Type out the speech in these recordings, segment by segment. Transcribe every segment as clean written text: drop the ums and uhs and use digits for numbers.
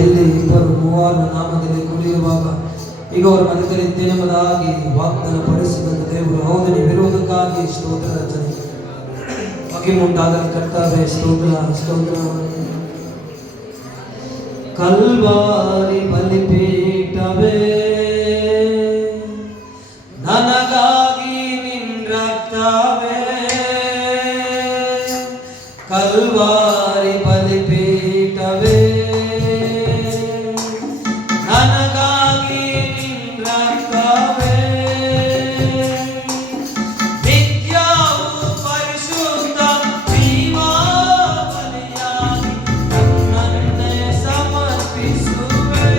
ಎಲ್ಲಿ ಇಬ್ಬರು ಮೂವರು ನಾಮದಲ್ಲಿ ಕುಡಿಯುವಾಗ ಈಗ ಅವರ ಮಧ್ಯದಲ್ಲಿ ಎಂಬುದಾಗಿ ವಾಗ್ದಾನ ಪಡಿಸಿದಂತ ದೇವರು ಹೌದು ನೀವಿರುವುದಕ್ಕಾಗಿ ಸ್ತೋತ್ರ ರಚನೆ ಮಗಿಮುಂಟಾಗಲಿ ಕರ್ತಾವೆ ಸ್ತೋತ್ರ ಸ್ತೋತ್ರ. ಕಲ್ವಾರಿ ಬಲಿಪೀಠವೇ ನನಗಾಗಿ ನಿನ್ನ ರಕ್ತವೇ, ಕಲ್ವಾರಿ ಬಲಿಪೀಠವೇ ನನಗಾಗಿ ನಿನ್ನ ರಕ್ತವೇ, ನಿತ್ಯವೂ ಪರಿಶುದ್ಧ ಜೀವ ಬಲಿಯಾಗಿ ನನ್ನನ್ನೇ ಸಮರ್ಪಿಸುವೆ.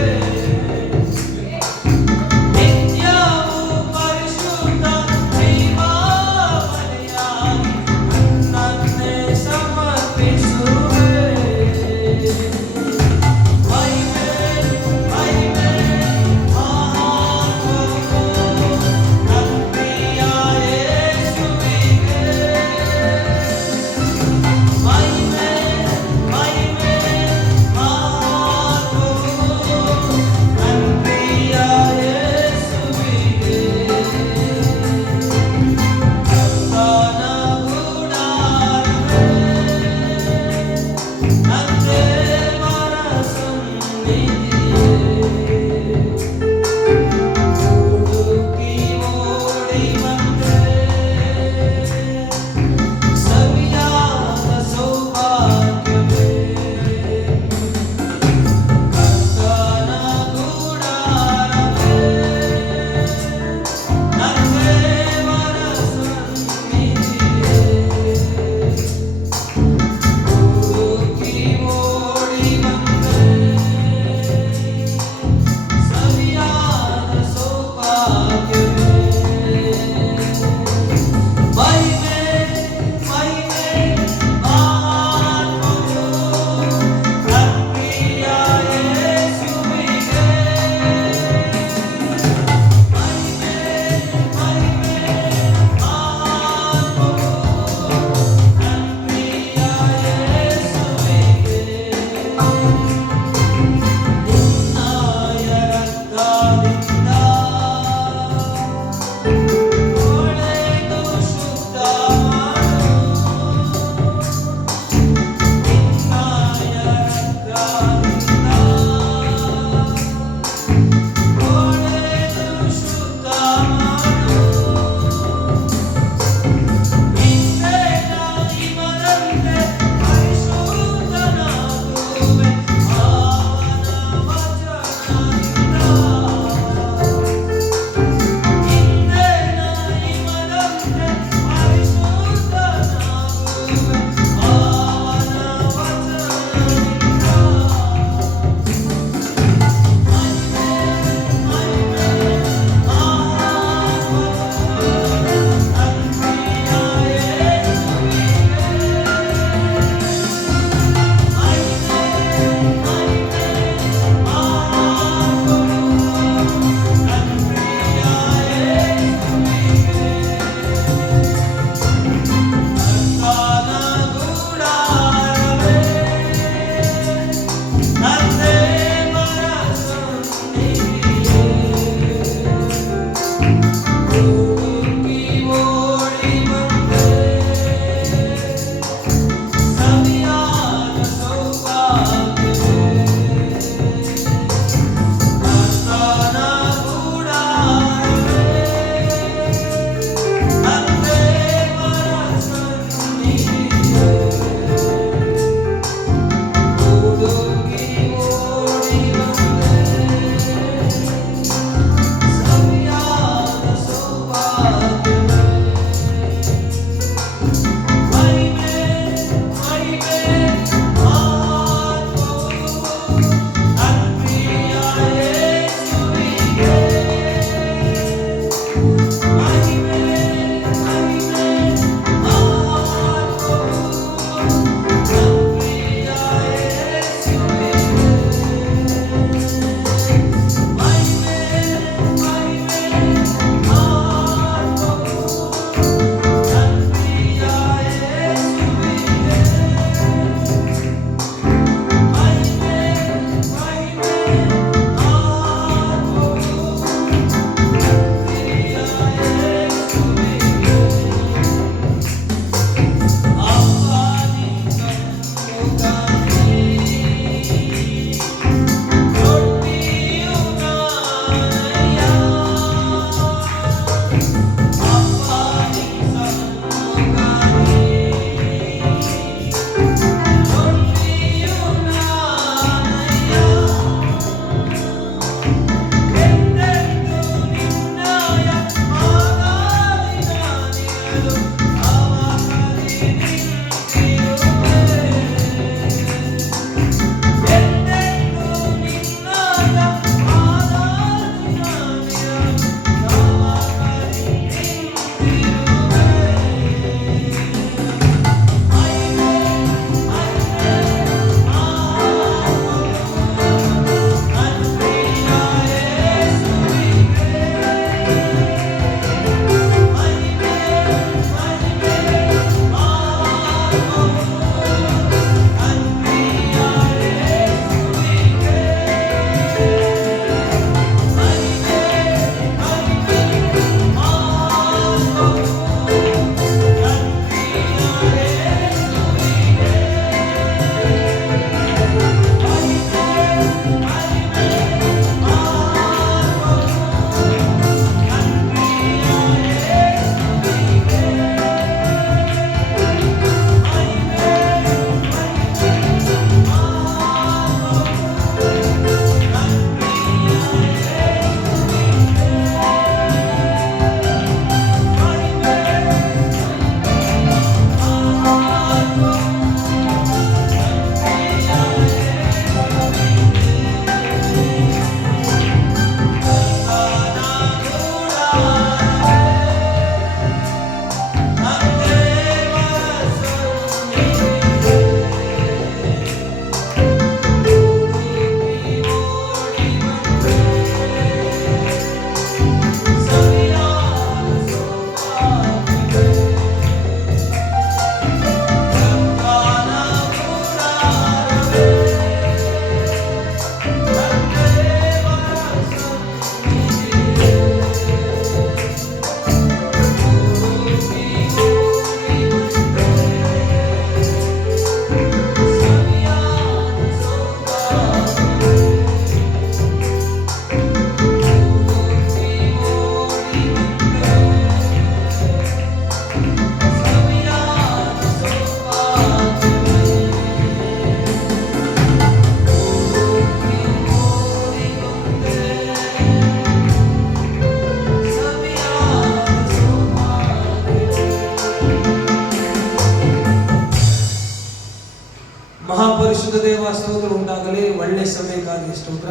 ಒಳ್ಳೆ ಸಮಯಕ್ಕಾಗಿ ಸ್ತೋತ್ರ.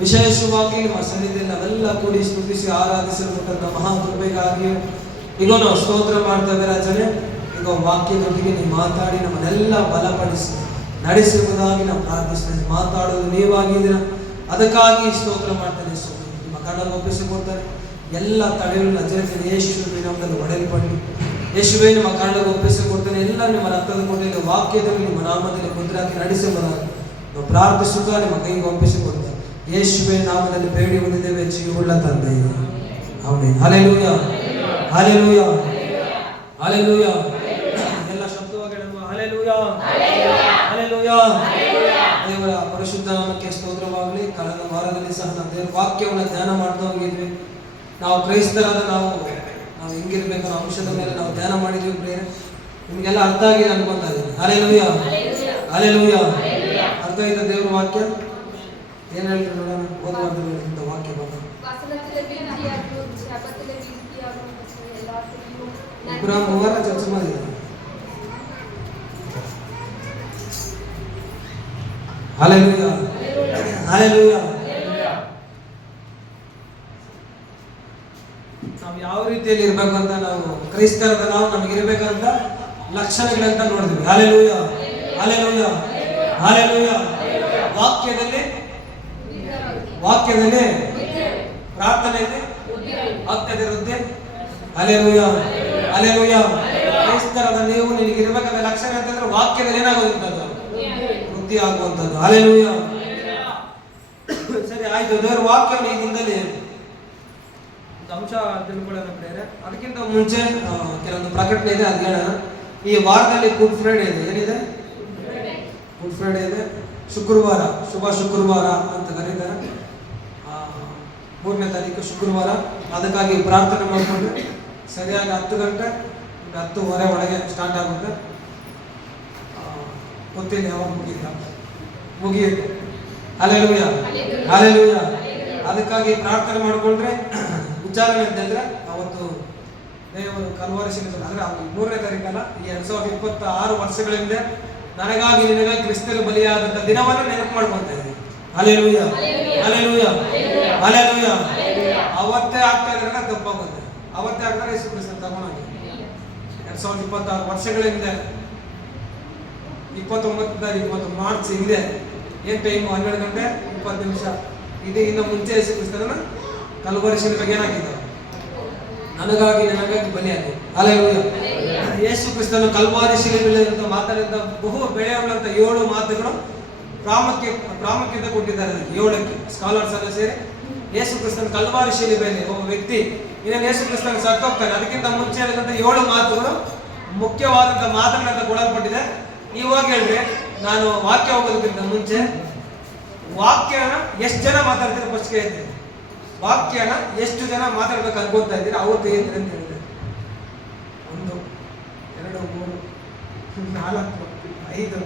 ವಿಶೇಷವಾಗಿ ನಿಮ್ಮ ಸನ್ನಿಧಿಯಲ್ಲಿ ನಾವೆಲ್ಲ ಕೂಡಿ ಸ್ತುತಿಸಿ ಆರಾಧಿಸಲ್ಪಟ್ಟಂತ ಮಹಾಕೃಪೆಗಾಗಿ ಈಗ ನಾವು ಸ್ತೋತ್ರ ಮಾಡ್ತೇವೆ ರಾಜನೇ. ಈಗ ವಾಕ್ಯದೊಂದಿಗೆ ನೀವು ಮಾತಾಡಿ ನಮ್ಮನ್ನೆಲ್ಲ ಬಲಪಡಿಸಿ ನಡೆಸುವುದಾಗಿ ನಾವು ಪ್ರಾರ್ಥಿಸ್ತೇವೆ. ಮಾತಾಡೋದು ನೀವಾಗಿದ್ದೀರ, ಅದಕ್ಕಾಗಿ ಸ್ತೋತ್ರ ಮಾಡ್ತೇನೆ. ನಿಮ್ಮ ಕಣ್ಣನ್ನು ಒಪ್ಪಿಸಿಕೊಡ್ತಾರೆ. ಎಲ್ಲ ತಡೆಗಳು ನಜರೇತಿನ ಯೇಸುವಿನ ನಾಮದಲ್ಲಿ ಹೊಡೆಯಲ್ಪಡಲಿ. ಯೇಸುವೇ ನಿಮ್ಮ ಕಣ್ಣನ್ನು ಒಪ್ಪಿಸಿಕೊಡ್ತೇನೆ. ಎಲ್ಲ ನಿಮ್ಮ ರಕ್ತದ ಕೋಟೆಯಲ್ಲಿ ವಾಕ್ಯದಲ್ಲಿ ನಿಮ್ಮ ನಾಮದಲ್ಲಿ ಮುದ್ರೆ ಹಾಕಿ ನಡೆಸುವುದಾಗಿ ನಾವು ಪ್ರಾರ್ಥಿಸುತ್ತಾ ನಿಮ್ಮ ಕೈಗೆ ಒಪ್ಪಿಸಿಕೊಡ್ತೇವೆ. ಯೇಸುವೇ ನಾಮದಲ್ಲಿ ಬೇಡಿ ಹೊಂದಿದ್ದೇವೆ ಜೀವವುಳ್ಳ ತಂದೆ. ಆಮೆನ್. Hallelujah, hallelujah, hallelujah. ಎಲ್ಲ ಶಬ್ದವಾಗಿ ಹಲ್ಲೆಲೂಯ, ಹಲ್ಲೆಲೂಯ. ದೇವರ ಪರಿಶುದ್ಧ ನಾಮಕ್ಕೆ ಸ್ತೋತ್ರವಾಗಲಿ. ಕಳೆದ ವಾರದಲ್ಲಿ ಸಹ ನಾವು ದೇವರ ವಾಕ್ಯವನ್ನು ಧ್ಯಾನ ಮಾಡ್ತಾ ಹೋಗಿದ್ವಿ. ನಾವು ಕ್ರೈಸ್ತರಾದ ನಾವು ಹೆಂಗಿರ್ಬೇಕು ಅನ್ನೋ ಅಂಶದ ಮೇಲೆ ನಾವು ಧ್ಯಾನ ಮಾಡಿದ್ವಿ. ಪ್ರೇರೆ ನಿಮಗೆಲ್ಲ ಅರ್ಥ ಆಗಿದೆ ಅನ್ಕೊಂತಾ ಇದ್ದೀನಿ. Hallelujah, hallelujah. ಅರ್ಥ ಆಯ್ತಾ ದೇವರ ವಾಕ್ಯ? ಏನ್ ಹೇಳ್ತಾರೆ ನೋಡೋಣ. ಓದುವಂತ ವಾಕ್ಯ ಬಂದ ಇಬ್ಬರ ಮೂವರ ಚರ್ಚೆ ಮಾಡಿದ್ದಾರೆ. Hallelujah, hallelujah. ನಾವು ಯಾವ ರೀತಿಯಲ್ಲಿ ಇರ್ಬೇಕು ಅಂತ ನಾವು ಕ್ರೈಸ್ತರದ ನಮಗಿರ್ಬೇಕಂತ ಲಕ್ಷಣಗಳಂತ ನೋಡಿದ್ವಿ. Hallelujah, hallelujah, hallelujah. ವಾಕ್ಯದಲ್ಲಿ ಪ್ರಾರ್ಥನೆಯಲ್ಲಿ ಆಗ್ತದೆ ವೃದ್ಧಿ. Hallelujah, hallelujah. ಕ್ರೈಸ್ತರದ ನೀವು ನಿನಗಿರ್ಬೇಕಾದ ಲಕ್ಷಣ ಅಂತಂದ್ರೆ ವಾಕ್ಯದಲ್ಲಿ ಏನಾಗುವಂಥದ್ದು? ವೃದ್ಧಿ ಆಗುವಂಥದ್ದು. ಹಲ್ಲೆಲೂಯ. ಸರಿ, ಆಯ್ತು. ದೇವರ ವಾಕ್ಯವನ್ನು ಈ ದಿನದಲ್ಲಿ ಅಂಶ ತಿಳ್ಕೊಳ್ಳೋಣ ಪ್ರೇರೆ. ಅದಕ್ಕಿಂತ ಮುಂಚೆ ಕೆಲವೊಂದು ಪ್ರಕಟಣೆ ಇದೆ, ಅದು ಹೇಳೋಣ. ಈ ವಾರದಲ್ಲಿ ಗುಡ್ ಫ್ರೈಡೆ ಇದೆ. ಏನಿದೆ? ಗುಡ್ ಫ್ರೈಡೆ ಇದೆ. ಶುಕ್ರವಾರ, ಶುಭ ಶುಕ್ರವಾರ ಅಂತ ಕರೀತಾರೆ. 3ನೇ ತಾರೀಕು ಶುಕ್ರವಾರ. ಅದಕ್ಕಾಗಿ ಪ್ರಾರ್ಥನೆ ಮಾಡಿಕೊಂಡ್ರೆ ಸರಿಯಾಗಿ 10 ಗಂಟೆ 10:30 ಒಳಗೆ ಸ್ಟಾರ್ಟ್ ಆಗುತ್ತೆ. ಗೊತ್ತಿಲ್ಲ ಯಾವಾಗ ಮುಗಿಯುತ್ತೆ. Hallelujah, hallelujah. ಅದಕ್ಕಾಗಿ ಪ್ರಾರ್ಥನೆ ಮಾಡಿಕೊಂಡ್ರೆ ವಿಚಾರಣೆ ಅಂತಂದ್ರೆ ಅವತ್ತು ದೇವರು ಕಲ್ವಾರಿ ಶಿಲುಬೆಯಲ್ಲಿ ಅಂದ್ರೆ 3ನೇ ತಾರೀಕಲ್ಲ, ಈ 2026 ವರ್ಷಗಳಿಂದ ನನಗಾಗಿ ನಿನಗಾಗಿ ಕ್ರಿಸ್ತನು ಬಲಿಯಾದಂತ ದಿನವನ್ನು ನೆನಪು ಮಾಡ್ಕೊಳ್ತಾ ಇದ್ದೀವಿ. Hallelujah, hallelujah, hallelujah. ಅವತ್ತೇ ಆಗ್ತಾ ಇದ್ರೆ ತಪ್ಪಾಗುತ್ತೆ. ಅವತ್ತೇ ಆಗ್ತಾರೆ ಯೇಸು ಕ್ರಿಸ್ತನ ತಗೊಂಡಾಗಿ 2026 ವರ್ಷಗಳಿಂದ 29 ತಾರೀಕು ಮಾರ್ಚ್ ಇದೆ. ಏನ್ ಟೈಮ್? 12 ಗಂಟೆ 20 ನಿಮಿಷ ಇದೆ. ಇನ್ನು ಮುಂಚೆ ಯೇಸು ಕ್ರಿಸ್ತನ ಕಲ್ವಾರಿ ಶಿಲುಬೆಗೆ ಏನಾಗಿದ್ದಾರೆ? ನನಗಾಗಿ ನನಗಾಗಿ ಬಲಿಯಾಗಿ. ಹಲ್ಲೆಲೂಯ. ಯೇಸು ಕ್ರಿಸ್ತನು ಕಲ್ವಾರಿ ಶಿಲುಬೆಯಲ್ಲಿ ಅಂತ ಮಾತಾಡಿದ ಬಹು ಬೆಳೆಯುಳ್ಳಂತ 7 ಮಾತುಗಳು ಪ್ರಾಮುಖ್ಯತೆ ಕೊಟ್ಟಿದ್ದಾರೆ. 7ಕ್ಕೆ ಸ್ಕಾಲರ್ಸ್ ಎಲ್ಲ ಸೇರಿ ಯೇಸು ಕ್ರಿಸ್ತನ ಕಲ್ವಾರಿ ಶಿಲುಬೆಯಲ್ಲಿ ಒಬ್ಬ ವ್ಯಕ್ತಿ ಇನ್ನೇನು ಯೇಸು ಕ್ರಿಸ್ತನ ಸತ್ತೋಗ್ತಾನೆ. ಅದಕ್ಕಿಂತ ಮುಂಚೆ ಹೇಳಿದಂತ 7 ಮಾತುಗಳು ಮುಖ್ಯವಾದಂತ ಮಾತುಗಳಂತ ಕೊಡಲ್ಪಟ್ಟಿದೆ. ಇವಾಗ ಹೇಳ್ರಿ, ನಾನು ವಾಕ್ಯ ಹೋಗೋದಕ್ಕಿಂತ ಮುಂಚೆ ವಾಕ್ಯನ ಎಷ್ಟು ಜನ ಮಾತಾಡ್ತೀರ ಫಸ್ಟ್ ಕೈ ಎತ್ತಿ. ವಾಕ್ಯನ ಎಷ್ಟು ಜನ ಮಾತಾಡ್ಬೇಕು ಅನ್ಕೊಂತಾ ಇದ್ದೀರಾ ಅವ್ರ ಕೈ ಎತ್ತಿ ಅಂತ ಹೇಳಿದೆ. 1 2 3 4 5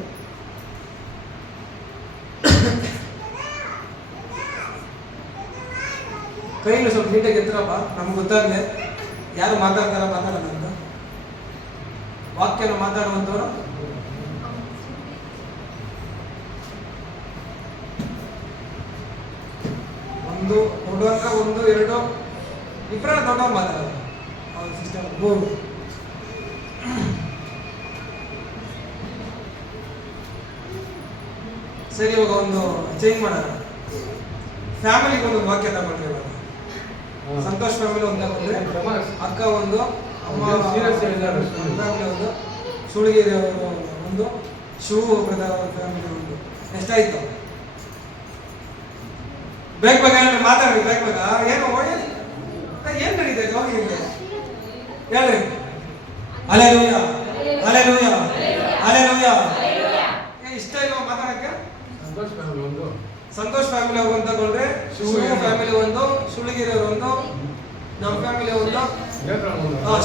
ಕೈಲು ಸ್ವಲ್ಪ ನೀಟಾಗಿ ಎತ್ತರಪ್ಪ, ನಮ್ಗೆ ಗೊತ್ತಾಗ್ಲೆ ಯಾರು ಮಾತಾಡ್ತಾರ ಮಾತಾಡೋಣ ಅಂತ. ವಾಕ್ಯನ ಮಾತಾಡುವಂಥವ್ರು ಒಂದು ದೊಡ್ಡವಂತ 1 2 ಇಬ್ಬರ ದೊಡ್ಡವ್ರು ಮಾತಾಡೋದು. ಸರಿ, ಇವಾಗ ಒಂದು ಚೇಂಜ್ ಮಾಡೋಣ. ಫ್ಯಾಮಿಲಿಗೆ ಒಂದು ವಾಕ್ಯ ತಗೊಂಡ್ರೆ ಇವಾಗ ಸಂತೋಷ್ ಫ್ಯಾಮಿಲಿ ಒಂದು ತಗೊಂಡ್ರೆ, ಅಕ್ಕ ಒಂದು, ಅಮ್ಮ ಫ್ಯಾಮಿಲಿ ಒಂದು, ಸುಳಿಗಿರಿ ಅವರು ಒಂದು, ಶಿವ ಬ್ರದರ್ ಫ್ಯಾಮಿಲಿ ಒಂದು. ಎಷ್ಟಾಯ್ತು? ಬೇಗ ಬೇಗ ಹೇಳ್ರಿ, ಮಾತಾಡ್ರಿ ಬೇಗ ಬೇಗ. ಏನು ಏನ್ ನಡೀತೈತೆ ಹೋಗಿ ಹೇಳ್ರಿ. Hallelujah, hallelujah, hallelujah. ಇಷ್ಟ ಇಲ್ವಾ ಮಾತಾಡಕ್ಕೆ? ಸಂತೋಷ್ ಫ್ಯಾಮಿಲಿ ಅವ್ರು ಅಂತ ತಗೊಂಡ್ರೆ, ಶಿವ ಫ್ಯಾಮಿಲಿ ಒಂದು, ಸುಳಿಗಿರಿ ಅವರು ಒಂದು, ನಮ್ಮ ಫ್ಯಾಮಿಲಿ ಒಂದು,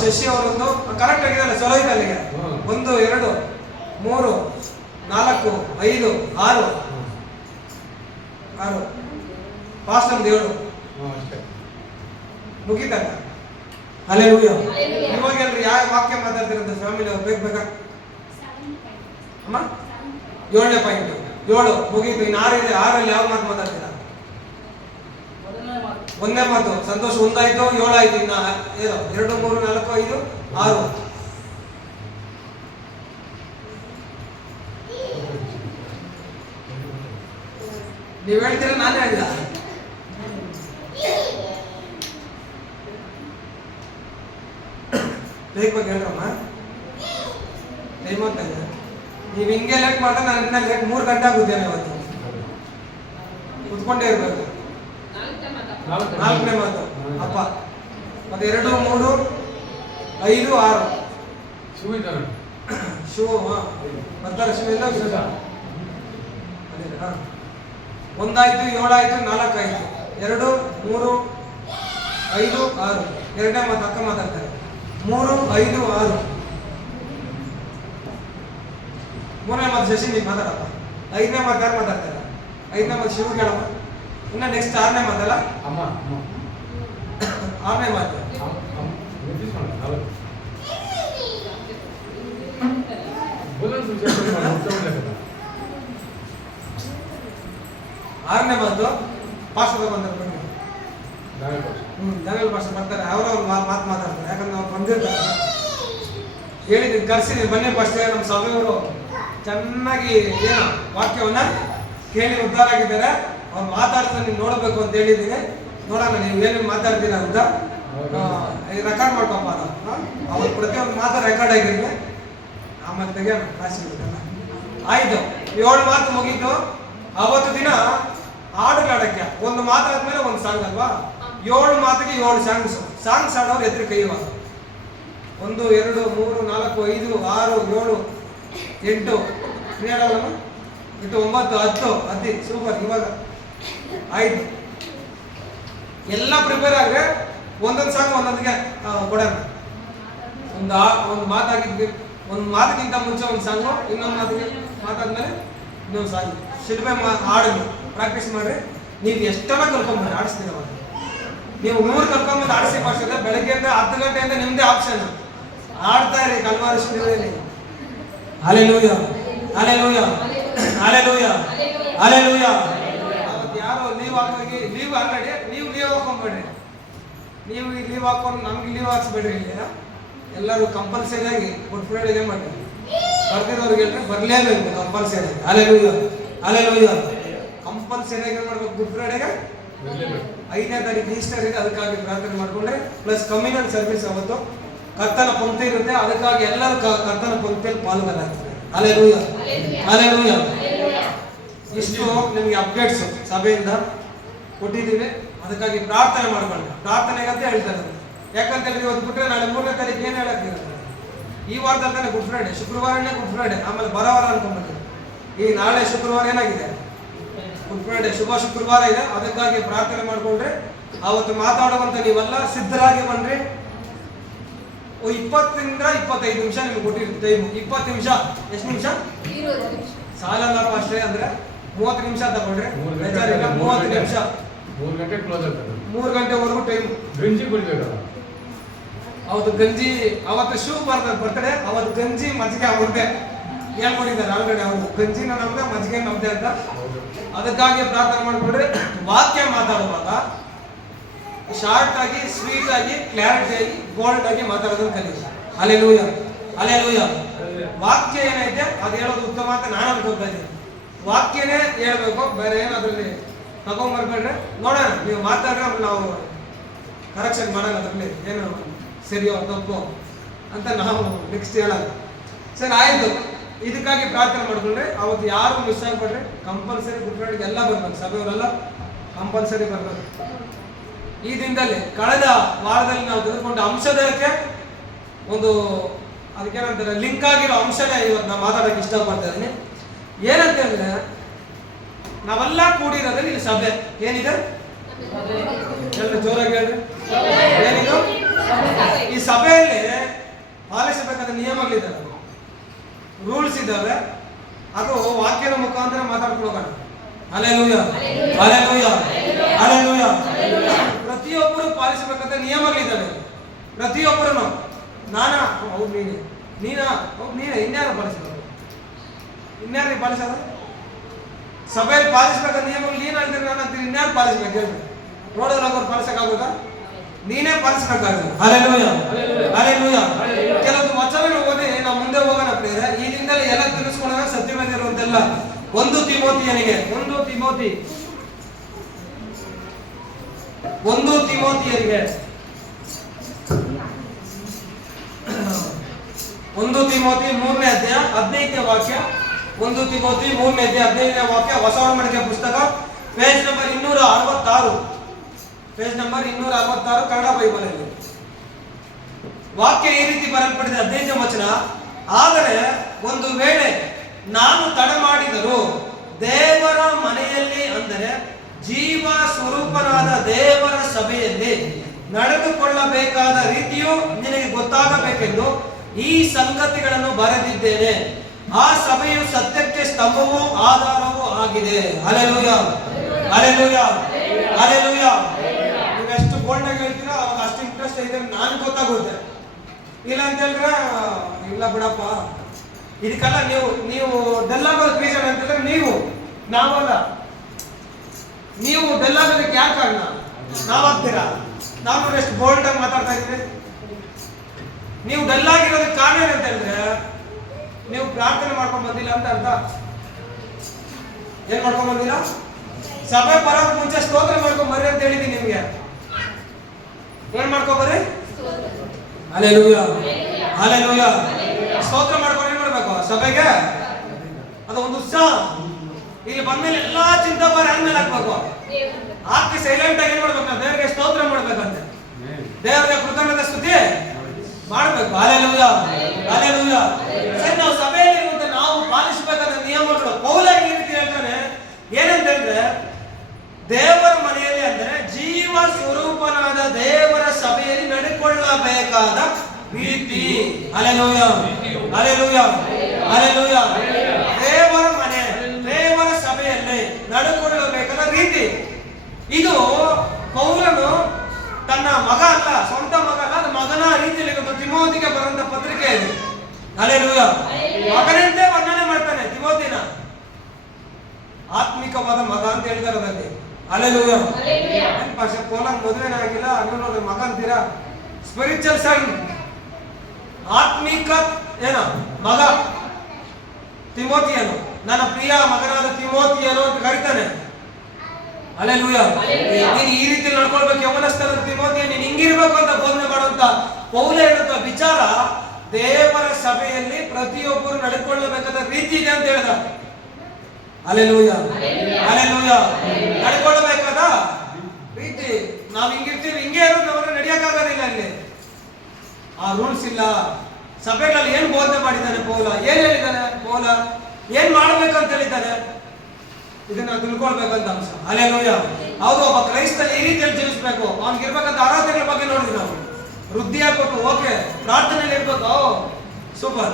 ಶಶಿ ಅವರೊಂದು. ಕರೆಕ್ಟ್ ಆಗಿದಲ್ಲ, ಚಲೋ ಇದೆ ಅಲ್ಲಿಗೆ. 1 2 3 4 5 6 ಪಾಸ್ಟ್ ಒಂದು 7 ಮುಗಿತಾಗ. ಹಲ್ಲೆಲೂಯ. ಇವಾಗ ಹೇಳ್ರಿ, ಯಾವ ವಾಕ್ಯ ಮಾತಾಡ್ತಿರಂತ ಫ್ಯಾಮಿಲಿ ಅವ್ರು ಬೇಗ ಬೇಗ ಅಮ್ಮ? 7ನೇ ಪಾಯಿಂಟ್ 7 ಮುಗೀತು. ಇನ್ನು 6 ಇದೆ. 6ರಲ್ಲಿ ಯಾವ ಮಾತು ಮಾತಾಡ್ತೀರಾ? ಒಂದೇ ಮಾತು. ಸಂತೋಷ. 1 ಆಯ್ತು, 7 ಆಯ್ತು. ಇನ್ನ 2, 3, 4, 5, 6. ನೀವ್ ಹೇಳ್ತೀರಾ ನಾನೇ ಹೇಳಿಲ್ಲ? ಬೇಗ ಹೇಳ್ರಮ್ಮ. ಟೈಮ್ ಆಗ್ತಾ ಇದೆ. ನೀವು ಹಿಂಗೆ ಲೇಟ್ ಮಾಡಿದ್ರೆ ನಾನು ಇನ್ನ ಲೇಟ್ 3 ಗಂಟೆ ಆಗುತ್ತೇನೆ ಇವತ್ತು. ಕುತ್ಕೊಂಡೇ ಇರ್ಬೇಕು. 4ನೇ ಮಾತು ಅಪ್ಪ. ಮತ್ತೆ 2, 3, 5, 6 ಶಿವ ಇದ್ದಾರೆ. ಶಿವ ಬರ್ತಾರೆ. ಶಿವ ಇಲ್ಲ. 1 ಆಯ್ತು, 7 ಆಯ್ತು, 4 ಆಯ್ತು. 2, 3, 5, 6. 2ನೇ ಮಾತು ಅಕ್ಕ ಮಾತಾಡ್ತಾರೆ. 3, 5, 6. 3ನೇ ಮಾತು ಶಶಿ ನೀವು ಮಾತಾಡಪ್ಪ. 5ನೇ ಮಾತು ಯಾರು ಮಾತಾಡ್ತಾರೆ? 5ನೇ ಮಾತು ಶಿವ ಕೇಳಪ್ಪ. ಇನ್ನ ನೆಕ್ಸ್ಟ್ 6ನೇ ಮಾತಲ್ಲ? 6ನೇ ಮಾತು 6ನೇ ಮಾತು ಪಾಸ್ಟರ್ ಬಂದ್ರೆ ದಂಗಲ್ ಪಾಸ್ಟರ್ ಬರ್ತಾರೆ. ಅವ್ರವ್ರು ಮಾತು ಮಾತಾಡ್ತಾರೆ. ಯಾಕಂದ್ರೆ ಅವ್ರು ಬಂದಿರ್ತಾರೆ. ಹೇಳಿದ್ದೀನಿ, ಕರ್ಸಿದ್ದೀನಿ, ಬನ್ನಿ ಪಾಸ್ಟರ್ ನಮ್ಮ ಸಭೆಯವರು ಚೆನ್ನಾಗಿ ಏನು ವಾಕ್ಯವನ್ನ ಕೇಳಿ ಉದ್ಧಾರ ಆಗಿದ್ದಾರೆ. ಅವ್ರು ಮಾತಾಡ್ತಾರೆ, ನೀವು ನೋಡ್ಬೇಕು ಅಂತ ಹೇಳಿದ್ದೀನಿ. ನೋಡೋಣ ನೀವು ಏನೇನು ಮಾತಾಡ್ತೀರ ಅಂತ. ರೆಕಾರ್ಡ್ ಮಾಡ್ಕೊಪ್ಪ. ಅವ್ರು ಪ್ರತಿಯೊಂದು ಮಾತು ರೆಕಾರ್ಡ್ ಆಗಿರುತ್ತೆ. ಆಮೇಲೆ ತೆಗೆಯೋಣ ಕ್ಲಾಸ್ ಆಯ್ತು. 7 ಮಾತು ಮುಗೀತು. ಅವತ್ತು ದಿನ ಹಾಡುಗಾಡಕ್ಕೆ 1 ಮಾತಾದ್ಮೇಲೆ 1 ಸಾಂಗ್ ಅಲ್ವಾ? 7 ಮಾತಿಗೆ 7 ಸಾಂಗ್ಸ್ ಆಡೋರು ಎದುರು ಕೈಯುವಾಗ 1, 2, 3, 4, 5, 6, 7, 8 ಹೇಳೋಣ. 8, 9, 10 ಸೂಪರ್. ಇವಾಗ ಆಯ್ತು. ಎಲ್ಲ ಪ್ರಿಪೇರ್ ಆಗ್ರೆ ಒಂದೊಂದು ಸಾಂಗ್ ಒಂದೊಂದಿಗೆ ಕೊಡೋಣ. ಒಂದು ಮಾತಾಗಿದ್ವಿ. ಒಂದು ಮಾತಿಗಿಂತ ಮುಂಚೆ 1 ಸಾಂಗು, ಇನ್ನೊಂದು ಮಾತಿಗೆ ಮಾತಾದ್ಮೇಲೆ ಇನ್ನೊಂದು ಸಾಂಗ್. ಶಿಲ್ಪೆ ಹಾಡಿದ್ವಿ. ಪ್ರಾಕ್ಟೀಸ್ ಮಾಡ್ರಿ. ನೀವು ಎಷ್ಟೆಲ್ಲ ಕಲ್ಕೊಂಡ್ಬರ್ರಿ, ಆಡಿಸ್ತೀರ. ನೀವು 100 ಕಲ್ಕೊಂಡ್ಬಂದು ಆಡಿಸಿ ಭಾಷೆ ಬೆಳಗ್ಗೆಯಿಂದ 10 ಗಂಟೆಯಿಂದ ನಿಮ್ದೇ ಆಪ್ಷನ್. ಆಡ್ತಾ ಇರಿ ಕಲ್ವಾರ ಶಿಬಿರದಲ್ಲಿ. Hallelujah, hallelujah, hallelujah, hallelujah. ಯಾರು ಲೀವ್ ಹಾಕಿ ಲೀವ್ ಆಲ್ರೆಡಿ ನೀವು ಲೀವ್ ಹಾಕೊಂಡ್ಬೇಡ್ರಿ. ನೀವು ಲೀವ್ ಹಾಕೊಂಡು ನಮ್ಗೆ ಲೀವ್ ಹಾಕ್ಸ್ಬೇಡ್ರಿ. ಇಲ್ಲಿ ಎಲ್ಲರೂ ಕಂಪಲ್ಸರಿ ಆಗಿ ಗುಡ್ ಫ್ರೈಡೆಗೆ ಮಾಡ್ರಿ. ಬರ್ದಿರೋರಿಗೆ ಬರ್ಲೇಬೇಕು ಕಂಪಲ್ಸರಿ. Hallelujah, hallelujah. ಕಂಪಲ್ಸರಿ ಆಗಿ ಮಾಡ್ಬೇಕು. ಗುಡ್ ಫ್ರೈಡೆಗೆ 5ನೇ ತಾರೀಕು ಈಸ್ಟರ್ ಇದೆ. ಅದಕ್ಕಾಗಿ ಪ್ರಾರ್ಥನೆ ಮಾಡ್ಕೊಂಡ್ರೆ ಪ್ಲಸ್ ಕಮ್ಯುನಲ್ ಸರ್ವಿಸ್ ಅವತ್ತು ಕರ್ತನ ಪಂಕ್ತಿ ಇರುತ್ತೆ. ಅದಕ್ಕಾಗಿ ಎಲ್ಲರೂ ಕರ್ತನ ಪಂಕ್ತಿಯಲ್ಲಿ ಪಾಲ್ಗೊಳ್ಳಾಗ್ತದೆ. Hallelujah, hallelujah. ಇಷ್ಟು ನಿಮಗೆ ಅಪ್ಡೇಟ್ಸ್ ಸಭೆಯಿಂದ ಕೊಟ್ಟಿದ್ದೀವಿ. ಅದಕ್ಕಾಗಿ ಪ್ರಾರ್ಥನೆ ಮಾಡ್ಕೊಂಡ್ರೆ ಪ್ರಾರ್ಥನೆಗಂತ ಹೇಳ್ತಾರೆ. ಯಾಕಂತ ಹೇಳಿದ್ರೆ ಇವತ್ತು ಬಿಟ್ಟರೆ ನಾಳೆ 3ನೇ ತಾರೀಕು ಏನು ಹೇಳಕ್ಕಿರುತ್ತೆ? ಈ ವಾರದಲ್ಲಿ ತಾನೆ ಗುಡ್ ಫ್ರೈಡೆ. ಶುಕ್ರವಾರನೇ ಗುಡ್ ಫ್ರೈಡೆ. ಆಮೇಲೆ ಬರೋವಾರ ಅನ್ಕೊಂಡ್ಬಿಟ್ಟು ಈ ನಾಳೆ ಶುಕ್ರವಾರ ಏನಾಗಿದೆ? Good Friday. ಶುಭ ಶುಕ್ರವಾರ ಇದೆ. ಅದಕ್ಕಾಗಿ ಪ್ರಾರ್ಥನೆ ಮಾಡ್ಕೊಂಡ್ರೆ ಅವತ್ತು ಮಾತಾಡುವಂತ ನೀವೆಲ್ಲ ಸಿದ್ಧರಾಗಿ ಬನ್ರಿ. 20 ರಿಂದ 25 ನಿಮಿಷ ನಿಮ್ಗೆ ಕೊಟ್ಟಿರುತ್ತೆ ಟೈಮು. 20 ನಿಮಿಷ. ಎಷ್ಟು ನಿಮಿಷ? ಸಾಲಲ್ಲ ಅಷ್ಟೇ. ಅಂದ್ರೆ 30 ನಿಮಿಷ ತಗೊಂಡ್ರೆ 30 ನಿಮಿಷ. 3 ಗಂಟೆ ಕ್ಲೋಸ್ ಆಗ್ತದೆ. 3 ಗಂಟೆವರೆಗೂ ಟೈಮ್. ಗಂಜಿ ಕುಡಿಬೇಕಲ್ಲ ಅವತ್ತು. ಗಂಜಿ ಅವತ್ತು ಶಿವ ಬರ್ತಡೆ. ಅವತ್ತು ಗಂಜಿ ಮಜ್ಜಿಗೆ ಅವ್ರದ್ದೇ ಹೇಳ್ಕೊಂಡಿದ್ದಾರೆ ಆಲ್ರೆಡಿ. ಅವರು ಗಂಜಿನ ನಮ್ದೆ, ಮಜ್ಜಿಗೆ ನಮ್ದೆ ಅಂತ. ಅದಕ್ಕಾಗಿ ಪ್ರಾರ್ಥನೆ ಮಾಡ್ಕೊಂಡ್ರೆ ವಾಕ್ಯ ಮಾತಾಡುವಾಗ ಶಾರ್ಟ್ ಆಗಿ, ಸ್ವೀಟ್ ಆಗಿ, ಕ್ಲಾರಿಟಿ ಆಗಿ, ಬೋಲ್ಡ್ ಆಗಿ ಮಾತಾಡೋದನ್ನು ಕಲಿಸಿ. Hallelujah, hallelujah. ವಾಕ್ಯ ಏನೈತೆ ಅದು ಹೇಳೋದು ಉತ್ತಮ ಅಂತ ನಾನು ಅನ್ಕೊಳ್ತಾ ಇದ್ದೀನಿ. ವಾಕ್ಯನೇ ಹೇಳ್ಬೇಕು, ಬೇರೆ ಏನಾದ್ರಲ್ಲಿ ತಗೊಂಡ್ಬರ್ಬೇಡ್ರೆ. ನೋಡೋಣ, ನೀವು ಮಾತಾಡ್ರೆ ನಾವು ಕರೆಕ್ಷನ್ ಮಾಡೋಣ. ಅದರಲ್ಲಿ ಏನು ಸರಿಯೋ ತಪ್ಪು ಅಂತ ನಾವು ನೆಕ್ಸ್ಟ್ ಹೇಳೋಣ. ಸರಿ ಆಯ್ತು. ಇದಕ್ಕಾಗಿ ಪ್ರಾರ್ಥನೆ ಮಾಡ್ಕೊಂಡ್ರೆ ಅವತ್ತು ಯಾರು ಮಿಸ್ ಆಗ್ಬಿಡ್ರಿ. ಕಂಪಲ್ಸರಿ ಗುಡ್ ಫ್ರೈಡೆಗೆ ಎಲ್ಲ ಬರ್ಬೇಕು. ಸಭೆಯವರೆಲ್ಲ ಕಂಪಲ್ಸರಿ ಬರ್ಬೇಕು. ಈ ದಿನದಲ್ಲಿ ಕಳೆದ ವಾರದಲ್ಲಿ ನಾವು ತೆಗೆದುಕೊಂಡ ಅಂಶದಕ್ಕೆ ಒಂದು ಅದಕ್ಕೇನಂತಾರೆ ಲಿಂಕ್ ಆಗಿರೋ ಅಂಶನೇ ಇವತ್ತು ನಾವು ಮಾತಾಡೋಕೆ ಇಷ್ಟಪಡ್ತಾ ಇದ್ದೀನಿ. ಏನಂತ ಹೇಳಿದ್ರೆ ನಾವೆಲ್ಲ ಕೂಡಿರೋದ್ರಲ್ಲಿ ಇಲ್ಲಿ ಸಭೆ ಏನಿದೆ? ಎಲ್ಲ ಜೋರಾಗಿ ಹೇಳ್ರಿ. ಏನಿದು? ಈ ಸಭೆಯಲ್ಲಿ ಪಾಲಿಸಬೇಕಾದ ನಿಯಮಗಳಿದ್ದಾವೆ, ರೂಲ್ಸ್ ಇದ್ದಾವೆ. ಅದು ವಾಕ್ಯದ ಮುಖಾಂತರ ಮಾತಾಡ್ಕೊಂಡು ಹೋಗೋಣ. Hallelujah, hallelujah, hallelujah. ಪ್ರತಿಯೊಬ್ಬರು ಪಾಲಿಸಬೇಕಾದ ನಿಯಮಗಳಿದ್ದಾವೆ. ಪ್ರತಿಯೊಬ್ಬರು ಹೌದು ನೀನೇ ಇನ್ಯಾರು ಪಾಲಿಸಬೇಕು? ಇನ್ಯಾರು ಪಾಲಿಸೋದು? ಸಭೆಯಲ್ಲಿ ಪಾಲಿಸಬೇಕಾದ ನಿಯಮಗಳು ನೀನು ಹೇಳ್ತೀನಿ, ನಾನು ಅಂತೀನಿ ಇನ್ಯಾರು ಪಾಲಿಸ್ಬೇಕು ಹೇಳಿ? ನೋಡೋರು ಅವ್ರು ಪಾಲಿಸಕ್ಕಾಗುತ್ತಾ? ನೀನೇ ಪಾಲಿಸಬೇಕಾಗುತ್ತೆ. Hallelujah, hallelujah. ಕೆಲವೊಂದು ವಚನಗಳು ಓದಿ ನಾವು ಮುಂದೆ ಹೋಗೋಣ ಪ್ರಿಯರೇ. ಈ ದಿನದಲ್ಲಿ ಎಲ್ಲ ತಿಳಿಸ್ಕೊಂಡಾಗ ಸತ್ಯವೇದ ಇರುವಂತೆಲ್ಲ ಒಂದು ತಿಮೋತಿಯನಿಗೆ ಒಂದು ತಿಮೋತಿ 3ನೇ ಅಧ್ಯಾಯ 15ನೇ ವಾಕ್ಯ. 1 ತಿಮೋತಿ 3ನೇ ಅಧ್ಯಾಯ 15ನೇ ವಾಕ್ಯ, ಹೊಸ ಒಡಂಬಡಿಕೆ ಪುಸ್ತಕ, page number 266. Page number 266 Kannada Bible ಅಲ್ಲಿ ವಾಕ್ಯ ಈ ರೀತಿ ಬರೆಯಲ್ಪಟ್ಟಿದೆ. 15ನೇ ವಚನ. ಆದರೆ ಒಂದು ವೇಳೆ ನಾನು ತಡ ಮಾಡಿದರೂ ದೇವರ ಮನೆಯಲ್ಲಿ, ಅಂದರೆ ಜೀವ ಸ್ವರೂಪನಾದ ದೇವರ ಸಭೆಯಲ್ಲಿ ನಡೆದುಕೊಳ್ಳಬೇಕಾದ ರೀತಿಯು ನಿನಗೆ ಗೊತ್ತಾಗಬೇಕೆಂದು ಈ ಸಂಗತಿಗಳನ್ನು ಬರೆದಿದ್ದೇನೆ. ಆ ಸಭೆಯು ಸತ್ಯಕ್ಕೆ ಸ್ತಂಭವೂ ಆಧಾರವೂ ಆಗಿದೆ. Hallelujah, hallelujah, hallelujah. ನೀವು ಎಷ್ಟು ಬೋಲ್ಡ್ ಆಗಿ ಹೇಳ್ತೀರಾ ಅವಾಗ ಅಷ್ಟು ಇಂಟ್ರೆಸ್ಟ್ ಇದೆ ನಾನು ಗೊತ್ತಾಗುತ್ತೆ. ಇಲ್ಲ ಅಂತ ಹೇಳಿದ್ರೆ ಇಲ್ಲ ಬಿಡಪ್ಪ, ಇದಕ್ಕೆಲ್ಲ ನೀವು ಡೆಲ್ ಆಗೋದಕ್ಕೆ ರೀಸನ್ ಅಂತಂದ್ರೆ ನಾವಲ್ಲ. ನೀವು ಡೆಲ್ ಆಗೋದಕ್ಕೆ ಯಾಕೆ ಕಾರಣ? ನಾವಾಗ್ತೀರಾ? ನಾವು ಎಷ್ಟು ಬೋಲ್ಡ್ ಆಗಿ ಮಾತಾಡ್ತಾ ಇದ್ದೀವಿ. ನೀವು ಡೆಲ್ ಆಗಿರೋದಕ್ಕೆ ಕಾರಣ ಏನಂತ ಹೇಳಿದ್ರೆ ನೀವು ಪ್ರಾರ್ಥನೆ ಮಾಡ್ಕೊಂಡ್ ಬಂದಿಲ್ಲ ಅಂತ ಅರ್ಥ. ಏನ್ ಮಾಡ್ಕೊಂಡ್ ಬಂದಿಲ್ಲ? ಸಭೆ ಬರೋಕ್ ಮುಂಚೆ ಸ್ತೋತ್ರ ಮಾಡ್ಕೊಂಡ್ ಬರ್ರಿ ಅಂತ ಹೇಳಿದೀನಿ ನಿಮ್ಗೆ. ಏನ್ ಮಾಡ್ಕೊಂಡ್ ಬರ್ರಿ? Hallelujah, hallelujah. ಸ್ತೋತ್ರ ಮಾಡ್ಕೊಂಡು ಏನ್ ಮಾಡ್ಬೇಕು? ಸಭೆಗೆ ಅದು ಒಂದು ಉತ್ಸಾಹ. ಇಲ್ಲಿ ಬಂದ್ಮೇಲೆ ಎಲ್ಲಾ ಚಿಂತೆ ಬಾರಿ ಅಂದ್ಮೇಲೆ ಹಾಕ್ಬೇಕು. ಹಾಕಿ ಸೈಲೆಂಟ್ ಆಗಿ ಏನ್ ಮಾಡ್ಬೇಕು? ದೇವರಿಗೆ ಸ್ತೋತ್ರ ಮಾಡ್ಬೇಕಂತೆ, ದೇವರಿಗೆ ಕೃತಜ್ಞತೆ ಸ್ತುತಿ ಮಾಡ್ಬೇಕು. Hallelujah, hallelujah. ಸರಿ, ನಾವು ಸಭೆಯಲ್ಲಿ ಇರುವಂತೆ ನಾವು ಪಾಲಿಸಬೇಕಾದ ನಿಯಮಗಳು ಪೌಲ ಈ ರೀತಿ ಹೇಳ್ತಾನೆ. ಏನಂತ ಹೇಳಿದ್ರೆ ದೇವರ ಮನೆಯಲ್ಲಿ, ಅಂದರೆ ಜೀವ ಸ್ವರೂಪನಾದ ದೇವರ ಸಭೆಯಲ್ಲಿ ನಡೆಕೊಳ್ಳಬೇಕಾದ ರೀತಿ. Hallelujah, hallelujah, hallelujah. ದೇವರ ಮನೆ, ದೇವರ ಸಭೆಯಲ್ಲಿ ನಡೆಕೊಳ್ಳಬೇಕಾದ ರೀತಿ. ಇದು ಪೌಲನು ತನ್ನ ಮಗ ಅಲ್ಲ, ಸ್ವಂತ ಮಗ ಅಲ್ಲ, ಅದು ಮಗನ ರೀತಿಯಲ್ಲಿ ತಿಮೋತಿಗೆ ಬರುವಂತ ಪತ್ರಿಕೆ ಇದು. ಹಲ್ಲೆಲೂಯಾ. ಮಗನಂತೆ ವರ್ಣನೆ ಮಾಡ್ತಾನೆ ತಿಮೋತಿನ. ಆತ್ಮಿಕವಾದ ಮಗ ಅಂತ ಹೇಳಿದಾರೆ ಅದರಲ್ಲಿ. ಹಲ್ಲೆಲೂಯಾ. ಪೌಲನ್ ಮದುವೆನೇ ಆಗಿಲ್ಲ, ಅನ್ನೋದ್ರ ಮಗ ಅಂತೀರಾ? ಸ್ಪಿರಿಚುವಲ್ ಸನ್, ಆತ್ಮಿಕ ಮಗ ತಿಮೋತಿಯನು, ನನ್ನ ಪ್ರಿಯ ಮಗನಾದ ತಿಮೋತಿಯನು ಅಂತ ಕರೀತಾನೆ. ಹಲ್ಲೆಲೂಯಾ. ನೀನು ಈ ರೀತಿ ನಡ್ಕೊಳ್ಬೇಕು, ಯೌವನಸ್ಥರ ತಿಮೋತಿಯ ನೀನು ಹಿಂಗಿರ್ಬೇಕು ಅಂತ ಬೋಧನೆ ಮಾಡುವಂತ ಪೌಲ ಹೇಳುತ್ತ ವಿಚಾರ ದೇವರ ಸಭೆಯಲ್ಲಿ ಪ್ರತಿಯೊಬ್ಬರು ನಡೆಕೊಳ್ಳಬೇಕಾದ ರೀತಿ ಇದೆ ಅಂತ ಹೇಳಿದ. Hallelujah, hallelujah. ನಡೆಕೊಳ್ಳಬೇಕಾದ ರೀತಿ. ನಾವ್ ಹಿಂಗಿರ್ತೀವಿ, ಹಿಂಗೆ ಇರೋದು ನಾವು ನಡೆಯಕ್ಕಾಗೋದಿಲ್ಲ. ಅಲ್ಲಿ ಆ ರೂಲ್ಸ್ ಇಲ್ಲ. ಸಭೆಗಳಲ್ಲಿ ಏನ್ ಬೋಧನೆ ಮಾಡಿದ್ದಾನೆ ಪೌಲ? ಏನ್ ಹೇಳಿದ್ದಾನೆ ಪೌಲ? ಏನ್ ಮಾಡ್ಬೇಕಂತ ಹೇಳಿದ್ದಾನೆ? ಇದನ್ನ ತಿಳ್ಕೊಳ್ಬೇಕಂತ ಅಂಶ. ಹಲ್ಲೆಲೂಯಾ. ಹೌದು, ಒಬ್ಬ ಕ್ರೈಸ್ತ ಈ ರೀತಿಯಲ್ಲಿ ಜೀವಿಸಬೇಕು. ಅವ್ನಿಗೆ ಇರ್ಬೇಕಂತ ಆರಾಧನೆಗಳ ಬಗ್ಗೆ ನೋಡಿದ್ವಿ ನಾವು. ವೃದ್ಧಿ ಆಗ್ಬೇಕು, ಓಕೆ. ಪ್ರಾರ್ಥನೆಯಲ್ಲಿ ಇರ್ಬೇಕು, ಸೂಪರ್.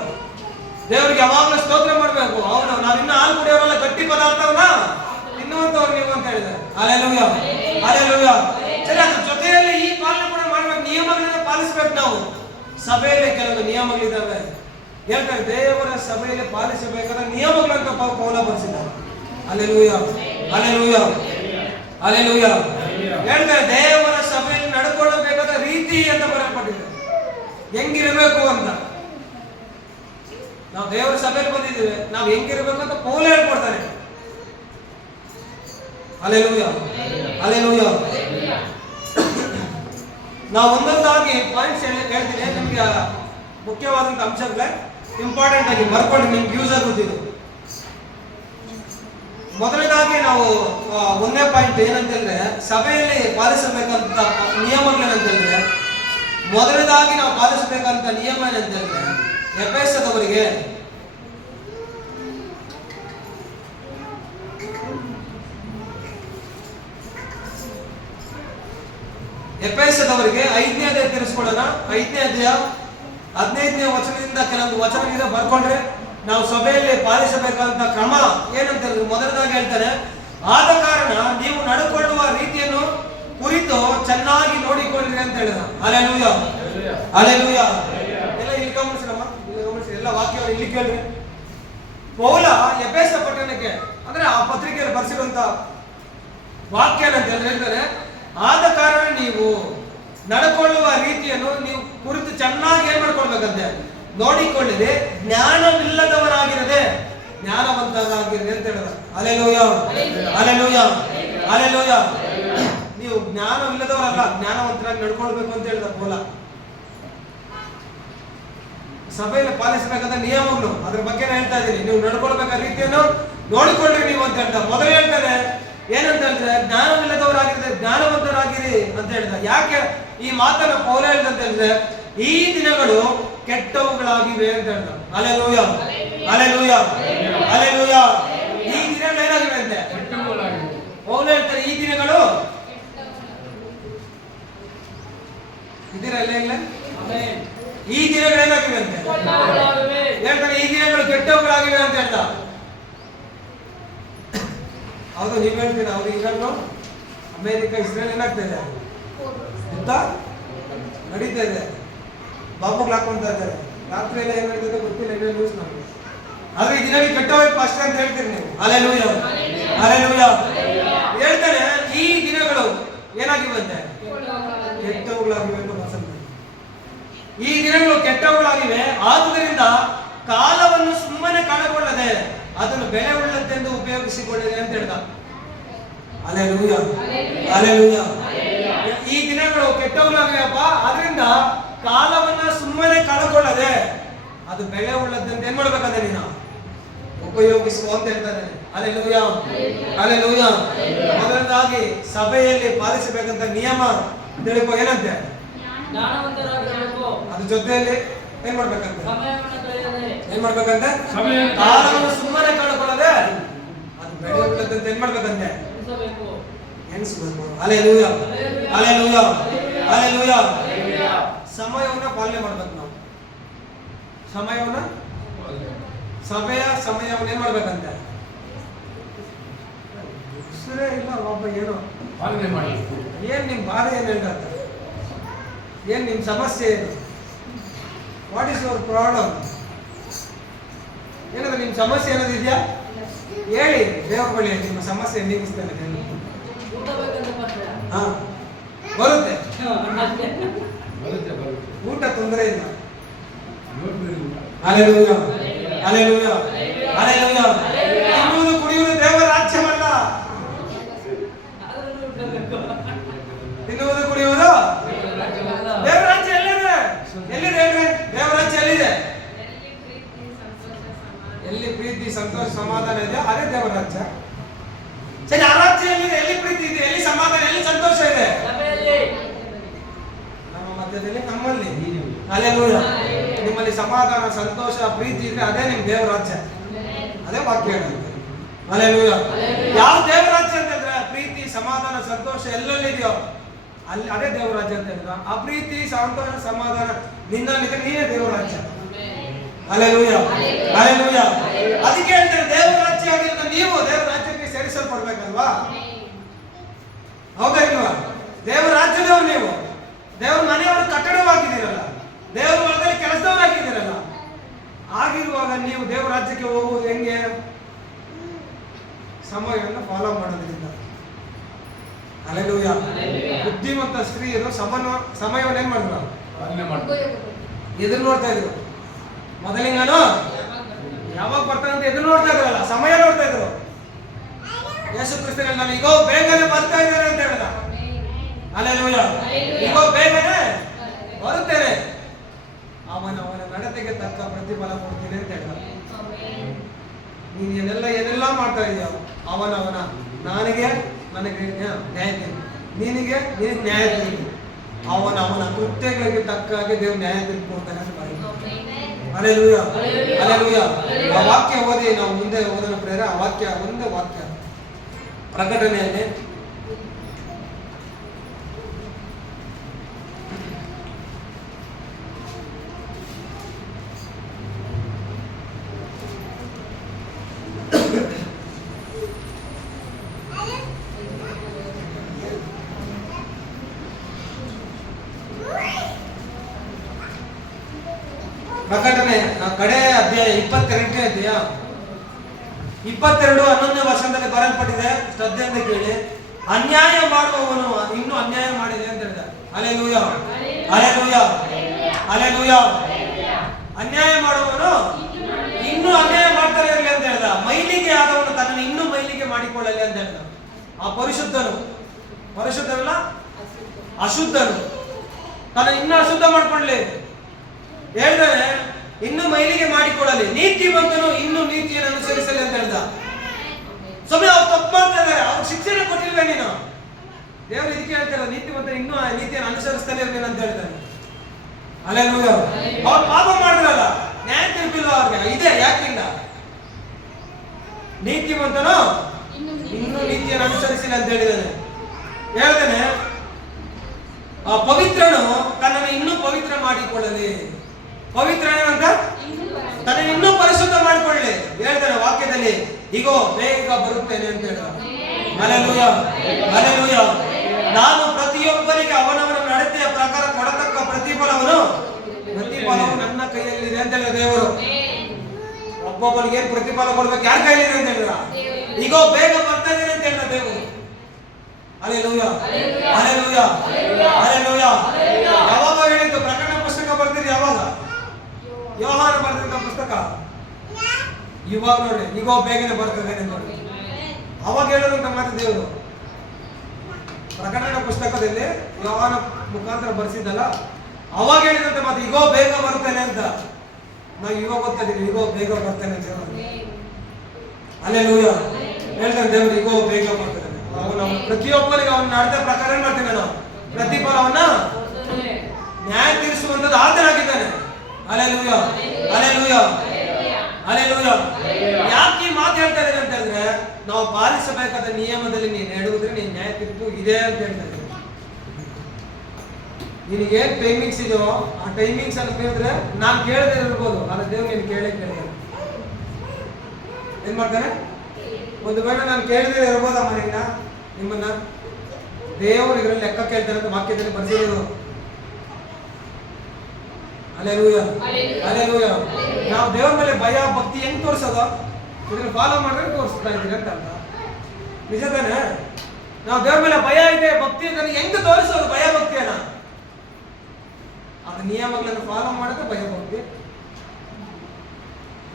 ದೇವರಿಗೆ ಯಾವಾಗಲೂ ಸ್ತೋತ್ರ ಮಾಡ್ಬೇಕು. ಅವನು ನಾವಿನ್ನ ಹಾಲು ಕುಡಿಯೋರೆಲ್ಲ ಗಟ್ಟಿ ಪದಾರ್ಥವನ್ನ ತಿನ್ನುವಂತವ್ರು ನೀವು ಅಂತ ಹೇಳಿದ್ದಾರೆ. Hallelujah, hallelujah. ಸರಿ, ಅದ್ರ ಜೊತೆಯಲ್ಲಿ ಈ ಪಾಲನೆ ಕೂಡ ಮಾಡ್ಬೇಕು, ನಿಯಮಗಳನ್ನ ಪಾಲಿಸ್ಬೇಕು. ನಾವು ಸಭೆಯಲ್ಲಿ ಕೆಲವು ನಿಯಮಗಳಿದ್ದಾವೆ ಹೇಳ್ತಾರೆ. ದೇವರ ಸಭೆಯಲ್ಲಿ ಪಾಲಿಸಬೇಕಾದ ನಿಯಮಗಳಂತ ಪೌಲ ಬರ್ಸಿದ್ದಾರೆ. Hallelujah, hallelujah, hallelujah. ಹೇಳ್ತಾರೆ ದೇವರ ಸಭೆಯಲ್ಲಿ ನಡ್ಕೊಳ್ಳಬೇಕಾದ ರೀತಿ ಅಂತ ಬರಲ್ಪಟ್ಟಿದೆ, ಹೆಂಗಿರಬೇಕು ಅಂತ. ನಾವು ದೇವರ ಸಭೆಯಲ್ಲಿ ಬಂದಿದ್ದೇವೆ, ನಾವು ಹೆಂಗಿರ್ಬೇಕು ಅಂತ ಪೌಲ ಹೇಳ್ಕೊಡ್ತಾನೆ. Hallelujah, hallelujah. ನಾವು ಒಂದೊಂದಾಗಿ ಪಾಯಿಂಟ್ಸ್ ಹೇಳ್ತೀನಿ. ನಿಮ್ಗೆ ಮುಖ್ಯವಾದಂತ ಅಂಶಗಳೇ ಇಂಪಾರ್ಟೆಂಟ್ ಆಗಿ ಬರ್ಕೊಂಡು ನಿಮ್ಗೆ ಯೂಸ್ ಆಗುತ್ತಿದೆ. ಮೊದಲನೇದಾಗಿ ನಾವು ಒಂದೇ ಪಾಯಿಂಟ್ ಏನಂತ ಹೇಳಿದ್ರೆ, ಸಭೆಯಲ್ಲಿ ಪಾಲಿಸಬೇಕಂತ ನಿಯಮಗಳೇನಂತಂದ್ರೆ, ಮೊದಲನೇದಾಗಿ ನಾವು ಪಾಲಿಸಬೇಕಂತ ನಿಯಮ ಏನಂತಂದ್ರೆ, ಎಫೆಸದವರಿಗೆ ಎಫೆಸದವರಿಗೆ 5ನೇ ಅಧ್ಯಾಯ ತಿಳಿಸ್ಕೊಳ್ಳೋಣ. 5ನೇ ಅಧ್ಯಾಯ 15ನೇ ವಚನದಿಂದ ಕೆಲವೊಂದು ವಚನದಿಂದ ಬರ್ಕೊಂಡ್ರೆ ನಾವು ಸಭೆಯಲ್ಲಿ ಪಾಲಿಸಬೇಕಾದಂತ ಕ್ರಮ ಏನಂತ ಹೇಳಿದ್ರೆ, ಮೊದಲದಾಗಿ ಹೇಳ್ತಾರೆ, ಆದ ಕಾರಣ ನೀವು ನಡ್ಕೊಳ್ಳುವ ರೀತಿಯನ್ನು ಕುರಿತು ಚೆನ್ನಾಗಿ ನೋಡಿಕೊಳ್ಳ್ರಿ ಅಂತ ಹೇಳಿದ. Hallelujah, hallelujah. ಎಲ್ಲ ಇಲ್ಲಿ ಗಮನಿಸ್ರಮ್ಮ, ಇಲ್ಲಿ ಗಮನಿಸ್ರಿ, ಎಲ್ಲ ವಾಕ್ಯವನ್ನು ಇಲ್ಲಿ ಕೇಳ್ರಿ. ಪೌಲ ಎಫೆಸ ಪಟ್ಟಣಕ್ಕೆ, ಅಂದ್ರೆ ಅಂದ್ರೆ ಆ ಪತ್ರಿಕೆಯಲ್ಲಿ ಬರ್ಸಿರುವಂತ ವಾಕ್ಯ ಅಂತ ಹೇಳ್ತಾರೆ, ಆದ ಕಾರಣ ನೀವು ನಡ್ಕೊಳ್ಳುವ ರೀತಿಯನ್ನು ನೀವು ಕುರಿತು ಚೆನ್ನಾಗಿ ಏನ್ ಮಾಡ್ಕೊಳ್ಬೇಕಂತೆ ನೋಡಿಕೊಳ್ಳಿರಿ, ಜ್ಞಾನವಿಲ್ಲದವರಾಗಿರದೆ ಜ್ಞಾನವಂತರಾಗಿರದೆ ಅಂತ ಹೇಳಿದ. Hallelujah, hallelujah, hallelujah. ನೀವು ಜ್ಞಾನವಿಲ್ಲದವರಲ್ಲ, ಜ್ಞಾನವಂತರಾಗಿ ನಡ್ಕೊಳ್ಬೇಕು ಅಂತ ಹೇಳಿದ ಪೌಲ. ಸಭೆಯಲ್ಲಿ ಪಾಲಿಸಬೇಕಾದ ನಿಯಮಗಳು ಅದ್ರ ಬಗ್ಗೆ ಹೇಳ್ತಾ ಇದ್ದೀನಿ. ನೀವು ನಡ್ಕೊಳ್ಬೇಕಾದ ರೀತಿಯನ್ನು ನೋಡಿಕೊಳ್ಳ್ರಿ ನೀವು ಅಂತ ಹೇಳ್ತಾರೆ. ಮೊದಲು ಹೇಳ್ತಾರೆ ಏನಂತ ಹೇಳಿದ್ರೆ, ಜ್ಞಾನವಿಲ್ಲದವರಾಗಿದ್ರೆ ಜ್ಞಾನವಂತರಾಗಿರಿ ಅಂತ ಹೇಳಿದ. ಯಾಕೆ ಈ ಮಾತನ್ನ ಪೌಲ ಹೇಳಿದ ಅಂತ ಹೇಳಿದ್ರೆ, ಈ ದಿನಗಳು ಕೆಟ್ಟವುಗಳಾಗಿವೆ ಅಂತ ಹೇಳ್ದ. Hallelujah, hallelujah, hallelujah. ಈ ದಿನಗಳು ಏನಾಗಿವೆ ಅಂತೆ ಪೌಲ ಹೇಳ್ತಾರೆ, ಈ ದಿನಗಳು ಇದೀರಾ ಇಲ್ಲ? ಈ ದಿನಗಳು ಏನಾಗಿವೆ ಅಂತೆ ಹೇಳ್ತಾರೆ, ಈ ದಿನಗಳು ಕೆಟ್ಟವುಗಳಾಗಿವೆ ಅಂತ ಹೇಳ್ದ. ಹೌದು, ನೀವ್ ಹೇಳ್ತೀರಾ. ಅವ್ರು ಈಗಲೂ ಅಮೇರಿಕ ಇಸ್ರೇಲ್ ಏನಾಗ್ತಾ ಇದೆ, ಯುದ್ಧ ನಡೀತಾ ಇದೆ, ಬಾಂಬುಗಳು ಹಾಕೊಂತ ಇದ್ದಾರೆ. ರಾತ್ರಿ ಎಲ್ಲ ಏನ್ ನಡೀತದೆ ಗೊತ್ತಿಲ್ಲ, ಇದೆ ನ್ಯೂಸ್ ನಮಗೆ. ಆದ್ರೆ ಈ ದಿನಗಳು ಕೆಟ್ಟವೇ ಅಷ್ಟೇ ಅಂತ ಹೇಳ್ತೀರಿ ನೀವು. Hallelujah, hallelujah. ಹೇಳ್ತಾನೆ ಈ ದಿನಗಳು ಏನಾಗಿವೆ ಕೆಟ್ಟವುಗಳಾಗಿವೆ ಅಂತ ಭಾಷಣ. ಈ ದಿನಗಳು ಕೆಟ್ಟವುಗಳಾಗಿವೆ, ಆದುದರಿಂದ ಕಾಲವನ್ನು ಸುಮ್ಮನೆ ಕಳೆಕೊಳ್ಳದೆ ಅದನ್ನು ಬೆಲೆ ಉಳ್ಳದ್ದೆಂದು ಉಪಯೋಗಿಸಿಕೊಳ್ಳಿದೆ ಅಂತ ಹೇಳ್ದ. Hallelujah, hallelujah. ಈ ದಿನಗಳು ಕೆಟ್ಟವುಗಳಾಗಿವೆಯಪ್ಪ, ಅದರಿಂದ ಕಾಲವನ್ನ ಸುಮ್ಮನೆ ಕಳೆಕೊಳ್ಳದೆ ಅದು ಬೆಲೆ ಉಳ್ಳದ್ದೆಂದು ಏನ್ ಮಾಡ್ಬೇಕಂದ್ರೆ ನೀನು ಉಪಯೋಗಿಸುವ ಅಂತ ಹೇಳ್ತಾನೆ. Hallelujah, hallelujah. ಮೊದಲನೇದಾಗಿ ಸಭೆಯಲ್ಲಿ ಪಾಲಿಸಬೇಕಂತ ನಿಯಮ ತಿಳಿಕೋ ಏನಂತೆ, ಅದ್ರ ಜೊತೆಯಲ್ಲಿ ಏನ್ ಮಾಡ್ಬೇಕಂತೆ, ಏನ್ ಮಾಡ್ಬೇಕಂತೆ, ಕಾಲವನ್ನು ಸುಮ್ಮನೆ ಕಳ್ಕೊಳ್ಳದೆ ಅದು ಬೆಳೆ ಉಳ್ಳದಂತ ಏನ್ ಮಾಡ್ಬೇಕಂತೆ ಎಣಿಸ್ಬೇಕು. Hallelujah, hallelujah, hallelujah. ಸಮಯವನ್ನ ಪಾಲನೆ ಮಾಡ್ಬೇಕು ನಾವು. ಸಮಯವನ್ನ ಸಮಯವನ್ನ ಏನ್ ಮಾಡ್ಬೇಕಂತೆ ಇಲ್ಲ ಒಬ್ಬ ಏನೋ ಪಾಲನೆ ಮಾಡಿ. ಏನ್ ನಿಮ್ ಬಾಧೆ ಏನ್ ಹೇಳ್ತಾರೆ, ಏನ್ ನಿಮ್ ಸಮಸ್ಯೆ ಏನು, ವಾಟ್ ಇಸ್ ಯುವರ್ ಪ್ರಾಬ್ಲಮ್, ಏನಾದ್ರೆ ನಿಮ್ ಸಮಸ್ಯೆ ಏನಾದ್ರು ಇದೆಯಾ ಹೇಳಿ, ದೇವ್ರ ಬಳಿ ನಿಮ್ಮ ಸಮಸ್ಯೆ ನೀಗಿಸ್ತೇನೆ. ಹಾ ಬರುತ್ತೆ, ಊಟ ತೊಂದರೆ ಇಲ್ಲ. Hallelujah, hallelujah, hallelujah. ತಿನ್ನುವುದು ಕುಡಿಯುವುದು ದೇವರ ರಾಜ್ಯವಲ್ಲ. ತಿನ್ನುವುದು ಕುಡಿಯುವುದು ದೇವರ ರಾಜ್ಯ ಎಲ್ಲಿದೆ? ಎಲ್ಲಿದೆ ಹೇಳ್ರಿ? ದೇವರ ರಾಜ್ಯ ಎಲ್ಲಿದೆ? ಎಲ್ಲಿ ಪ್ರೀತಿ ಸಂತೋಷ ಸಮಾಧಾನ ಇದೆ ಅದೇ ದೇವರ ರಾಜ್ಯ. ಸರಿ, ಆ ರಾಜ್ಯ ಎಲ್ಲಿದೆ? ಎಲ್ಲಿ ಪ್ರೀತಿ ಇದೆ, ಎಲ್ಲಿ ಸಮಾಧಾನ, ಎಲ್ಲಿ ಸಂತೋಷ ಇದೆ? ನಮ್ಮ ಮಧ್ಯದಲ್ಲಿ, ನಮ್ಮಲ್ಲಿ. ಹಲ್ಲೆಲೂಯಾ. ನಿಮ್ಮಲ್ಲಿ ಸಮಾಧಾನ ಸಂತೋಷ ಪ್ರೀತಿ ಇದ್ರೆ ಅದೇ ನಿಮ್ ದೇವರ ರಾಜ್ಯ. ಅದೇ ವಾಕ್ಯ ಹೇಳುತ್ತೆ. ಹಲ್ಲೆಲೂಯಾ. ಯಾವ ದೇವರ ರಾಜ್ಯ ಅಂತ ಹೇಳಿದ್ರೆ ಪ್ರೀತಿ ಸಮಾಧಾನ ಸಂತೋಷ ಎಲ್ಲೆಲ್ಲಿದೆಯೋ ಅಲ್ಲಿ ಅದೇ ದೇವರ ರಾಜ್ಯ ಅಂತ ಹೇಳಿದ್ರ. ಆ ಪ್ರೀತಿ ಸಂತೋಷ ಸಮಾಧಾನ ನಿನ್ನಲ್ಲಿದ್ರೆ ನೀನೇ ದೇವರ ರಾಜ್ಯ. Hallelujah, hallelujah. ಅದಕ್ಕೆ ಹೇಳ್ತಾರೆ ದೇವರ ರಾಜ್ಯ ಆಗಿರೋದು ನೀವು ದೇವರ ರಾಜ್ಯಕ್ಕೆ ಸೇರಿಸಲ್ಪಡ್ಬೇಕಲ್ವಾ? ಹೌದಾ ಇಲ್ವಾ? ದೇವರ ರಾಜ್ಯದವರು ನೀವು, ದೇವರ ಮನೆಯವರು ಕಟ್ಟಡವಾಗಿದ್ದೀರಲ್ಲ, ದೇವರ ಮನೆಯಲ್ಲಿ ಕೆಲಸದವರಾಗಿದ್ದೀರಲ್ಲ. ಆಗಿರುವಾಗ ನೀವು ದೇವರ ರಾಜ್ಯಕ್ಕೆ ಹೋಗುವುದು ಹೆಂಗೆ? ಸಮಯವನ್ನು ಫಾಲೋ ಮಾಡೋದ್ರಿಂದ. ಹಲ್ಲೆಲೂಯಾ. ಬುದ್ಧಿವಂತ ಸ್ತ್ರೀಯರು ಸಮಯವನ್ನು ಏನ್ ಮಾಡಿದ್ರು? ಎದುರು ನೋಡ್ತಾ ಇದ್ರು. ಮೊದಲಿಂಗಾನು ಯಾವಾಗ ಬರ್ತಾನೆ ಅಂತ ಎದುರು ನೋಡ್ತಾ ಇದ್ರಲ್ಲ, ಸಮಯ ನೋಡ್ತಾ ಇದ್ರು. ಯೇಸು ಕ್ರಿಸ್ತನಲ್ಲಿ ನಾನು ಈಗೋ ಬೇಗನೆ ಬರ್ತಾ ಇದ್ದೇನೆ ಅಂತ ಹೇಳಿದ. ಹಲ್ಲೆಲೂಯಾ. ಈಗೋ ಬೇಗನೆ ಬರುತ್ತೇನೆ, ಅವನ ನಡತೆಗೆ ತಕ್ಕ ಪ್ರತಿಫಲ ಕೊಡ್ತೀನಿ ಅಂತ ಹೇಳಿದ. ನೀನ್ ಏನೆಲ್ಲ ಮಾಡ್ತಾ ಇದೀಯ, ಅವನ ನನಗೆ ನ್ಯಾಯ ತೀರಿ, ನಿನಗೆ ನ್ಯಾಯ ತೀರಿ, ಅವನ ಕೃತ್ಯಗಳಿಗೆ ತಕ್ಕ ಹಾಗೆ ದೇವ್ರು ನ್ಯಾಯ ತೀರ್ಕೊಡ್ತಾನೆ ಅಂತ ಬರೀ. Hallelujah, hallelujah. ಆ ವಾಕ್ಯ ಓದಿ ನಾವು ಮುಂದೆ ಓದೋಣ ಪ್ರೇರ. ಆ ವಾಕ್ಯ ಒಂದೇ ವಾಕ್ಯ ಪ್ರಕಟಣೆಯಲ್ಲಿ ಪ್ರಕಟಣೆ ಕಡೆ ಅಧ್ಯಾಯ 22ನೇ ಅಧ್ಯಾಯ 22:11 ವರ್ಷದಲ್ಲಿ ಬರೆಯಲ್ಪಟ್ಟಿದೆ. ಶ್ರದ್ಧೆಯಿಂದ ಕೇಳಿ. ಅನ್ಯಾಯ ಮಾಡುವವನು ಇನ್ನೂ ಅನ್ಯಾಯ ಮಾಡಿದೆ ಅಂತ ಹೇಳಿದ. Hallelujah, hallelujah, hallelujah. ಅನ್ಯಾಯ ಮಾಡುವವನು ಇನ್ನೂ ಅನ್ಯಾಯ ಮಾಡ್ತಾರೆ ಇರಲಿ ಅಂತ ಹೇಳಿದ. ಮೈಲಿಗೆ ಆದವನು ತನ್ನನ್ನು ಇನ್ನೂ ಮೈಲಿಗೆ ಮಾಡಿಕೊಳ್ಳಲಿ ಅಂತ ಹೇಳಿದ. ಆ ಪರಿಶುದ್ಧನಲ್ಲ, ಅಶುದ್ಧನು ತನ್ನ ಇನ್ನೂ ಅಶುದ್ಧ ಮಾಡ್ಕೊಳ್ಳಲಿ ಹೇಳ್ದಾನೆ. ಇನ್ನು ಮೈಲಿಗೆ ಮಾಡಿಕೊಳ್ಳಲಿ. ನೀತಿವಂತನು ಇನ್ನೂ ನೀತಿಯನ್ನು ಅನುಸರಿಸಲಿ ಅಂತ ಹೇಳ್ದ. ಸ್ವಾಮಿ ಅವ್ರು ತಪ್ಪು ಮಾಡ್ತಾ ಇದ್ದಾರೆ, ಅವ್ರ ಶಿಕ್ಷಣ ಕೊಟ್ಟಿಲ್ವೇ ನೀನು? ದೇವರು ಇದಕ್ಕೆ ಹೇಳ್ತಾರೆ, ನೀತಿವಂತ ಇನ್ನೂ ನೀತಿಯನ್ನು ಅನುಸರಿಸ್ತಾನೆ ಇರ್ತೀನಿ ಅಂತ ಹೇಳ್ತಾನೆ. ಹಲ್ಲೆಲೂಯಾ. ಅವ್ರು ಪಾಪ ಮಾಡಿದ್ರಲ್ಲ, ನ್ಯಾಯ ತೀರ್ಪಿಲ್ಲ ಅವ್ರಿಗೆ. ಇದೆ ಯಾಕಿಲ್ಲ? ನೀತಿವಂತನು ಇನ್ನೂ ನೀತಿಯನ್ನು ಅನುಸರಿಸಿಲ್ಲ ಅಂತ ಹೇಳಿದ್ದಾನೆ. ಹೇಳ್ತಾನೆ, ಆ ಪವಿತ್ರನು ತನ್ನನ್ನು ಇನ್ನೂ ಪವಿತ್ರ ಮಾಡಿಕೊಳ್ಳಲಿ. ಪವಿತ್ರ ಏನಂತ? ತನ್ನನ್ನು ಇನ್ನೂ ಪರಿಶುದ್ಧ ಮಾಡಿಕೊಳ್ಳಿ ಹೇಳ್ತಾನೆ ವಾಕ್ಯದಲ್ಲಿ. ಈಗೋ ಬೇಗ ಬರುತ್ತೇನೆ ಅಂತ ಹೇಳ್ತಾನೆ. Hallelujah, hallelujah. ನಾನು ಪ್ರತಿಯೊಬ್ಬರಿಗೆ ಅವನವನ ನಡತೆಯ ಪ್ರಕಾರ ಕೊಡತಕ್ಕ ಪ್ರತಿಫಲವು ನನ್ನ ಕೈಯಲ್ಲಿದೆ ಅಂತ ಹೇಳಿದ ದೇವರು. ಒಬ್ಬೊಬ್ಬರಿಗೆ ಪ್ರತಿಫಲ ಕೊಡ್ಬೇಕು ಯಾರ ಕೈಯಲ್ಲಿದೆ ಅಂತ ಹೇಳಿದ್ರ? ಈಗೋ ಬೇಗ ಬರ್ತಾ ಇದ್ದೇನೆ ಅಂತ ಹೇಳಿದ ದೇವರು. Hallelujah, hallelujah, hallelujah. ಯಾವಾಗ ಹೇಳಿದ್ದು? ಪ್ರಕಟಣೆ ಪುಸ್ತಕ ಬರ್ತೀರಿ ಯಾವಾಗ? ಯೋಹಾನ ಬರ್ತಿದ್ದ ಪುಸ್ತಕ ಇವಾಗ ನೋಡಿ, ಈಗೋ ಬೇಗನೆ ಬರ್ತದೆ ನೋಡಿ. ಅವಾಗ ಹೇಳೋದಂತ ಮಾತು ದೇವರು. ಪ್ರಕಟಣೆ ಪುಸ್ತಕದಲ್ಲಿ ಯೋಹಾನ ಮುಖಾಂತರ ಬರ್ಸಿದ್ದಲ್ಲ, ಅವಾಗ ಹೇಳಿದಂತೆ ಮಾತು ಈಗೋ ಬೇಗ ಬರ್ತೇನೆ ಅಂತ. ನಾವು ಇವಾಗ ಗೊತ್ತಿದ್ದೀವಿ ಈಗೋ ಬೇಗ ಬರ್ತೇನೆ ಅಂತ. ಹಲ್ಲೆಲೂಯಾ. ಹೇಳ್ತಾನೆ ದೇವರು ಈಗೋ ಬೇಗ ಬರ್ತೇನೆ. ಅವನು ಪ್ರತಿಯೊಬ್ಬರಿಗೆ ಅವನ ನಡತೆ ಪ್ರಕಾರ ಏನ್ ಮಾಡ್ತೇನೆ ನಾನು? ಪ್ರತಿಫಲವನ್ನ ನ್ಯಾಯ ತೀರಿಸುವಂತದ್ದು ಆತನಾಗಿದ್ದಾನೆ. Hallelujah, hallelujah, hallelujah. ಯಾಕೆ ಈ ಮಾತು ಹೇಳ್ತಾ ಇದ್ದೇನೆ ಅಂತ ಹೇಳಿದ್ರೆ, ನಾವು ಪಾಲಿಸಬೇಕಾದ ನಿಯಮದಲ್ಲಿ ನೀನು ನಡೆಯುವುದ್ರೆ ನೀನ್ ನ್ಯಾಯ ತೀರ್ಪು ಇದೆ ಅಂತ ಹೇಳ್ತಾ ಇದ್ದೀನಿ. ನಿನಗೆ ಏನ್ ಟೈಮಿಂಗ್ಸ್ ಇದೆಯೋ ಆ ಟೈಮಿಂಗ್ಸ್ ಅನ್ನು ಕೇಳಿದ್ರೆ ನಾನು ಕೇಳದೆ ಇರ್ಬೋದು, ಆದ್ರೆ ದೇವ್ರು ನೀನು ಕೇಳೇ ಏನ್ ಮಾಡ್ತಾನೆ? ಒಂದು ವೇಳೆ ನಾನು ಕೇಳದೆ ಇರ್ಬೋದ ಮನೆಯಿಂದ ನಿಮ್ಮನ್ನ? ದೇವರು ಇದರಲ್ಲಿ ಲೆಕ್ಕ ಕೇಳ್ತಾರೆ ಅಂತ ವಾಕ್ಯದಲ್ಲಿ ಬರ್ಸಿರೋದು. Hallelujah, hallelujah. ನಾವು ದೇವರ ಮೇಲೆ ಭಯ ಭಕ್ತಿ ಹೆಂಗ್ ತೋರಿಸೋದು? ಇದನ್ನ ಫಾಲೋ ಮಾಡಿದ್ರೆ ತೋರಿಸ್ತಾ ಇದ್ದೀರಿ ಅಂತ ಅರ್ಥ. ನಿಜ ತಾನೆ? ನಾವು ದೇವರ ಮೇಲೆ ಭಯ ಇದೆ ಭಕ್ತಿ ಇದೆ ಹೆಂಗ್ ತೋರಿಸೋದು ಭಯ ಭಕ್ತಿಯನ್ನ? ಅದು ನಿಯಮಗಳನ್ನು ಫಾಲೋ ಮಾಡಿದ್ರೆ ಭಯ ಭಕ್ತಿ.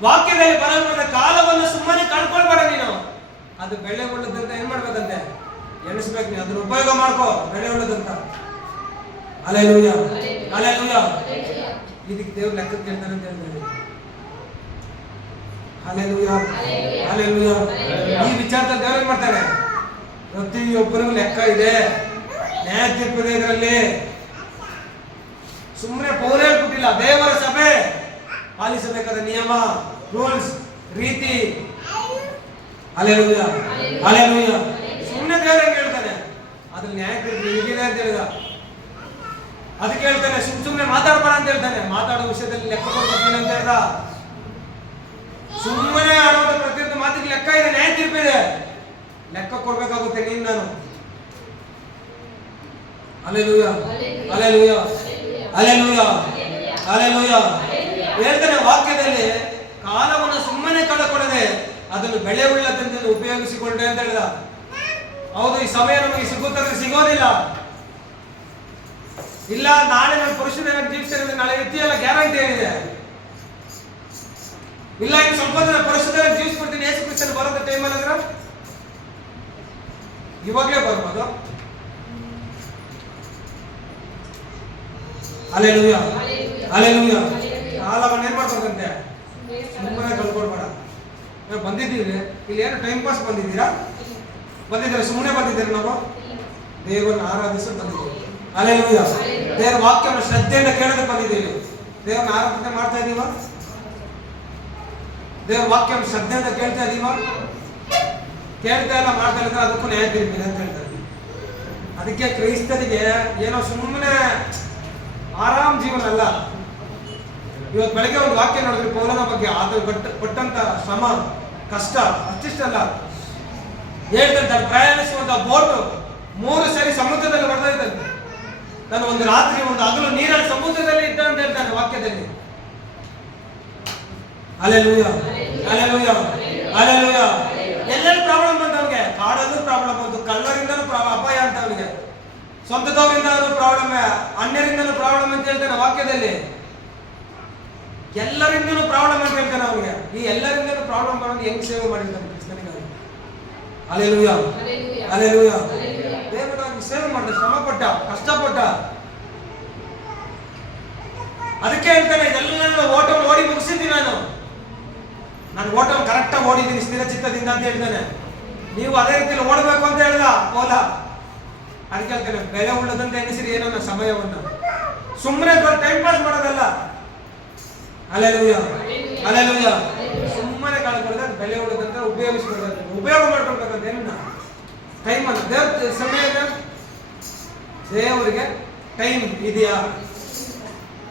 ವಾಕ್ಯದಲ್ಲಿ ಬರಲ್ಪಟ್ಟ ಕಾಲವನ್ನು ಸುಮ್ಮನೆ ಕಳ್ಕೊಳ್ಬೇಡ ನೀನು. ಅದು ಬೆಳೆ ಉಳ್ಳದಂತ ಏನ್ ಮಾಡ್ಬೇಕಂತೆ? ಎಣಿಸ್ಬೇಕು ನೀನು. ಅದನ್ನ ಉಪಯೋಗ ಮಾಡ್ಕೋ, ಬೆಳೆ ಉಳ್ಳದಂತ. Hallelujah, hallelujah. ಇದಕ್ಕೆ ದೇವ್ರು ಲೆಕ್ಕ ಕೇಳ್ತಾನೆ ಅಂತ ಹೇಳ್ತಾರೆ. Hallelujah, hallelujah. ಈ ವಿಚಾರದಲ್ಲಿ ದೇವ್ರು ಏನ್ ಮಾಡ್ತಾರೆ? ಪ್ರತಿಯೊಬ್ಬರಿಗೂ ಲೆಕ್ಕ ಇದೆ, ನ್ಯಾಯ ತೀರ್ಪಿದೆ ಇದರಲ್ಲಿ. ಸುಮ್ಮನೆ ಪೌರ ಹೇಳ್ಬಿಟ್ಟಿಲ್ಲ. ದೇವರ ಸಭೆ ಪಾಲಿಸಬೇಕಾದ ನಿಯಮ, ರೂಲ್ಸ್, ರೀತಿ. Hallelujah, hallelujah. ಸುಮ್ಮನೆ ದೇವರು ಹೆಂಗ್ ಹೇಳ್ತಾನೆ? ಅದ್ರಲ್ಲಿ ನ್ಯಾಯ ತೀರ್ಪು ಹೀಗಿದೆ ಅಂತ ಹೇಳಿದ. ಅದಕ್ಕೆ ಹೇಳ್ತಾನೆ ಸುಮ್ಮನೆ ಮಾತಾಡ್ಬೇಡ ಅಂತ ಹೇಳ್ತಾನೆ. ಮಾತಾಡೋ ವಿಷಯದಲ್ಲಿ ಲೆಕ್ಕ ಕೊಡ್ತೀನಿ ಅಂತ ಹೇಳ್ದ. ಸುಮ್ಮನೆ ಆಡುವಂತ ಪ್ರತಿಯೊಂದು ಮಾತಿಗೆ ಲೆಕ್ಕ ಇದೆ, ನ್ಯಾಯ ತೀರ್ಪಿದೆ, ಲೆಕ್ಕ ಕೊಡ್ಬೇಕಾಗುತ್ತೆ ನೀನ್ ನಾನು. Hallelujah, hallelujah, hallelujah, hallelujah. ಹೇಳ್ತಾನೆ ವಾಕ್ಯದಲ್ಲಿ, ಕಾಲವನ್ನು ಸುಮ್ಮನೆ ಕಳೆದುಕೊಳ್ಳದೆ ಅದನ್ನು ಬೆಳೆ ಉಳ್ಳದಂತೆ ಉಪಯೋಗಿಸಿಕೊಂಡೆ ಅಂತ ಹೇಳಿದ. ಹೌದು, ಈ ಸಮಯ ನಮಗೆ ಸಿಗುತ್ತದೆ, ಸಿಗೋದಿಲ್ಲ. ಇಲ್ಲ ನಾಳೆ ನಾನು ಪುರುಷನಾಗಿ ಜೀವಿಸ್ತೇನೆ, ನಾಳೆ ಇರ್ತೀಯಲ್ಲ, ಗ್ಯಾರಂಟಿ ಏನಿದೆ? ಇಲ್ಲ ಇನ್ನು ಸ್ವಲ್ಪ ದಿನ ಪುರುಷನಾಗಿ ಜೀವಿಸ್ಬಿಡ್ತೀನಿ, ಯೇಸು ಕ್ರಿಸ್ತನ ಬರೋದ ಟೈಮಲ್ಲಿ ಅಂದ್ರೆ ಇವಾಗಲೇ ಬರ್ಬೋದು. Hallelujah, hallelujah. ಕಾಲವನ್ನು ಏನ್ ಮಾಡ್ಬೇಕಂತೆ? ಸುಮ್ಮನೆ ಕಳ್ಕೊಳ್ಬೇಡ. ಬಂದಿದ್ದೀವಿ ಇಲ್ಲಿ, ಏನು ಟೈಮ್ ಪಾಸ್ ಬಂದಿದ್ದೀರಾ? ಬಂದಿದ್ದೀರಾ? ಸುಮ್ಮನೆ ಬಂದಿದ್ದೀರಾ? ನಾವು ದೇವರನ್ನು ಆರಾಧಿಸಲು ಬಂದಿದ್ದೀವಿ. ಹಲ್ಲೆಲೂಯಾ. ದೇವರ ವಾಕ್ಯವನ್ನು ಶ್ರದ್ಧೆಯಿಂದ ಕೇಳೋದಕ್ಕೆ ಬಂದಿದ್ದೀವಿ. ದೇವರನ್ನ ಆರಾಧನೆ ಮಾಡ್ತಾ ಇದೀವ? ದೇವರ ವಾಕ್ಯವನ್ನು ಶ್ರದ್ಧೆಯಿಂದ ಕೇಳ್ತಾ ಇದೀವ? ಕೇಳ್ತಾ ಇಲ್ಲ, ಮಾಡ್ತಾ ಇಲ್ಲ, ಅದಕ್ಕೂ ನ್ಯಾಯ ತೀರ್ಪಿದೆ ಅಂತ ಹೇಳ್ತಾರೆ. ಅದಕ್ಕೆ ಕ್ರೈಸ್ತರಿಗೆ ಏನೋ ಸುಮ್ಮನೆ ಆರಾಮ್ ಜೀವನ ಅಲ್ಲ. ಇವತ್ತು ಬೆಳಗ್ಗೆ ಒಂದು ವಾಕ್ಯ ನೋಡಿದ್ರಿ ಪೌಲನ ಬಗ್ಗೆ. ಅದು ಪಟ್ಟಂತ ಶ್ರಮ, ಕಷ್ಟ ಅಷ್ಟಿಷ್ಟಲ್ಲ. ಹೇಳ್ತಂತೆ ಪ್ರಯಾಣಿಸುವಂತ ಬೋಟು 3 ಸರಿ ಸಮುದ್ರದಲ್ಲಿ ಹೊಡೆದೈತಂತೆ. ನಾನು ಒಂದು ರಾತ್ರಿ ಒಂದು ಹಗಲು ನೀರಲ್ಲಿ ಸಮುದ್ರದಲ್ಲಿ ಇದ್ದ ಅಂತ ಹೇಳ್ತಾನೆ ವಾಕ್ಯದಲ್ಲಿ. Hallelujah, hallelujah. ಅಲ್ಲೆಲೂಯ. ಎಲ್ಲೆಲ್ಲಿ ಪ್ರಾಬ್ಲಮ್ ಬಂತು ಅವನಿಗೆ? ಕಾಡಲ್ಲೂ ಪ್ರಾಬ್ಲಮ್ ಬಂತು, ಕಳ್ಳರಿಂದನೂ ಅಪಾಯ ಅಂತ ಅವನಿಗೆ, ಸ್ವಂತದವರಿಂದನೂ ಪ್ರಾಬ್ಲಮ್, ಅನ್ಯರಿಂದನೂ ಪ್ರಾಬ್ಲಮ್ ಅಂತ ಹೇಳ್ತಾನೆ ವಾಕ್ಯದಲ್ಲಿ. ಎಲ್ಲರಿಂದನೂ ಪ್ರಾಬ್ಲಮ್ ಅಂತ ಹೇಳ್ತಾನೆ ಅವನಿಗೆ. ಈ ಎಲ್ಲರಿಂದನೂ ಪ್ರಾಬ್ಲಮ್ ಬರೋದು ಹೆಂಗ್ ಸೇವೆ ಮಾಡಿರ್ತಾನೆ ಕ್ರಿಸ್ತನಿಗಾಗಿ. Alleluia, alleluia. ದೇವರಾಗಿ ಸೇವೆ ಮಾಡಿದ, ಶ್ರಮ ಪಟ್ಟ, ಕಷ್ಟಪಟ್ಟ. ಅದಕ್ಕೆ ಹೇಳ್ತಾನೆ ಇದೆಲ್ಲ ಓಟವನ್ನು ಓಡಿ ಮುಗಿಸಿದ್ದೀನಿ ನಾನು ಓಟವನ್ನು ಕರೆಕ್ಟಾಗಿ ಓಡಿದ್ದೀನಿ ಸ್ಥಿರ ಚಿತ್ತದಿಂದ ಅಂತ ಹೇಳ್ತಾನೆ. ನೀವು ಅದೇ ರೀತಿಯಲ್ಲಿ ಓಡಬೇಕು ಅಂತ ಹೇಳ್ದ ಓಲ. ಅದಕ್ಕೆ ಹೇಳ್ತಾನೆ ಬೆಲೆ ಉಳ್ಳದಂತ ಎನಿಸಿರಿ ಏನೋ ಸಮಯವನ್ನ, ಸುಮ್ಮನೆ ಟೈಮ್ ಪಾಸ್ ಮಾಡೋದಲ್ಲ. Alleluia, alleluia. ಸುಮ್ಮನೆ ಕಳ್ಕೊಳ್ಳೋದ ಬೆಲೆ ಉಳ್ಳದಂತ ಉಪಯೋಗಿಸ್ಕೊಳ್ಬೇಕು, ಉಪಯೋಗ ಮಾಡ್ಕೊಳ್ಬೇಕಂತ ಏನನ್ನ ಟೈಮ್ ಅನ್ನ. ದೇವ್ರ ಸಮಯ, ದೇವರಿಗೆ ಟೈಮ್ ಇದೆಯಾ?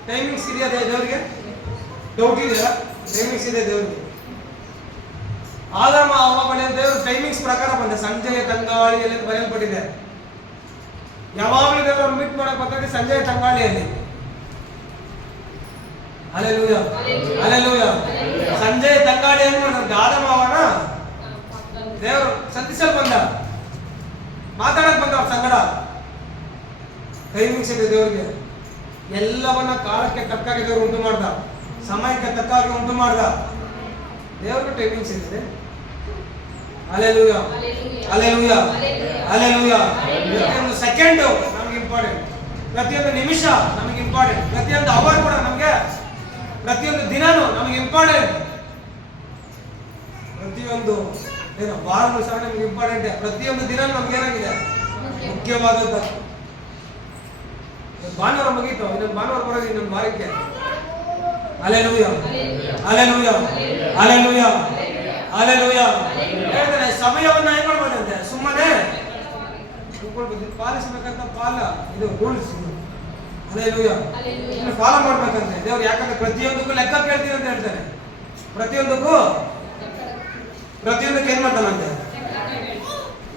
ಟೈಮಿಂಗ್ಸ್ ಇದೆಯಾ ದೇವರಿಗೆ? ಡೌಟ್ ಇದೆಯಾ? ಟೈಮಿಂಗ್ಸ್ ಇದೆ ದೇವರಿಗೆ. ಆದಾಮ ಅವ್ವ ಬಳಿ ದೇವರು ಟೈಮಿಂಗ್ಸ್ ಪ್ರಕಾರ ಬಂದ. ಸಂಜೆಯ ತಂಗಾಳಿಯಲ್ಲಿ ಬರೆಯಲ್ಪಟ್ಟಿದೆ. ಯಾವಾಗಲೂ ದೇವರು ಮೀಟ್ ಮಾಡಕ್ ಬರ್ತಾರೆ ಸಂಜೆಯ ತಂಗಾಳಿಯಲ್ಲಿ. Alleluia, alleluia. ಸಂಜೆಯ ತಂಗಾಳಿ ಏನ್ ಮಾಡಿದಂತೆ? ಆದಾಮ ಅವನ ದೇವರು ಸಂಧಿಸಲ್ ಬಂದ, ಮಾತಾಡಕ್ ಬಂದ ಅವ್ರ ಸಂಗಡ. ಟೈಮಿಂಗ್ಸ್ ಇದೆ ದೇವರಿಗೆ. ಎಲ್ಲವನ್ನ ಕಾಲಕ್ಕೆ ತಕ್ಕಾಗಿ ದೇವರು ಉಂಟು ಮಾಡ್ದ, ಸಮಯಕ್ಕೆ ತಕ್ಕಾಗಿ ಉಂಟು ಮಾಡ್ದ. ದೇವರಿಗೆ ಟೈಮಿಂಗ್ಸ್ ಇದೆ. Alleluia, alleluia, alleluia. ಪ್ರತಿಯೊಂದು ಸೆಕೆಂಡು ನಮಗೆ ಇಂಪಾರ್ಟೆಂಟ್, ಪ್ರತಿಯೊಂದು ನಿಮಿಷ ನಮಗೆ ಇಂಪಾರ್ಟೆಂಟ್, ಪ್ರತಿಯೊಂದು ಅವರ್ ಕೂಡ ನಮಗೆ, ಪ್ರತಿಯೊಂದು ದಿನನೂ ನಮಗೆ ಇಂಪಾರ್ಟೆಂಟ್. ಪ್ರತಿಯೊಂದು ಏನು ವಾರನೂ ಸಹ ನಮಗೆ ಇಂಪಾರ್ಟೆಂಟ್. ಪ್ರತಿಯೊಂದು ದಿನ ನಮ್ಗೆ ಏನಾಗಿದೆ ಮುಖ್ಯವಾದದ್ದು. ಭಾನುವಾರ ಮುಗೀತು, ಇನ್ನೊಂದು ಭಾನುವಾರ ಬರೋದು ಇನ್ನೊಂದು ವಾರಕ್ಕೆ. Alleluia, alleluia, alleluia, alleluia. ಹೇಳ್ತಾನೆ ಸಮಯವನ್ನ ಏನ್ ಮಾಡ್ಬೋದಂತೆ? ಸುಮ್ಮನೆ ಪಾಲಿಸಬೇಕಂತ ಇದು ರೂಲ್ಸ್. ಅಲ್ಲೆಲೂಯ, ಫಾಲೋ ಮಾಡ್ಬೇಕಂತೆ ದೇವ್ರು. ಯಾಕಂದ್ರೆ ಪ್ರತಿಯೊಂದಕ್ಕೂ ಲೆಕ್ಕ ಕೇಳ್ತೀನಿ ಅಂತ ಹೇಳ್ತಾನೆ. ಪ್ರತಿಯೊಂದಕ್ಕೂ ಏನ್ ಮಾಡ್ತಾನಂತೆ?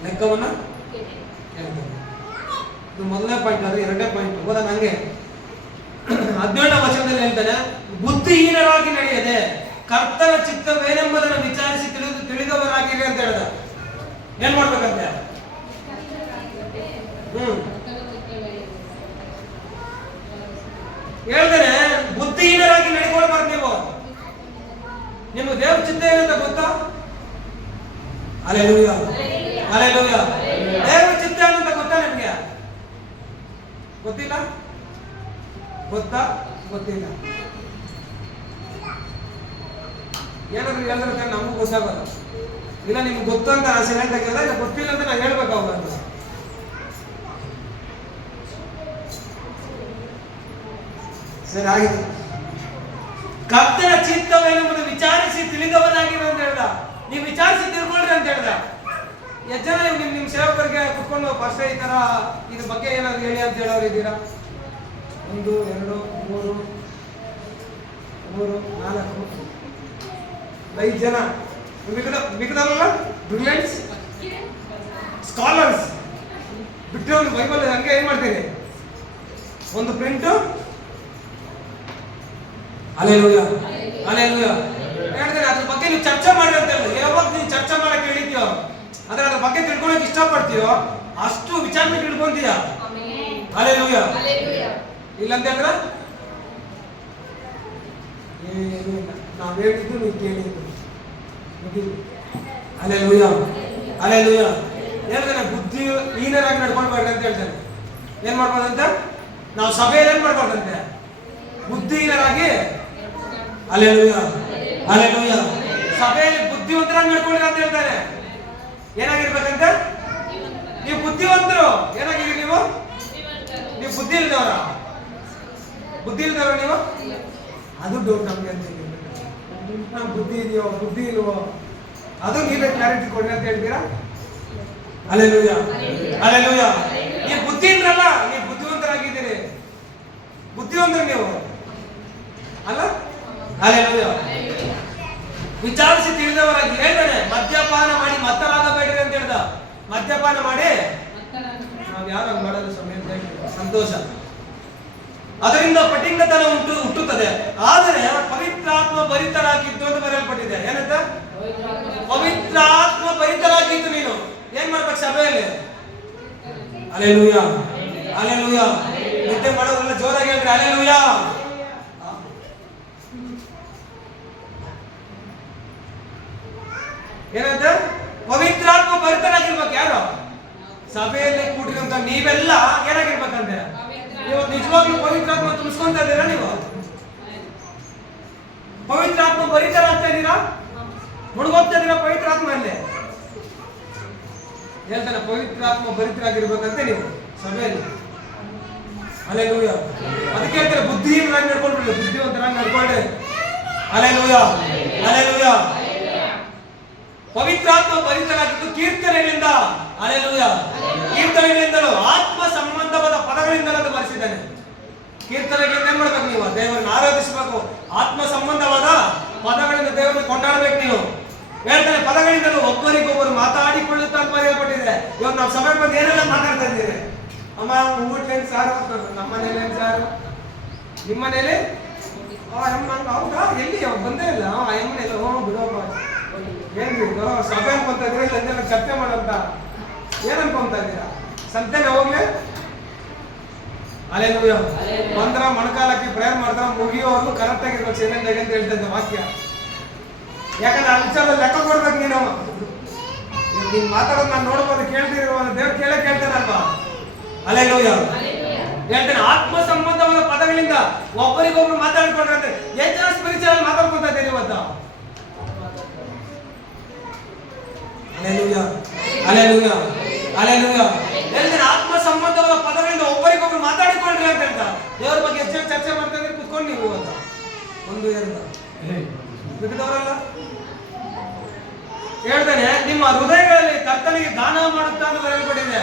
ಲೆಕ್ಕವನ್ನ ಹೇಳ್ತಾನೆ. ಇದು ಮೊದಲನೇ ಪಾಯಿಂಟ್. ಆದ್ರೆ ಎರಡನೇ ಪಾಯಿಂಟ್ ಓದ ನಂಗೆ 17ನೇ ವಚನದಲ್ಲಿ ಹೇಳ್ತಾನೆ, ಬುದ್ಧಿಹೀನರಾಗಿ ನಡೆಯದೆ ಕರ್ತನ ಚಿತ್ತವೇನೆಂಬುದನ್ನು ವಿಚಾರಿಸಿ ತಿಳಿದವರಾಗಿರಿ ಅಂತ ಹೇಳ್ದ. ಏನ್ ಮಾಡ್ಬೇಕಂತೆ? ಹೇಳ್ತಾನೆ ಬುದ್ಧಿಹೀನರಾಗಿ ನಡ್ಕೊಳ್ಬಾರ್ದು ನೀವು. ನಿಮ್ಗೆ ದೇವ್ರ ಚಿತ್ತ ಏನಂತ ಗೊತ್ತಾ? Alleluia, alleluia. ದೇವ್ರ ಚಿತ್ತ ಏನಂತ ಗೊತ್ತಾ ನಿಮ್ಗೆ? ಗೊತ್ತಿಲ್ಲ? ಗೊತ್ತಾ? ಗೊತ್ತಿಲ್ಲ? ಏನಾದ್ರು ಹೇಳಿದ್ರೆ ನಮಗೂ ಗೊತ್ತಾಗಲ್ಲ. ಇಲ್ಲ ನಿಮ್ಗೆ ಗೊತ್ತು ಅಂತ ನಾನು ಸೆಲೆಕ್ಟ್ ಆಗಿಲ್ಲ, ಇಲ್ಲ ಗೊತ್ತಿಲ್ಲ ಅಂತ ನಾನು ಹೇಳ್ಬೇಕು ಅವಾಗ. ಸರಿ ಆಗಿದೆ. ಕರ್ತನ ಚಿತ್ತವೇನೆಂಬುದು ವಿಚಾರಿಸಿ ತಿಳಿದವನಾಗಿರು ಅಂತ ಹೇಳ್ದ. ನೀವು ವಿಚಾರಿಸಿ ತಿಳ್ಕೊಳ್ರಿ ಅಂತ ಹೇಳ್ದ. ಎಷ್ಟು ಜನ ನಿಮ್ ಸೇವಕರಿಗೆ ಕುತ್ಕೊಂಡು ಫಸ್ಟ್ ಈ ತರ ಇದ್ರ ಬಗ್ಗೆ ಏನಾದ್ರು ಹೇಳಿ ಅಂತ ಹೇಳೋರು ಇದ್ದೀರಾ? 1 2 3 4 5 ಜನ ಮಿಗದಲ್ಲ ಬ್ರಿಲಿಯಂಟ್ಸ್ ಸ್ಕಾಲರ್ಸ್ ಬಿಟ್ಟರೆ ಒಂದು ಬೈಬಲ್ ಹಂಗೆ ಏನ್ ಮಾಡ್ತೀರಿ? ಒಂದು ಪ್ರಿಂಟು. Alleluia, alleluia. ಹೇಳ್ತಾರೆ ಅದ್ರ ಬಗ್ಗೆ ನೀವು ಚರ್ಚೆ ಮಾಡಿ ಅಂತ ಹೇಳಿದ್ರೆ, ಯಾವಾಗ ನೀವು ಚರ್ಚೆ ಮಾಡಕ್ಕೆ ಹೇಳಿದ್ಯೋ ಅಂದ್ರೆ ಅದ್ರ ಬಗ್ಗೆ ತಿಳ್ಕೊಳಕ್ ಇಷ್ಟಪಡ್ತೀಯೋ ಅಷ್ಟು ವಿಚಾರಣೆ ತಿಳ್ಕೊಂತೀಯ. ಅಲ್ಲೆಲೂಯ. ಇಲ್ಲಂತ ಹೇಳಿದ್ರೆ ನಾವು ಹೇಳಿದ್ದು ನೀವು ಕೇಳಿದ್ದು. Alleluia, alleluia. ಹೇಳ್ತಾನೆ ಬುದ್ಧಿಹೀನರಾಗಿ ನಡ್ಕೊಳ್ಬೇಡ್ರಿ ಅಂತ ಹೇಳ್ತಾನೆ. ಏನ್ ಮಾಡ್ಬೋದಂತ? ನಾವು ಸಭೆಯಲ್ಲಿ ಏನ್ ಮಾಡ್ಬಾರ್ದಂತೆ? ಬುದ್ಧಿಹೀನರಾಗಿ. Alleluia, alleluia. ಸಭೆಯಲ್ಲಿ ಬುದ್ಧಿವಂತರಾಗಿ ನಡ್ಕೊಳ್ಳಿ ಅಂತ ಹೇಳ್ತಾರೆ. ಏನಾಗಿರ್ಬೇಕಂತ? ನೀವು ಬುದ್ಧಿವಂತರು. ಏನಾಗಿದ್ದೀರಿ ನೀವು? ನೀವು ಬುದ್ಧಿ ಇಲ್ದವರ? ಬುದ್ಧಿ ಇಲ್ದವರ ನೀವು? ಅದು ಡೌಟ್ ನಮ್ಗೆ ಅಂತ. ನಾವು ಬುದ್ಧಿ ಇದೆಯೋ ಬುದ್ಧಿ ಇಲ್ವೋ ಅದು ನೀವೇ ಕ್ಲಾರಿಟಿ ಕೊಡ್ರಿ ಅಂತ ಹೇಳ್ತೀರಾ? Alleluia, alleluia. ನೀವು ಬುದ್ಧಿ ಇಲ್ರಲ್ಲ, ನೀವು ಬುದ್ಧಿವಂತರಾಗಿದ್ದೀರಿ. ಬುದ್ಧಿವಂತರು ನೀವು ಅಲ್ಲ? ಅಲ್ಲೆಲೂಯ. ವಿಚಾರಿಸಿ ತಿಳಿದವರಾಗಿ. ಹೇಳ್ತಾನೆ ಮದ್ಯಪಾನ ಮಾಡಿ ಮತ್ತರಾಗಬೇಡ್ರಿ ಅಂತ ಹೇಳ್ದ. ಮದ್ಯಪಾನ ಮಾಡಿ ನಾವು ಯಾರು ಮಾಡಲು ಸಮಯ ಸಂತೋಷ, ಅದರಿಂದ ಪಟಿಂಗತನ ಹುಟ್ಟುತ್ತದೆ. ಆದರೆ ಪವಿತ್ರಾತ್ಮ ಭರಿತರಾಗಿದ್ದು ಅಂತ ಬರೆಯಲ್ಪಟ್ಟಿದೆ. ಏನಂತ? ಪವಿತ್ರಾತ್ಮ ಭರಿತರಾಗಿದ್ದು ನೀನು ಏನ್ ಮಾಡ್ಬೇಕು ಸಭೆಯಲ್ಲಿ? Hallelujah, hallelujah. ನಿದ್ದೆ ಮಾಡೋದ್ರಲ್ಲ ಜೋರಾಗಿ ಹೇಳ್ರಿ ಹಲ್ಲೆಲೂಯಾ. ಏನಂತ? ಪವಿತ್ರಾತ್ಮ ಭರಿತರಾಗಿರ್ಬೇಕು. ಯಾರು? ಸಭೆಯಲ್ಲಿ ಕೂಡಿರುವಂತ ನೀವೆಲ್ಲ ಏನಾಗಿರ್ಬೇಕಂತೆ? ಇವತ್ತು ನಿಜವಾಗ್ಲೂ ಪವಿತ್ರಾತ್ಮ ತುಂಬಿಸ್ಕೊಂತ ಇದ್ದೀರಾ? ನೀವು ಪವಿತ್ರಾತ್ಮ ಭರಿತರಾಗ್ತಾ ಇದ್ದೀರಾ? ಮುಳುಗೋಗ್ತಾ ಇದ್ದೀರಾ ಪವಿತ್ರಾತ್ಮಲ್ಲಿ? ಹೇಳ್ತಾನೆ ಪವಿತ್ರಾತ್ಮ ಭರಿತರಾಗಿರ್ಬೇಕಂತೆ ನೀವು ಸಭೆಯಲ್ಲಿ. ಹಲ್ಲೆಲೂಯಾ. ಅದಕ್ಕೆ ಹೇಳ್ತಾರೆ ಬುದ್ಧಿಹೀನರಾಗಿ ನಡ್ಕೊಂಡ್ಬಿಡ್ರಿ, ಬುದ್ಧಿವಂತರಾಗಿ ನಡ್ಕೊಂಡ್ರೆ. Hallelujah, hallelujah. ಪವಿತ್ರಾತ್ಮ ಭರಿತರಾಗಿದ್ದು ಕೀರ್ತನೆಗಳಿಂದ, ಹಲ್ಲೆಲೂಯಾ, ಕೀರ್ತನೆಗಳಿಂದಲೂ ಆತ್ಮ ಸಂಬಂಧವಾದ ಪದಗಳಿಂದಲೂ ಅದು ಬರೆಸಿದ್ದಾನೆ. ಕೀರ್ತನೆಗಳಿಂದ ಏನ್ ಮಾಡ್ಬೇಕು ನೀವು? ದೇವರನ್ನು ಆರಾಧಿಸಬೇಕು. ಆತ್ಮ ಸಂಬಂಧವಾದ ಪದಗಳಿಂದ ದೇವರನ್ನು ಕೊಂಡಾಡಬೇಕು ನೀವು. ಹೇಳ್ತಾನೆ ಪದಗಳಿಂದಲೂ ಒಬ್ಬರಿಗೊಬ್ಬರು ಮಾತಾಡಿಕೊಳ್ಳುತ್ತಾ ಅಂತ ಬರೆಯಲ್ಪಟ್ಟಿದೆ. ಇವತ್ತು ನಾವು ಸಭೆ ಬಂದು ಏನೆಲ್ಲ ಮಾತಾಡ್ತಾ ಇದ್ದೀರಿ? ಅಮ್ಮ ಊಟಲೇನು ಸಾರು? ನಮ್ಮ ಮನೇಲಿ ಏನು ಸಾರು? ನಿಮ್ಮ ಮನೇಲಿ ಹೌದಾ? ಎಲ್ಲಿ ಬಂದೇ ಇಲ್ಲ ಆ ಎಮ್ಮನೆಲ್ಲ? ಬಿಡೋಪ್ಪ, ಏನ್ರಿ ಸಭೆ ಅನ್ಕೊಂತ ಇದ್ದೀರಿ? ಇಲ್ಲ ಚರ್ಚೆ ಮಾಡಂತ ಏನ್ ಅನ್ಕೊಂತ ಇದ್ದೀರಾ? ಸಂತೆನ ಹೋಗ್ಲಿ? ಹಲ್ಲೆಲೂಯಾ. ಬಂದ್ರ ಮೊಣಕಾಲಕ್ಕೆ ಪ್ರೇಯರ್ ಮಾಡ್ತಾರ, ಮುಗಿಯೋವರೆಗೂ ಕರೆಕ್ಟ್ ಆಗಿರ್ಬೇಕು ಸೈಲೆಂಟ್ ಆಗಿ ಅಂತ ಹೇಳ್ತಂತೆ ವಾಕ್ಯ. ಯಾಕಂದ್ರೆ ಆ ವಿಚಾರದಲ್ಲಿ ಲೆಕ್ಕ ಕೊಡ್ಬೇಕು ನೀನು. ನೀನ್ ಮಾತಾಡೋದು ನಾನು ನೋಡ್ಬೋದು, ಕೇಳ್ತಿರುವ ದೇವ್ರು ಕೇಳ್ತಾನಲ್ವಾ? ಹಲ್ಲೆಲೂಯಾ. ಹೇಳ್ತಾನೆ ಆತ್ಮ ಸಂಬಂಧವಾದ ಪದಗಳಿಂದ ಒಬ್ಬರಿಗೊಬ್ರು ಮಾತಾಡ್ಕೊಂಡ್ರೆ ಎಷ್ಟು ಜನ ಸ್ಪಿರಿಚುವಲ್ ಮಾತಾಡ್ಕೊಂತ ಇದ್ದೀರಿ ಇವತ್ತು? Hallelujah, hallelujah, hallelujah. ಹೇಳ್ತಾನೆ ಆತ್ಮ ಸಂಬಂಧವಾದ ಪದಗಳಿಂದ ಒಬ್ಬರಿಗೊಬ್ರು ಮಾತಾಡಿಕೊಂಡ್ರಿ ಅಂತ ಹೇಳ್ತಾ. ದೇವ್ರ ಬಗ್ಗೆ ಎಷ್ಟು ಜನ ಚರ್ಚೆ ಮಾಡ್ತಾ ಇದ್ರೆ ಕುತ್ಕೊಂಡು ನೀವು ಇವತ್ತು ಒಂದು ಎರಡು ಬಿದ್ದವರಲ್ಲ. ಹೇಳ್ತಾನೆ ನಿಮ್ಮ ಹೃದಯಗಳಲ್ಲಿ ಕರ್ತನಿಗೆ ದಾನ ಮಾಡುತ್ತಾ ಅಂತ ಬರೆಯಲ್ಪಟ್ಟಿದೆ.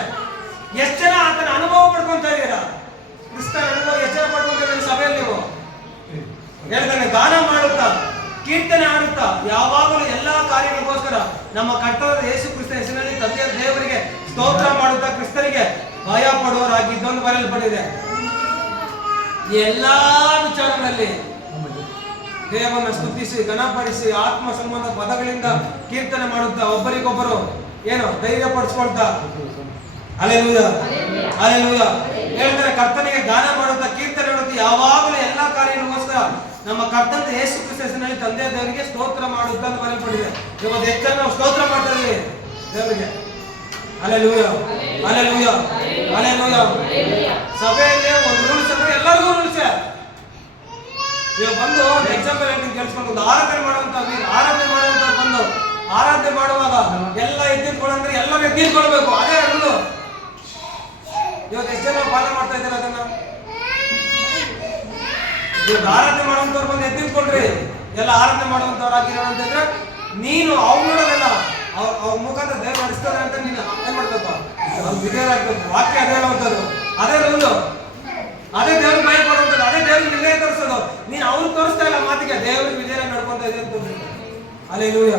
ಎಷ್ಟು ಜನ ಆತನ ಅನುಭವ ಪಡ್ಕೊಂತ ಇದ್ದೀರಾ? ಕ್ರಿಸ್ತನ ಅನುಭವ ಎಷ್ಟು ಜನ ಪಡ್ಕೊಂತ ಇದ್ದೀರಾ ಸಭೆಯಲ್ಲಿ ನೀವು? ಹೇಳ್ತಾನೆ ದಾನ ಮಾಡುತ್ತಾ, ಕೀರ್ತನೆ ಆಡುತ್ತಾ, ಯಾವಾಗಲೂ ಎಲ್ಲಾ ಕಾರ್ಯಗಳಿಗೋಸ್ಕರ ನಮ್ಮ ಕರ್ತನಾದ ಯೇಸು ಕ್ರಿಸ್ತನ ಹೆಸರಿನಲ್ಲಿ ತಂದೆಯ ದೇವರಿಗೆ ಸ್ತೋತ್ರ ಮಾಡುತ್ತಾ ಕ್ರಿಸ್ತನಿಗೆ ಭಯ ಪಡುವವರಾಗಿದ್ದು ಅಂತ ಬರೆಯಲ್ಪಟ್ಟಿದೆ. ಎಲ್ಲಾ ವಿಚಾರಗಳಲ್ಲಿ ದೇವರನ್ನ ಸ್ತುತಿಸಿ ಘನಪಡಿಸಿ ಆತ್ಮ ಸಂಬಂಧ ಪದಗಳಿಂದ ಕೀರ್ತನೆ ಮಾಡುತ್ತಾ ಒಬ್ಬರಿಗೊಬ್ಬರು ಏನು ಧೈರ್ಯ ಪಡಿಸ್ಕೊಳ್ತಾ. Hallelujah, hallelujah. ಹೇಳ್ತಾರೆ ಕರ್ತನಿಗೆ ಗಾನ ಮಾಡುತ್ತಾ ಕೀರ್ತನೆ ಮಾಡುತ್ತಾ ಯಾವಾಗಲೂ ಎಲ್ಲಾ ಕಾರ್ಯಗಳಿಗೋಸ್ಕರ ನಮ್ಮ ಕರ್ತನಾದ ಯೇಸು ಕ್ರಿಸ್ತನ ಹೆಸರಿನಲ್ಲಿ ತಂದೆಯ ದೇವರಿಗೆ ಸ್ತೋತ್ರ ಮಾಡುತ್ತಾ ಅಂತ ಬರೆಯಲ್ಪಟ್ಟಿದೆ. ಇವತ್ತು ಹೆಚ್ಚಾಗಿ ನಾವು ಸ್ತೋತ್ರ ಮಾಡ್ತಾ ಇದೀವಿ ದೇವರಿಗೆ. Hallelujah, hallelujah, hallelujah. ಸಭೆಯಲ್ಲಿ ಒಂದು ರೂಲ್ಸ್ ಅಂದ್ರೆ ಎಲ್ಲರಿಗೂ ರೂಲ್ಸ್. ನೀವು ಬಂದು ಎಕ್ಸಾಂಪಲ್ ಹೇಳ್ತೀನಿ ಕೇಳಿಸ್ಕೊಂಡು, ಒಂದು ಆರಾಧನೆ ಮಾಡುವಂತ ಬಂದು ಆರಾಧನೆ ಮಾಡುವಾಗ ಎಲ್ಲ ಎದ್ದಿಟ್ಕೊಳ್ಳಂದ್ರೆ ಎಲ್ಲರೂ ಎದ್ದಿಟ್ಕೊಳ್ಬೇಕು. ಅದೇ ರೂಲು. ಇವತ್ತು ಎಷ್ಟು ಜನ ಪಾಲನೆ ಮಾಡ್ತಾ ಇದ್ದಾರೆ ಅದನ್ನ? ಇವಾಗ ಆರಾಧನೆ ಮಾಡುವಂತವ್ರು ಬಂದು ಎದ್ದಿಟ್ಕೊಳ್ರಿ, ಎಲ್ಲ ಆರಾಧನೆ ಮಾಡುವಂತವ್ರು ಆಗಿರೋಣ ಅಂತಂದ್ರೆ ನೀನು ಅವ್ರು ನೋಡೋದಲ್ಲ, ಅವ್ರ ಮುಖಾಂತರ ದೇವ್ರು ನಡೆಸ್ತಾರೆ ಅಂತ ನೀನು ಏನ್ ಮಾಡ್ಬೇಕು? ವಿಧೇಯರಾಗಬೇಕು. ವಾಕ್ಯ ಅದೇ ಹೇಳುವಂಥದ್ದು, ಅದೇ ರೂಲು, ಅದೇ ದೇವ್ರಿಗೆ ಭಯ ಪಡುವಂಥದ್ದು, ಅದೇ ದೇವ್ರಿಗೆ ವಿಧೇಯ ತೋರಿಸೋದು. ನೀನು ಅವ್ರಿಗೆ ತೋರಿಸ್ತಾ ಇಲ್ಲ ಮಾತಿಗೆ, ದೇವ್ರಿಗೆ ವಿಧೇಯ ನಡ್ಕೊಂತ ಇದೆ ಅಂತ. ಹಲ್ಲೆಲೂಯಾ.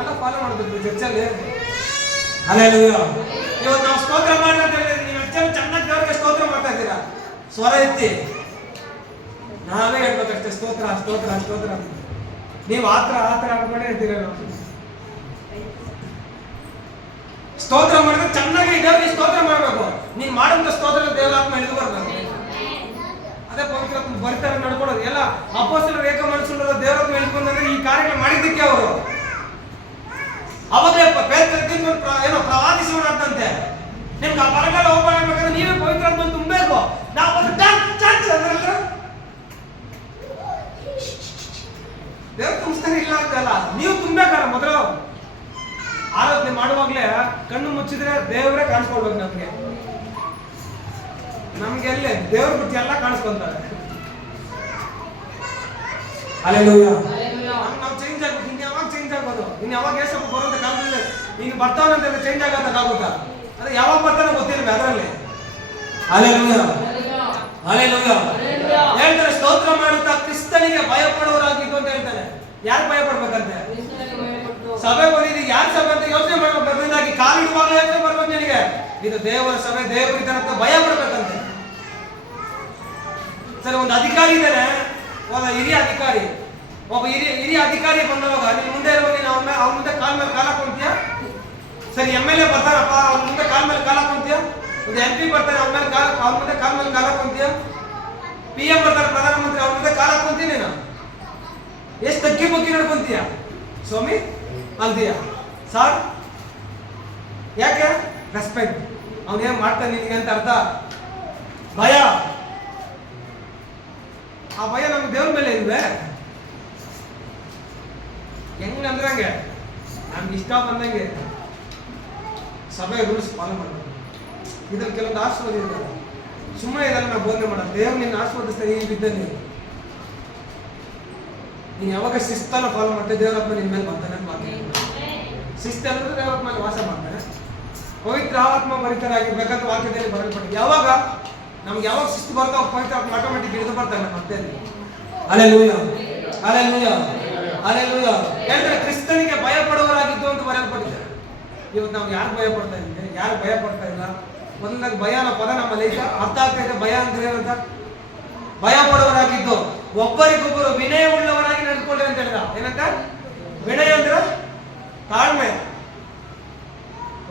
ಎಲ್ಲ ಫಾಲೋ ಮಾಡಬೇಕು ಚರ್ಚಲ್ಲಿ. ಹಲ್ಲೆಲೂಯಾ. ಇವತ್ತು ನಾವು ಸ್ತೋತ್ರ ಮಾಡಿ ಅಂತ ಹೇಳಿದ್ರೆ ನೀವು ಹೆಚ್ಚಾಗಿ ಚೆನ್ನಾಗಿ ದೇವರಿಗೆ ಸ್ತೋತ್ರ ಮಾಡ್ತಾ ಇದ್ದೀರಾ. ಸ್ವರ ಎತ್ತಿ ನಾವೇ ಹೇಳ್ಬೇಕಷ್ಟೇ ಸ್ತೋತ್ರ ಸ್ತೋತ್ರ ಸ್ತೋತ್ರ. ನೀವು ಆತರ ಅನ್ಕೊಂಡೇ ಇರ್ತೀರ. ಸ್ತೋತ್ರ ಮಾಡಿದ್ರೆ ಚೆನ್ನಾಗಿ ದೇವರಿಗೆ ಸ್ತೋತ್ರ ಮಾಡಬೇಕು. ನೀನ್ ಮಾಡುವಂತ ಸ್ತೋತ್ರ ದೇವರಾತ್ಮ ಹಿಡಿದು ಬರ್ಬೇಕು. ಅದೇ ಪವಿತ್ರಾತ್ಮ ಬರ್ತಾರೆ ನಡ್ಕೊಳ್ಳೋದು. ಎಲ್ಲ ಅಪೊಸ್ತಲರು ಏಕ ಮನಸ್ಸುಳ್ಳ ದೇವರಾತ್ಮ ಹಿಡ್ಕೊಂಡ್ರೆ ಈ ಕಾರ್ಯಗಳು ಮಾಡಿದ್ದಕ್ಕೆ ಅವರು ಅವಾಗಲೇ ಏನೋ ಪ್ರವಾದಿಸೋಣ ಅಂತಂತೆ. ನಿಮ್ಗೆ ಆ ಬರಗಾಲ ಹೋಗ್ಬೇಡ ಮಾಡ್ಬೇಕಾದ್ರೆ ನೀವೇ ಪವಿತ್ರಾತ್ಮ ತುಂಬಬೇಕು. ನಾವು ದೇವ್ರು ತುಂಬಿಸ್ತಾನೆ ಇಲ್ಲ ಅಂತಲ್ಲ, ನೀವು ತುಂಬಬೇಕಲ್ಲ. ಮೊದಲು ಆರಾಧನೆ ಮಾಡುವಾಗ್ಲೇ ಕಣ್ಣು ಮುಚ್ಚಿದ್ರೆ ದೇವರೇ ಕಾಣಿಸ್ಕೊಳ್ಬೇಕು. ನಮ್ಗೆ ಎಲ್ಲಿ ದೇವ್ರ ಬಿಟ್ಟು ಎಲ್ಲ ಕಾಣಿಸ್ಕೊಂತಾರೆ. ಹಲ್ಲೆಲೂಯಾ. ನಾವು ಚೇಂಜ್ ಆಗ್ಬೇಕು. ಇನ್ನು ಯಾವಾಗ ಚೇಂಜ್ ಆಗೋದು? ಇನ್ನು ಯಾವಾಗ ಏಸಪ್ಪ ಬರುವಂತ ಕಾಲದಲ್ಲಿ ನೀನು ಬರ್ತಾವಂತೆಲ್ಲ ಚೇಂಜ್ ಆಗೋದಕ್ಕಾಗುತ್ತಾ? ಅದು ಯಾವಾಗ ಬರ್ತಾನೆ ಗೊತ್ತಿಲ್ಲ ಅದರಲ್ಲಿ. Hallelujah, hallelujah. ಹೇಳ್ತಾರೆ ಸ್ತೋತ್ರ ಮಾಡುತ್ತಾ ಕ್ರಿಸ್ತನಿಗೆ ಭಯ ಪಡುವವರಾಗಿದ್ದು ಅಂತ ಹೇಳ್ತಾನೆ. ಯಾರು ಭಯ ಪಡ್ಬೇಕಂತೆ? ಸಭೆ ಬಂದಿದ್ದು ಯಾರು ಸಭೆ ಅಂತ ಯೋಚನೆ ಮಾಡ್ಬೇಕು. ಮೊದಲಾಗಿ ಕಾಲಿಡುವಾಗ ಯೋಚನೆ ಬರ್ಬೇಕು ನಿನಗೆ. ಇದು ದೇವರ ಸಭೆ, ದೇವರಿದ್ದಾರಂತ ಭಯ ಪಡ್ಬೇಕಂತೆ. ಸರಿ, ಒಂದು ಅಧಿಕಾರಿ ಇದ್ದಾನೆ, ಒಬ್ಬ ಹಿರಿಯ ಅಧಿಕಾರಿ. ಒಬ್ಬ ಹಿರಿಯ ಅಧಿಕಾರಿ ಬಂದವಾಗ ನಿನ್ ಮುಂದೆ ಇರುವಾಗ ನೀನು ಅವ್ನ ಮುಂದೆ ಕಾಲ್ ಮೇಲೆ ಕಾಲ ಹಾಕೊಂತೀಯ? ಸರಿ, MLA ಬರ್ತಾರಪ್ಪ, ಅವ್ನ ಮುಂದೆ ಕಾಲ್ ಮೇಲೆ ಕಾಲ ಹಾಕೊಂತೀಯ? ಒಂದು MP ಬರ್ತಾರೆ, ಅವ್ನ ಮುಂದೆ ಕಾಲ್ ಮೇಲೆ ಕಾಲ ಹಾಕೊಂತೀಯ? PM ಬರ್ತಾರೆ, ಪ್ರಧಾನಮಂತ್ರಿ, ಅವ್ನ ಮುಂದೆ ಕಾಲ ಹಾಕೊಂತೀಯ? ನೀನು ಎಷ್ಟು ತಗ್ಗಿ ಬಗ್ಗಿ ನಡ್ಕೊಂತೀಯ? ಸ್ವಾಮಿ ಅಂತೀಯ. ಸಾರ್ ಯಾಕೆ? ರೆಸ್ಪೆಕ್ಟ್. ಅವನೇನ್ ಮಾಡ್ತಾನೆ ನಿನಗೆ ಅಂತ ಅರ್ಥ. ಭಯ. ಆ ಭಯ ನಮ್ಗೆ ದೇವ್ರ ಮೇಲೆ ಇಲ್ವೇ? ಹೆಂಗಂದ್ರೆ ಹಂಗೆ ನಮ್ಗೆ ಇಷ್ಟ ಬಂದಂಗೆ ಸಭೆ ರೂಲ್ಸ್ ಫಾಲೋ ಮಾಡಬೇಕು. ಇದ್ರಲ್ಲಿ ಕೆಲವೊಂದು ಆಶೀರ್ವಾದ ಇರ್ತಾರೆ, ಸುಮ್ಮನೆ ಇದೆಲ್ಲ ನಾವು ಬೋಧನೆ ಮಾಡೋದು. ದೇವ್ರು ನಿನ್ನ ಆಶೀರ್ವದಿಸ್ತಾನೆ ಈ ಬಿದ್ದಲ್ಲಿ. ನೀನು ಯಾವಾಗ ಶಿಸ್ತನ್ನು ಫಾಲೋ ಮಾಡ್ತೇವೆ, ದೇವರಪ್ಪ ನಿನ್ನ ಮೇಲೆ ಬರ್ತಾನೆ ಅಂತ ಮಾತಾಡ್ತಾನೆ. ಶಿಸ್ತು ಅಂದ್ರೆ ದೇವರಪ್ಪ ಮೇಲೆ ವಾಸ ಮಾಡ್ತಾನೆ. ಪವಿತ್ರ ಆತ್ಮ ಭರಿತರಾಗಿರ್ಬೇಕಂತ ವಾಕ್ಯದಲ್ಲಿ ಬರಲ್ಪಟ್ಟಿದೆ. ಯಾವಾಗ ಶಿಸ್ತು ಬರ್ತಾವ, ಪವಿತ್ರ ಆತ್ಮ ಆಟೋಮೆಟಿಕ್ ಹಿಡಿದು ಬರ್ತಾನೆ ಮತ್ತೆ. Hallelujah, hallelujah, hallelujah. ಯಾಕಂದ್ರೆ ಕ್ರಿಸ್ತನಿಗೆ ಭಯ ಪಡುವವರಾಗಿದ್ದು ಅಂತ ಬರೆಯಲ್ಪಟ್ಟಿದೆ. ಇವತ್ತು ನಾವು ಯಾರು ಭಯ ಪಡ್ತಾ ಇದ್ದೀವಿ, ಯಾರು ಭಯ ಪಡ್ತಾ ಇಲ್ಲ. ಮೊದಲಾಗಿ ಭಯ ಅನ್ನೋ ಪದ ನಮ್ಮಲ್ಲಿ ಅರ್ಥ ಆಗ್ತಾ ಇದೆ. ಭಯ ಅಂದ್ರೆ ಏನಂತ? ಭಯ ಪಡುವವರಾಗಿದ್ದು ಒಬ್ಬರಿಗೊಬ್ಬರು ವಿನಯ ಉಳ್ಳವರಾಗಿ ನಡೆದುಕೊಳ್ಳಿ ಅಂತ ಹೇಳಿದ. ಏನಂತ? ವಿನಯ ಅಂದ್ರೆ ತಾಳ್ಮೆ.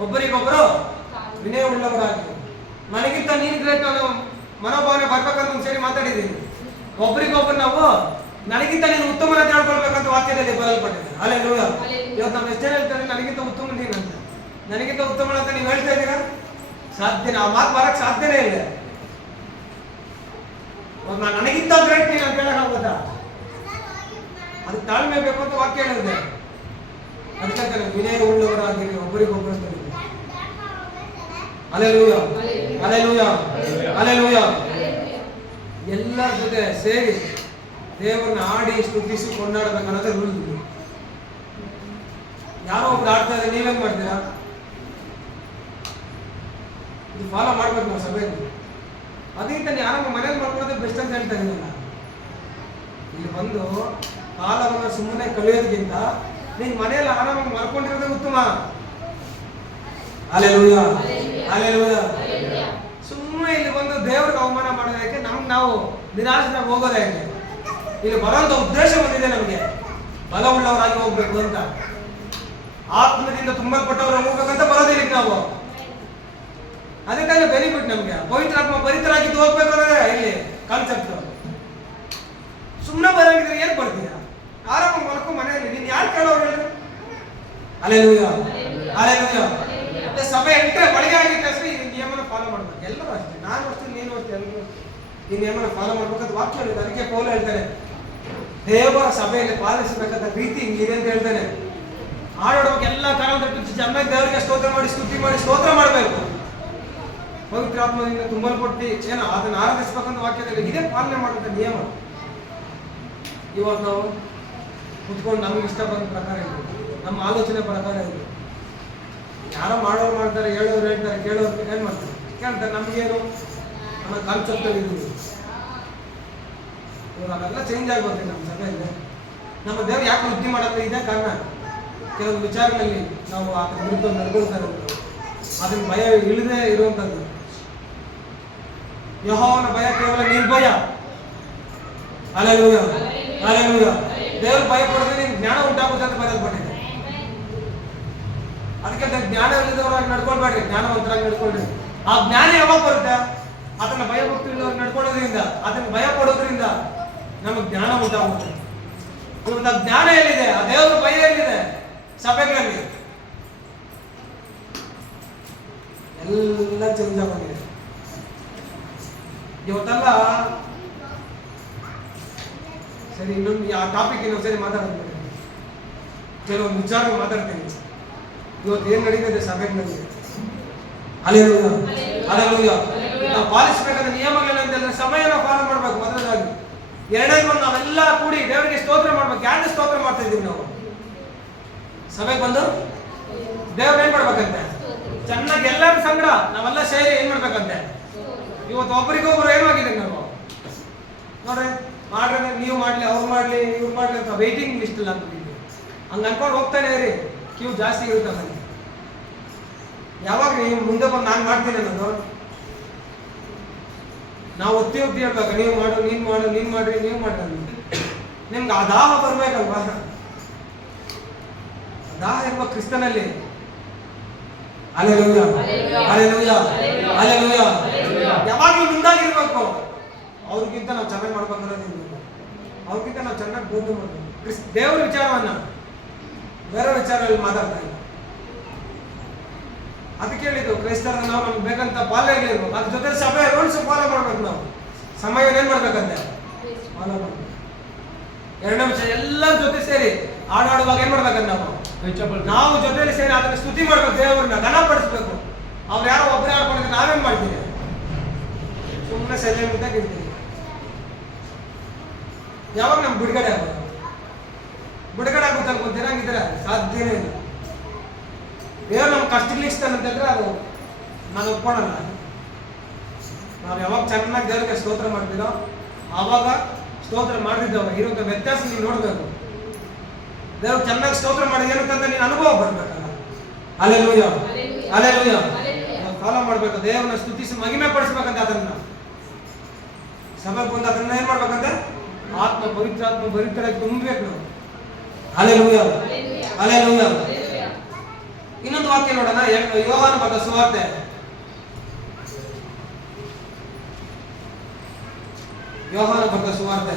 ಒಬ್ಬರಿಗೊಬ್ಬರು ವಿನಯ ಉಳ್ಳವರಾಗಿ. ನನಗಿಂತ ನೀನು ಗ್ರೇಟ್ ಅನ್ನೋ ಮನೋಭಾವನೆ ಬರ್ಬೇಕಂತ ಒಂದ್ಸರಿ ಮಾತಾಡಿದ್ದೀನಿ. ಒಬ್ಬರಿಗೊಬ್ಬರು ನಾವು ನನಗಿಂತ ನೀನು ಉತ್ತಮನ ಹೇಳ್ಕೊಳ್ಬೇಕಂತ ವಾಕ್ಯದಲ್ಲಿ ಬರಲ್ಪಟ್ಟಿದೆ. ಹಲ್ಲೆಲೂಯಾ. ಇವತ್ತು ನಾವು ಎಷ್ಟು ಜನ ಹೇಳ್ತಾರೆ ನನಗಿಂತ ಉತ್ತಮ ನೀನಂತ, ನನಗಿಂತ ಉತ್ತಮನ ಅಂತ ನೀವು ಹೇಳ್ತಾ ಇದ್ದೀರಾ? ಸಾಧ್ಯನೇ? ಆ ಮಾತು ಬರಕ್ ಸಾಧ್ಯನೇ ಇಲ್ಲ. ನನಗಿಂತ ಗ್ರೇಟ್ ನೀನು ಅಂತ ಹೇಳಕ್ ಆಗುತ್ತಾ? ಅದು ತಾಳ್ಮೆ ಬೇಕು ಅಂತ ವಾಕ್ಯ ಹೇಳಿದೆ. ಅದಕ್ಕೆ ವಿನಯ ಉಳ್ಳವರಾಗಿ ಒಬ್ಬರಿಗೊಬ್ಬರು ಅಂತ. Hallelujah, hallelujah, hallelujah. ಎಲ್ಲರ ಜೊತೆ ಸೇರಿ ದೇವರನ್ನ ಆಡಿ ಸ್ತುತಿಸಿ ಕೊಂಡಾಡಬೇಕು ಅನ್ನೋದೇ ರೂಲ್. ಯಾರೋ ಒಬ್ರು ಆಡ್ತಾ ಇದ್ರೆ ನೀವೇನ್ ಮಾಡ್ತೀರಾ? ಇದು ಫಾಲೋ ಮಾಡ್ಬೇಕು ನಾವು ಸಭೆಯಲ್ಲಿ. ಅದಕ್ಕಿಂತ ನೀವು ಆರಾಮ ಮನೇಲಿ ಮಾಡ್ಕೊಳ್ಳೋದೇ ಬೆಸ್ಟ್ ಅಂತ ಹೇಳ್ತಾ ಇದ್ದೀನಲ್ಲ. ಇಲ್ಲಿ ಬಂದು ಕಾಲವನ್ನು ಸುಮ್ಮನೆ ಕಳೆಯೋದಕ್ಕಿಂತ ನೀನ್ ಮನೆಯಲ್ಲಿ ಆರಾಮಾಗಿ ಮಲ್ಕೊಂಡಿರೋದೇ ಉತ್ತಮ. Hallelujah, hallelujah. ಸುಮ್ಮನೆ ಇಲ್ಲಿ ಬಂದು ದೇವ್ರಿಗೆ ಅವಮಾನ ಮಾಡೋದಕ್ಕೆ ನಾವು ನಿರಾಶೆ ಹೋಗೋದೇ. ಇಲ್ಲಿ ಬರೋಂಥ ಉದ್ದೇಶ ಬಂದಿದೆ ನಮಗೆ, ಬಲವುಳ್ಳವರಾಗಿ ಹೋಗ್ಬೇಕು ಅಂತ. ಆತ್ಮದಿಂದ ತುಂಬಲ್ಪಟ್ಟವರು ಹೋಗ್ಬೇಕಂತ ಬರೋದಿಲ್ಲ ನಾವು. ಅದಕ್ಕಾಗಿ ಬೆನಿಫಿಟ್ ನಮ್ಗೆ. ಪವಿತ್ರಾತ್ಮ ಭರಿತರಾಗಿದ್ದು ಹೋಗ್ಬೇಕು ಅನ್ನೋದೇ ಇಲ್ಲಿ ಕಾನ್ಸೆಪ್ಟ್. ಸುಮ್ಮನೆ ಬರಂಗಿದ್ರೆ ಏನ್ ಬರ್ತೀಯ? ಆರಾಮ ಮಲ್ಕೊ ಮನೆಯಲ್ಲಿ. ನೀನ್ ಯಾರು ಕೇಳೋರು ಹೇಳಿ? Hallelujah, hallelujah. ಸಭೆ ಎಂಟ್ರೆ ಒಳಗೆ ಆಗಿದ್ದ ತಕ್ಷಣ ಈ ನಿಯಮನ ಫಾಲೋ ಮಾಡ್ಬೇಕು. ಎಲ್ಲರೂ ಅಷ್ಟೇ, ನಾನು ಅಷ್ಟೇ, ನೀನು ಅಷ್ಟೇ, ಎಲ್ಲರೂ ಈ ನಿಯಮನ ಫಾಲೋ ಮಾಡ್ಬೇಕಂತ ವಾಕ್ಯ ಹೇಳಿದೆ. ಅದಕ್ಕೆ ಪೌಲ ಹೇಳ್ತಾನೆ, ದೇವರ ಸಭೆಯಲ್ಲಿ ಪಾಲಿಸಬೇಕಂತ ರೀತಿ ಹಿಂಗಿದೆ ಅಂತ ಹೇಳ್ತಾನೆ. ಆಡೋಡ್ಬೇಕು, ಎಲ್ಲ ಕಾರಣದ ಚೆನ್ನಾಗಿ ದೇವರಿಗೆ ಸ್ತೋತ್ರ ಮಾಡಿ ಸ್ತುತಿ ಮಾಡಿ ಸ್ತೋತ್ರ ಮಾಡಬೇಕು. ಪವಿತ್ರಾತ್ಮದಿಂದ ತುಂಬಲ್ಪಟ್ಟು ಏನೋ ಅದನ್ನು ಆರಾಧಿಸ್ಬೇಕಂತ ವಾಕ್ಯದಲ್ಲಿ ಇದೇ ಪಾಲನೆ ಮಾಡುವಂತ ನಿಯಮ. ಇವತ್ತು ನಾವು ಕುತ್ಕೊಂಡು ನಮ್ಗೆ ಇಷ್ಟ ಬಂದ ಪ್ರಕಾರ ಇದೆ, ನಮ್ಮ ಆಲೋಚನೆ ಪ್ರಕಾರ ಇದೆ. ಯಾರೋ ಮಾಡೋರು ಮಾಡ್ತಾರೆ, ಹೇಳೋರು ಹೇಳ್ತಾರೆ, ಕೇಳೋರು ಏನ್ ಮಾಡ್ತಾರೆ, ಕೇಳ್ತಾರೆ. ನಮಗೇನು ನಮ್ಮ ಕಾನ್ಸೆಪ್ಟ್ ಇದ್ದೀವಿ. ಇವಾಗ ಅವೆಲ್ಲ ಚೇಂಜ್ ಆಗ್ಬೋದು ನಮ್ಮ ಸಭೆಯಲ್ಲಿ. ನಮ್ಮ ದೇವ್ರು ಯಾಕೆ ವೃದ್ಧಿ ಮಾಡೋದು ಇದೇ ಕಾರಣ. ಕೆಲವೊಂದು ವಿಚಾರಗಳಲ್ಲಿ ನಾವು ಆ ವಿರುದ್ಧ ನಡ್ಕೊಳ್ತಾರೆ, ಅದನ್ನ ಭಯ ಇಳಿದೇ ಇರುವಂಥದ್ದು. ಯೆಹೋವನ ಭಯ ಕೇವಲ ನಿರ್ಭಯ. Hallelujah, hallelujah. ದೇವ್ರ ಭಯ ಪಡೆದ್ರೆ ನಿಮ್ಗೆ ಜ್ಞಾನ ಉಂಟಾಗುತ್ತೆ ಅಂತ ಬರೆಯಲ್ಪಟ್ಟಿದೆ. ಅದಕ್ಕೆ ಜ್ಞಾನ ಇಲ್ಲದವರಾಗಿ ನಡ್ಕೊಳ್ಬೇಡ್ರಿ, ಜ್ಞಾನವಂತರಾಗಿ ನಡ್ಕೊಳ್ರಿ. ಆ ಜ್ಞಾನ ಯಾವಾಗ ಬರುತ್ತೆ? ಅದನ್ನ ಭಯ ಭಕ್ತಿ ನಡ್ಕೊಳ್ಳೋದ್ರಿಂದ, ಅದನ್ನ ಭಯ ಪಡೋದ್ರಿಂದ ನಮಗೆ ಜ್ಞಾನ ಉಂಟಾಗುತ್ತೆ. ಇವತ್ತು ಆ ಜ್ಞಾನ ಎಲ್ಲಿದೆ? ಆ ದೇವರ ಭಯ ಎಲ್ಲಿದೆ? ಸಭೆಗಳಲ್ಲಿ ಎಲ್ಲ ಚೇಂಜ್ ಆಗಿದೆ. ಇವತ್ತೆಲ್ಲ ಸರಿ, ಇನ್ನೊಂದು ಆ ಟಾಪಿಕ್ ಇನ್ನೊಂದ್ಸರಿ ಮಾತಾಡ್ತೀನಿ, ಕೆಲವೊಂದು ವಿಚಾರ ಮಾತಾಡ್ತೀನಿ. ಇವತ್ತು ಏನ್ ನಡೀತಿದೆ ಸಭೆಗಳಲ್ಲಿ? Hallelujah, hallelujah. ನಾವು ಪಾಲಿಸಬೇಕಾದ ನಿಯಮಗಳೇನಂತಂದ್ರೆ ಸಮಯನ ಫಾಲೋ ಮಾಡ್ಬೇಕು ಮೊದಲನೇದಾಗಿ. ಎರಡನೇದು ನಾವೆಲ್ಲ ಕೂಡಿ ದೇವರಿಗೆ ಸ್ತೋತ್ರ ಮಾಡ್ಬೇಕು. ಯಾಕೆ ಸ್ತೋತ್ರ ಮಾಡ್ತಾ ಇದೀವಿ ನಾವು? ಸಭೆಗೆ ಬಂದು ದೇವ್ರ ಏನ್ ಮಾಡ್ಬೇಕಂತೆ? ಚೆನ್ನಾಗಿ ಎಲ್ಲರ ಸಂಗಡ ನಾವೆಲ್ಲ ಸೇರಿ ಏನ್ ಮಾಡ್ಬೇಕಂತೆ? ಇವತ್ತು ಒಬ್ಬರಿಗೊಬ್ರು ಏನಾಗಿದೆ ನಾವು ನೋಡ್ರಿ, ಮಾಡ್ರೆ ನೀವು ಮಾಡ್ಲಿ, ಅವ್ರು ಮಾಡ್ಲಿ, ಇವ್ರು ಮಾಡ್ಲಿ ಅಂತ ವೈಟಿಂಗ್ ಲಿಸ್ಟ್ ಇಲ್ಲ ಅಂತ ಹಂಗ ಅನ್ಕೊಂಡು ಹೋಗ್ತಾನೆ ಇರಿ. ಕ್ಯೂ ಜಾಸ್ತಿ ಇರುತ್ತೆ ನನಗೆ. ಯಾವಾಗ ನೀವು ಮುಂದೆ ಬಂದು ನಾನು ಮಾಡ್ತೀನಿ ಅನ್ನೋದು, ನಾವು ಒತ್ತಿ ಹೇಳ್ಬೇಕು. ನೀವು ಮಾಡು, ನೀನ್ ಮಾಡು, ನೀನ್ ಮಾಡ್ರಿ, ನೀವು ಮಾಡ್ರಿ. ನಿಮ್ಗೆ ಆ ದಾಹ ಬರ್ಬೇಕಲ್ವಾ? ದಾಹ ಇರುವ ಕ್ರಿಸ್ತನಲ್ಲಿ. Hallelujah, hallelujah, hallelujah. ಯಾವಾಗಲೂ ಮುಂದಾಗಿರ್ಬೇಕು. ಅವ್ರಿಗಿಂತ ನಾವು ಚೆನ್ನಾಗಿ ಮಾಡ್ಬೇಕನ್ನೋದಿಲ್ಲ. ಅವ್ರಿಗಿಂತ ನಾವು ಚೆನ್ನಾಗಿ ಬೋಧನೆ ಮಾಡ್ಬೇಕು. ದೇವರ ವಿಚಾರವನ್ನ ಬೇರೆ ವಿಚಾರದಲ್ಲಿ ಮಾತಾಡ್ತಾ ಇಲ್ಲ. ಅದಕ್ಕೆ ಹೇಳಿದ್ದು ಕ್ರೈಸ್ತರ ನಾವು ನಮ್ಗೆ ಬೇಕಂತ ಪಾಲನೆ ಇರ್ಬೇಕು. ಅದ್ರ ಜೊತೆ ಸಭೆ ರೂಲ್ಸ್ ಫಾಲೋ ಮಾಡ್ಬೇಕು. ನಾವು ಸಮಯ ಏನ್ ಮಾಡ್ಬೇಕಂತೆ ಫಾಲೋ ಮಾಡ್ಬೇಕು. ಎರಡನೇ ವಿಷಯ, ಎಲ್ಲರ ಜೊತೆ ಸೇರಿ ಹಾಡಾಡುವಾಗ ಏನ್ ಮಾಡ್ಬೇಕಂತ ನಾವು ಜೊತೆಲಿ ಸೇರಿ ಅದನ್ನ ಸ್ತುತಿ ಮಾಡ್ಬೇಕು, ದೇವರನ್ನ ಘನಪಡಿಸ್ಬೇಕು. ಅವ್ರು ಯಾರೋ ಒಬ್ಬರೇ ಆಡ್ಕೊಂಡಿದ್ರೆ ನಾವೇನ್ ಮಾಡ್ತೀವಿ? ಸುಮ್ಮನೆ ಸೈಲೆಂಟ್ ಇದ್ದಾಗ ಇರ್ತೀವಿ. ಯಾವಾಗ ನಮ್ಗೆ ಬಿಡುಗಡೆ ಆಗೋದು? ಬಿಡುಗಡೆ ಆಗುತ್ತೆ ಅನ್ಕೊಂತೀರಾಗಿದ್ರೆ ಸಾಧ್ಯನೇ ಇಲ್ಲ. ದೇವ್ರು ನಮ್ಗೆ ಕಷ್ಟಗಳಿಸ್ತಾನೆ ಅಂತ ಹೇಳಿದ್ರೆ ಅದು ನಾನು ಒಪ್ಕೊಳ್ಳಲ್ಲ. ನಾವು ಯಾವಾಗ ಚೆನ್ನಾಗಿ ದೇವರಿಗೆ ಸ್ತೋತ್ರ ಮಾಡ್ತೀರೋ ಆವಾಗ ಸ್ತೋತ್ರ ಮಾಡಿದ್ದವಾಗ ಇರುವಂತ ವ್ಯತ್ಯಾಸ ನೀವು ನೋಡ್ಬೇಕು. ದೇವ್ರು ಚೆನ್ನಾಗಿ ಸ್ತೋತ್ರ ಮಾಡಿದ ಏನಂತ ನೀನು ಅನುಭವ ಬರ್ಬೇಕಲ್ಲ. Hallelujah, hallelujah. ಫಾಲೋ ಮಾಡ್ಬೇಕು. ದೇವರನ್ನ ಸ್ತುತಿಸಿ ಮಹಿಮೆ ಪಡಿಸ್ಬೇಕಂತ ಅದನ್ನ ಸಭೆ ಬಂದು ಅದನ್ನ ಏನ್ ಮಾಡ್ಬೇಕಂತ ಆತ್ಮ ಪವಿತ್ರಾಗಿ ತುಂಬಬೇಕು ನಾವು. Hallelujah, hallelujah. ಇನ್ನೊಂದು ವಾಕ್ಯ ನೋಡೋಣ. ಯೋಹಾನ ಬರೆದ ಸುವಾರ್ತೆ ಯೋಹಾನ ಬರೆದ ಸುವಾರ್ತೆ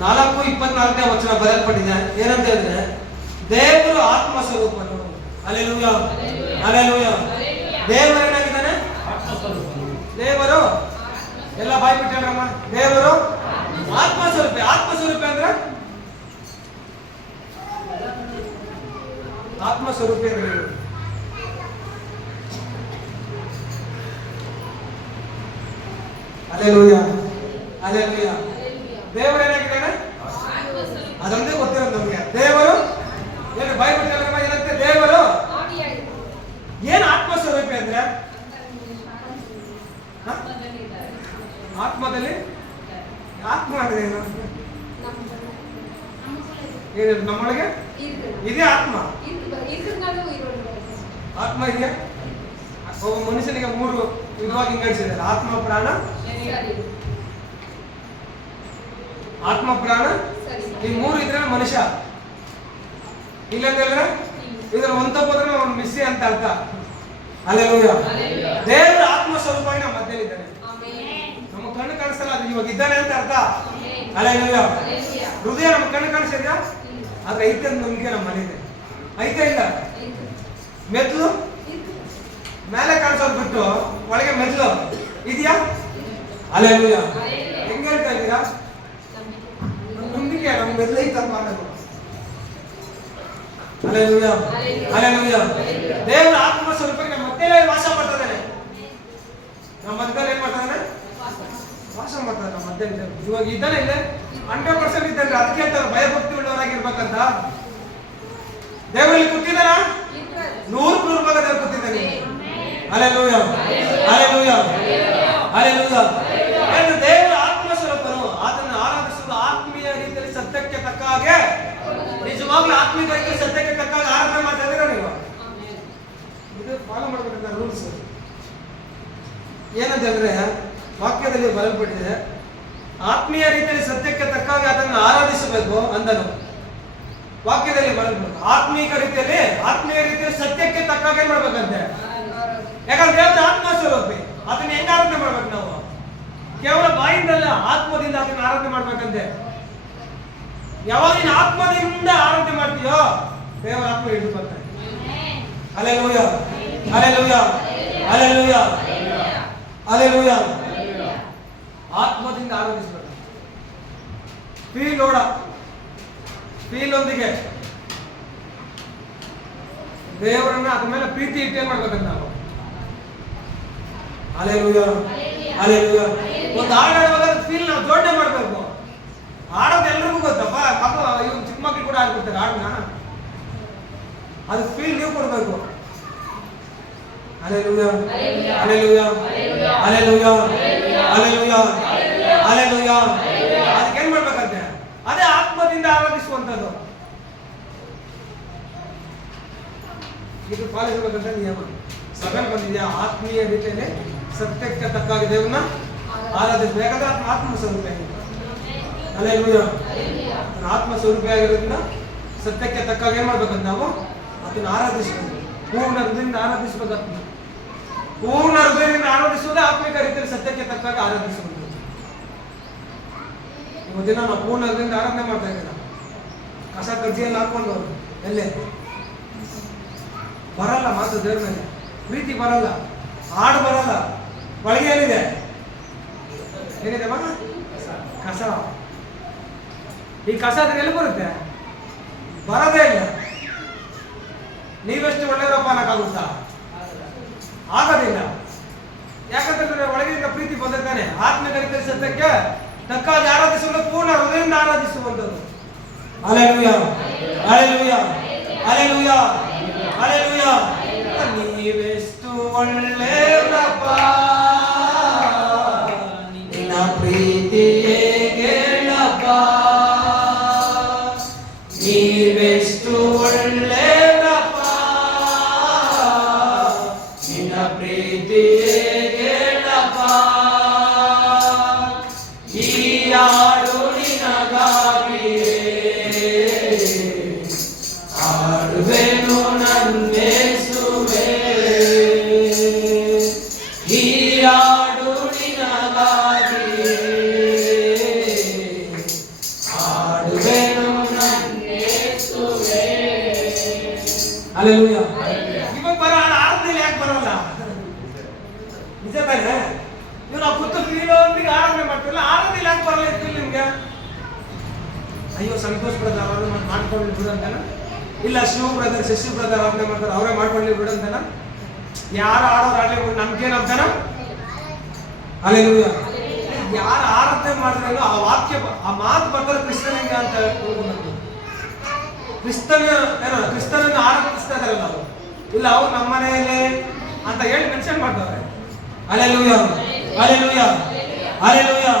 4:24ನೇ ವಚನ ಬರೆಯಲ್ಪಟ್ಟಿದೆ. ಏನಂತ ಹೇಳಿದ್ರೆ ದೇವರು ಆತ್ಮ ಸ್ವರೂಪನು. Hallelujah, hallelujah. ದೇವರು ಏನಾಗಿದ್ದಾನೆ? ಆತ್ಮ ಸ್ವರೂಪನು. ದೇವರು ಎಲ್ಲ ಬಾಯಿ ಬಿಟ್ಟು ಹೇಳ್ರಮ್ಮ. ದೇವರು ಆತ್ಮ ಸ್ವರೂಪ. ಆತ್ಮ ಸ್ವರೂಪ ಅಂದ್ರೆ ಆತ್ಮ ಸ್ವರೂಪ ಅಂದ್ರೆ ಹಲ್ಲೆಲೂಯಾ, ಹಲ್ಲೆಲೂಯಾ. ದೇವರು ಏನಾಗಿದ್ದಾನೆ? ಅದೊಂದೇ ಗೊತ್ತಿರೋದು ನಮ್ಗೆ. ದೇವರು ಏನು ಬಾಯಿ ಬಿಟ್ಟು ಹೇಳ್ರಮ್ಮ. ಏನಂತೆ ದೇವರು ಏನು ಆತ್ಮ ಸ್ವರೂಪ ಅಂದ್ರೆ ಆತ್ಮದಲ್ಲಿ ಆತ್ಮ ಅಂದ್ರೆ ಏನು? ನಮ್ಮೊಳಗೆ ಇದೇ ಆತ್ಮ. ಆತ್ಮ ಇದೆಯಾ? ಒಬ್ಬ ಮನುಷ್ಯನಿಗೆ 3 ವಿಧವಾಗಿ ವಿಂಗಡಿಸಿದ್ದಾರೆ. ಆತ್ಮ, ಪ್ರಾಣ, ಆತ್ಮ, ಪ್ರಾಣ. ಈ 3 ಇದ್ರೆ ಮನುಷ್ಯ. ಇಲ್ಲಂದ್ರೆ ಇದ್ರ ಒಂದೊಬ್ಬದ್ರೆ ಅವನು ಮಿಸ್ಸಿ ಅಂತ ಅರ್ಥ. ಹಲ್ಲೆಲೂಯಾ. ದೇವರ ಆತ್ಮ ಸ್ವರೂಪ ನಮ್ಮ ಮಧ್ಯದಲ್ಲಿದ್ದಾನೆ. ನಮ್ಮ ಕಣ್ಣು ಕಾಣಿಸಲ್ಲ, ಅದು ಇವಾಗ ಇದ್ದಾನೆ ಅಂತ ಅರ್ಥ. ಹಲ್ಲೆಲೂಯಾ. ಹೃದಯ ನಮ್ಮ ಕಣ್ಣು ಕಾಣಿಸಿದ್ಯಾ? ಆದ್ರೆ ಐತೆ ಅಂತ ನಂಬಿಕೆ ನಮ್ಮ ಮನೆಯಿದೆ. ಐತೆ ಇಲ್ಲ? ಮೆದ್ಲು ಮೇಲೆ ಕಾಣಿಸೋದು ಬಿಟ್ಟು ಒಳಗೆ ಮೆದ್ಲು ಇದೆಯಾ? ಹಲ್ಲೆಲೂಯಾ. ಹೆಂಗೆ ಹೇಳ್ತಾ ಇದ್ದೀರಾ? ನಂಬಿಕೆ ನಮ್ಮ ಮೆದ್ಲು ಐತೆ ಅಂತ ಮಾಡೋದು. Hallelujah, hallelujah. ದೇವರ ಆತ್ಮ ಸ್ವರೂಪ ನಮ್ಮ ಮಧ್ಯದಲ್ಲಿ ವಾಸ ಮಾಡ್ತಿದ್ದಾನೆ. ನಮ್ಮ ಮಧ್ಯದಲ್ಲಿ ಏನ್ ಮಾಡ್ತಾನೆ? ವಾಸ ಮಾಡ್ತಾನೆ ನಮ್ಮ ಮಧ್ಯದಲ್ಲಿ. ಇವಾಗ ಇದ್ದಾನೆ ಇಲ್ಲ 100% ಇದ್ದಾನೆ. ಅದಕ್ಕೆ ಹೇಳ್ತಾರೆ ಭಯಭಕ್ತಿ ಉಳ್ಳವರಾಗಿರ್ಬೇಕಂತ. ದೇವರಲ್ಲಿ ಕೂತಿದ್ದಾನ 100% ಭಾಗದಲ್ಲಿ ಕೂತಿದ್ದಾನೆ. Hallelujah, hallelujah, hallelujah. ದೇವರ ಆತ್ಮ ಸ್ವರೂಪನು. ಅದನ್ನು ಆರಾಧಿಸುವುದು ಆತ್ಮೀಯ ರೀತಿಯಲ್ಲಿ ಸತ್ಯಕ್ಕೆ ತಕ್ಕ ಹಾಗೆ, ನಿಜವಾಗ್ಲೂ ಆತ್ಮೀಯ ರೀತಿಯಲ್ಲಿ ಸತ್ಯಕ್ಕೆ ತಕ್ಕ ಹಾಗೆ ಆರಾಧನೆ ಮಾಡ್ತಾ ಇದ್ದೀರಾ ನೀವು? ಇದು ಫಾಲೋ ಮಾಡಬೇಕಂತ ರೂಲ್ಸ್. ಏನಂತ ಹೇಳಿದ್ರೆ ವಾಕ್ಯದಲ್ಲಿ ಬರೆಯಲ್ಪಟ್ಟಿದೆ, ಆತ್ಮೀಯ ರೀತಿಯಲ್ಲಿ ಸತ್ಯಕ್ಕೆ ತಕ್ಕ ಹಾಗೆ ಅದನ್ನು ಆರಾಧಿಸಬೇಕು ಅಂದನು. ವಾಕ್ಯದಲ್ಲಿ ಬರೆಯಲ್ಪಟ್ಟು ಆತ್ಮೀಯ ರೀತಿಯಲ್ಲಿ ಸತ್ಯಕ್ಕೆ ತಕ್ಕ ಹಾಗೆ ಮಾಡ್ಬೇಕಂತೆ. ಯಾಕಂದ್ರೆ ದೇವರ ಆತ್ಮ ಸ್ವರೂಪಿ. ಅದನ್ನ ಹೆಂಗ ಆರಾಧನೆ ಮಾಡ್ಬೇಕು ನಾವು? ಕೇವಲ ಬಾಯಿಂದಲ್ಲ, ಆತ್ಮದಿಂದ ಅದನ್ನ ಆರಾಧನೆ ಮಾಡ್ಬೇಕಂತೆ. ಯಾವಾಗ ನೀನು ಆತ್ಮದಿಂದ ಆರಾಧನೆ ಮಾಡ್ತೀಯೋ ದೇವರ ಆತ್ಮ ಹಿಡಿದು ಬರ್ತಾನೆ. Hallelujah, hallelujah, hallelujah, hallelujah. ಆತ್ಮದಿಂದ ಆರಾಧಿಸಬೇಕು. ಫೀಲ್ ಒಂದಿಗೆ ದೇವರನ್ನ ಅದ್ರ ಮೇಲೆ ಪ್ರೀತಿ ಇಟ್ಟು ಏನ್ ಮಾಡ್ಬೇಕಂತ ನಾವು? Hallelujah, hallelujah. ಒಂದು ಹಾಡುವಾಗ ಫೀಲ್ ನಾವು ಜೋಡಣೆ ಮಾಡ್ಬೇಕು. ಹಾಡೋದು ಎಲ್ರಿಗೂ ಗೊತ್ತಪ್ಪ. ಪಾಪ ಇವ್ ಚಿಕ್ಕ ಮಕ್ಳು ಕೂಡ ಆಗ್ಬಿಡ್ತಾರೆ ಹಾಡನ್ನ. ಅದು ಫೀಲ್ ನೀವು ಕೊಡ್ಬೇಕು. Hallelujah, hallelujah, hallelujah, hallelujah, hallelujah. ಅದಕ್ಕೆ ಏನ್ ಮಾಡ್ಬೇಕಂತೆ? ಅದೇ ಆತ್ಮದಿಂದ ಆರಾಧಿಸುವಂಥದ್ದು. ಇದು ಪಾಲಿಸಬೇಕಂತ ನಿಯಮ. ಸಭೆಗೆ ಬಂದಿದ್ಯಾ ಆತ್ಮೀಯ ರೀತಿಯಲ್ಲಿ ಸತ್ಯಕ್ಕೆ ತಕ್ಕಾಗಿ ದೇವ್ರನ್ನ ಆರಾಧಿಸಬೇಕು. ಯಾಕಂದ್ರೆ ಆತ್ಮ ಸ್ವರೂಪ ಅಲ್ಲೇಲೂಯಾ. ಆತ್ಮ ಸ್ವರೂಪ ಆಗಿರೋದ್ರಿಂದ ಸತ್ಯಕ್ಕೆ ತಕ್ಕಾಗಿ ಏನ್ ಮಾಡ್ಬೇಕಂತ ನಾವು ಅದನ್ನ ಆರಾಧಿಸಬೇಕು. ಪೂರ್ಣ ಹೃದಯದಿಂದ ಆರಾಧಿಸಬೇಕು. ಪೂರ್ಣ ಹೃದಯದಿಂದ ಆರಾಧಿಸುವುದೇ ಆತ್ಮಿಕ ರೀತಿಯಲ್ಲಿ ಸತ್ಯಕ್ಕೆ ತಕ್ಕಾಗಿ ಆರಾಧಿಸುವುದು. ಇವತ್ತಿನ ನಾವು ಪೂರ್ಣ ಹೃದಯದಿಂದ ಆರಾಧನೆ ಮಾಡ್ತಾ ಇದ್ದೀವಿ. ಕಸ ಕಜ್ಜಿಯಲ್ಲಿ ಹಾಕೊಂಡು ಎಲ್ಲೇ ಬರಲ್ಲ, ಮಾತು ದೇವ್ರ ಮೇಲೆ ಪ್ರೀತಿ ಬರಲ್ಲ, ಹಾಡು ಬರಲ್ಲ. ಒಳಗೆ ಏನಿದೆ ಏನಿದೆ ಮಗ? ಕಸ. ಈ ಕಸ ಅದ್ರ ಎಲ್ಲಿ ಬರುತ್ತೆ? ಬರೋದೇ ಇಲ್ಲ. ನೀವೆಷ್ಟು ಒಳ್ಳೆಯವರಪ್ಪ ಅನ್ನಕ್ಕಾಗುತ್ತಾ? ಆಗೋದಿಲ್ಲ. ಯಾಕಂತಂದ್ರೆ ಒಳಗಿನಿಂದ ಪ್ರೀತಿ ಬಂದಿದ್ದಾನೆ. ಆತ್ಮಿಕ ರೀತಿಯಲ್ಲಿ ಸತ್ಯಕ್ಕೆ ತಕ್ಕಾಗಿ ಆರಾಧಿಸುವುದು, ಪೂರ್ಣ ಹೃದಯದಿಂದ ಆರಾಧಿಸುವಂಥದ್ದು. Hallelujah, hallelujah, hallelujah, hallelujah. ನೀವೆಷ್ಟು ಒಳ್ಳೆಯವರಪ್ಪ, ನಿನ್ನ ಪ್ರೀತಿ ಹೇಗೇಳಪ್ಪ. ನೀವೆಷ್ಟು ಒಳ್ಳೆಯವರಪ್ಪ, ನಿನ್ನ ಪ್ರೀತಿ ಹೇಗೇಳಪ್ಪ. ಈ ಹಾಡು ನಿನಗಾಗಿಯೇ ಹಾಡುವೆನು ನನ್ನೇಸುವೆ. ಈ ಹಾಡು ನಿನಗಾಗಿಯೇ ಹಾಡುವೆನು ನನ್ನೇಸುವೆ. ಹಲ್ಲೆಲೂಯಾ. ಇವಾಗ ಬರೋ ಆರಾಧನೆಯಲ್ಲಿ ಯಾಕೆ ಬರಲ್ಲ? ನಿಜ ತಾನೆ? ನೀವು ನಾವು ಕೂತು ಫೀಲೊಂದಿಗೆ ಆರಾಧನೆ ಮಾಡ್ತಿರಲ್ಲ, ಆರಾಧನೆಯಲ್ಲಿ ಯಾಕೆ ಬರಲ್ಲ ಇರ್ತಿಲ್ಲ ನಿಮ್ಗೆ? ಅಯ್ಯೋ ಸಂತೋಷ್ ಬ್ರದರ್ ಆರಾಧನೆ ಮಾಡ್ಕೊಳ್ಳಿ ಬಿಡು ಅಂತಾನ? ಇಲ್ಲ ಶಿವ ಬ್ರದರ್ ಶಶಿ ಬ್ರದರ್ ಆರಾಧನೆ ಮಾಡ್ತಾರೆ ಅವರೇ ಮಾಡ್ಕೊಳ್ಳಿ ಬಿಡು ಅಂತಾನ? ಯಾರು ಆಡೋರು ಆಡ್ಲಿ ಬಿಡು ನಮ್ಗೇನು ಅಂತಾನ? ಹಲ್ಲೆಲೂಯಾ. ಯಾರು ಆರಾಧನೆ ಮಾಡಿದ್ರಲ್ಲ ಆ ವಾಕ್ಯ ಆ ಮಾತು ಬರ್ತಾರೆ ಕ್ರಿಸ್ತನಿಗೆ ಅಂತ ಹೇಳ್ಕೊಂಡು ಕ್ರಿಸ್ತನನ್ನು ಆರಾಧಿಸ್ತಾ ಇದಾರಲ್ಲ ಅವರು. ಇಲ್ಲ ಅವ್ರು ನಮ್ಮ ಮನೆಯಲ್ಲಿ ಅಂತ ಹೇಳಿ ಮೆನ್ಷನ್ ಮಾಡ್ತಾರೆ. Hallelujah, hallelujah, hallelujah.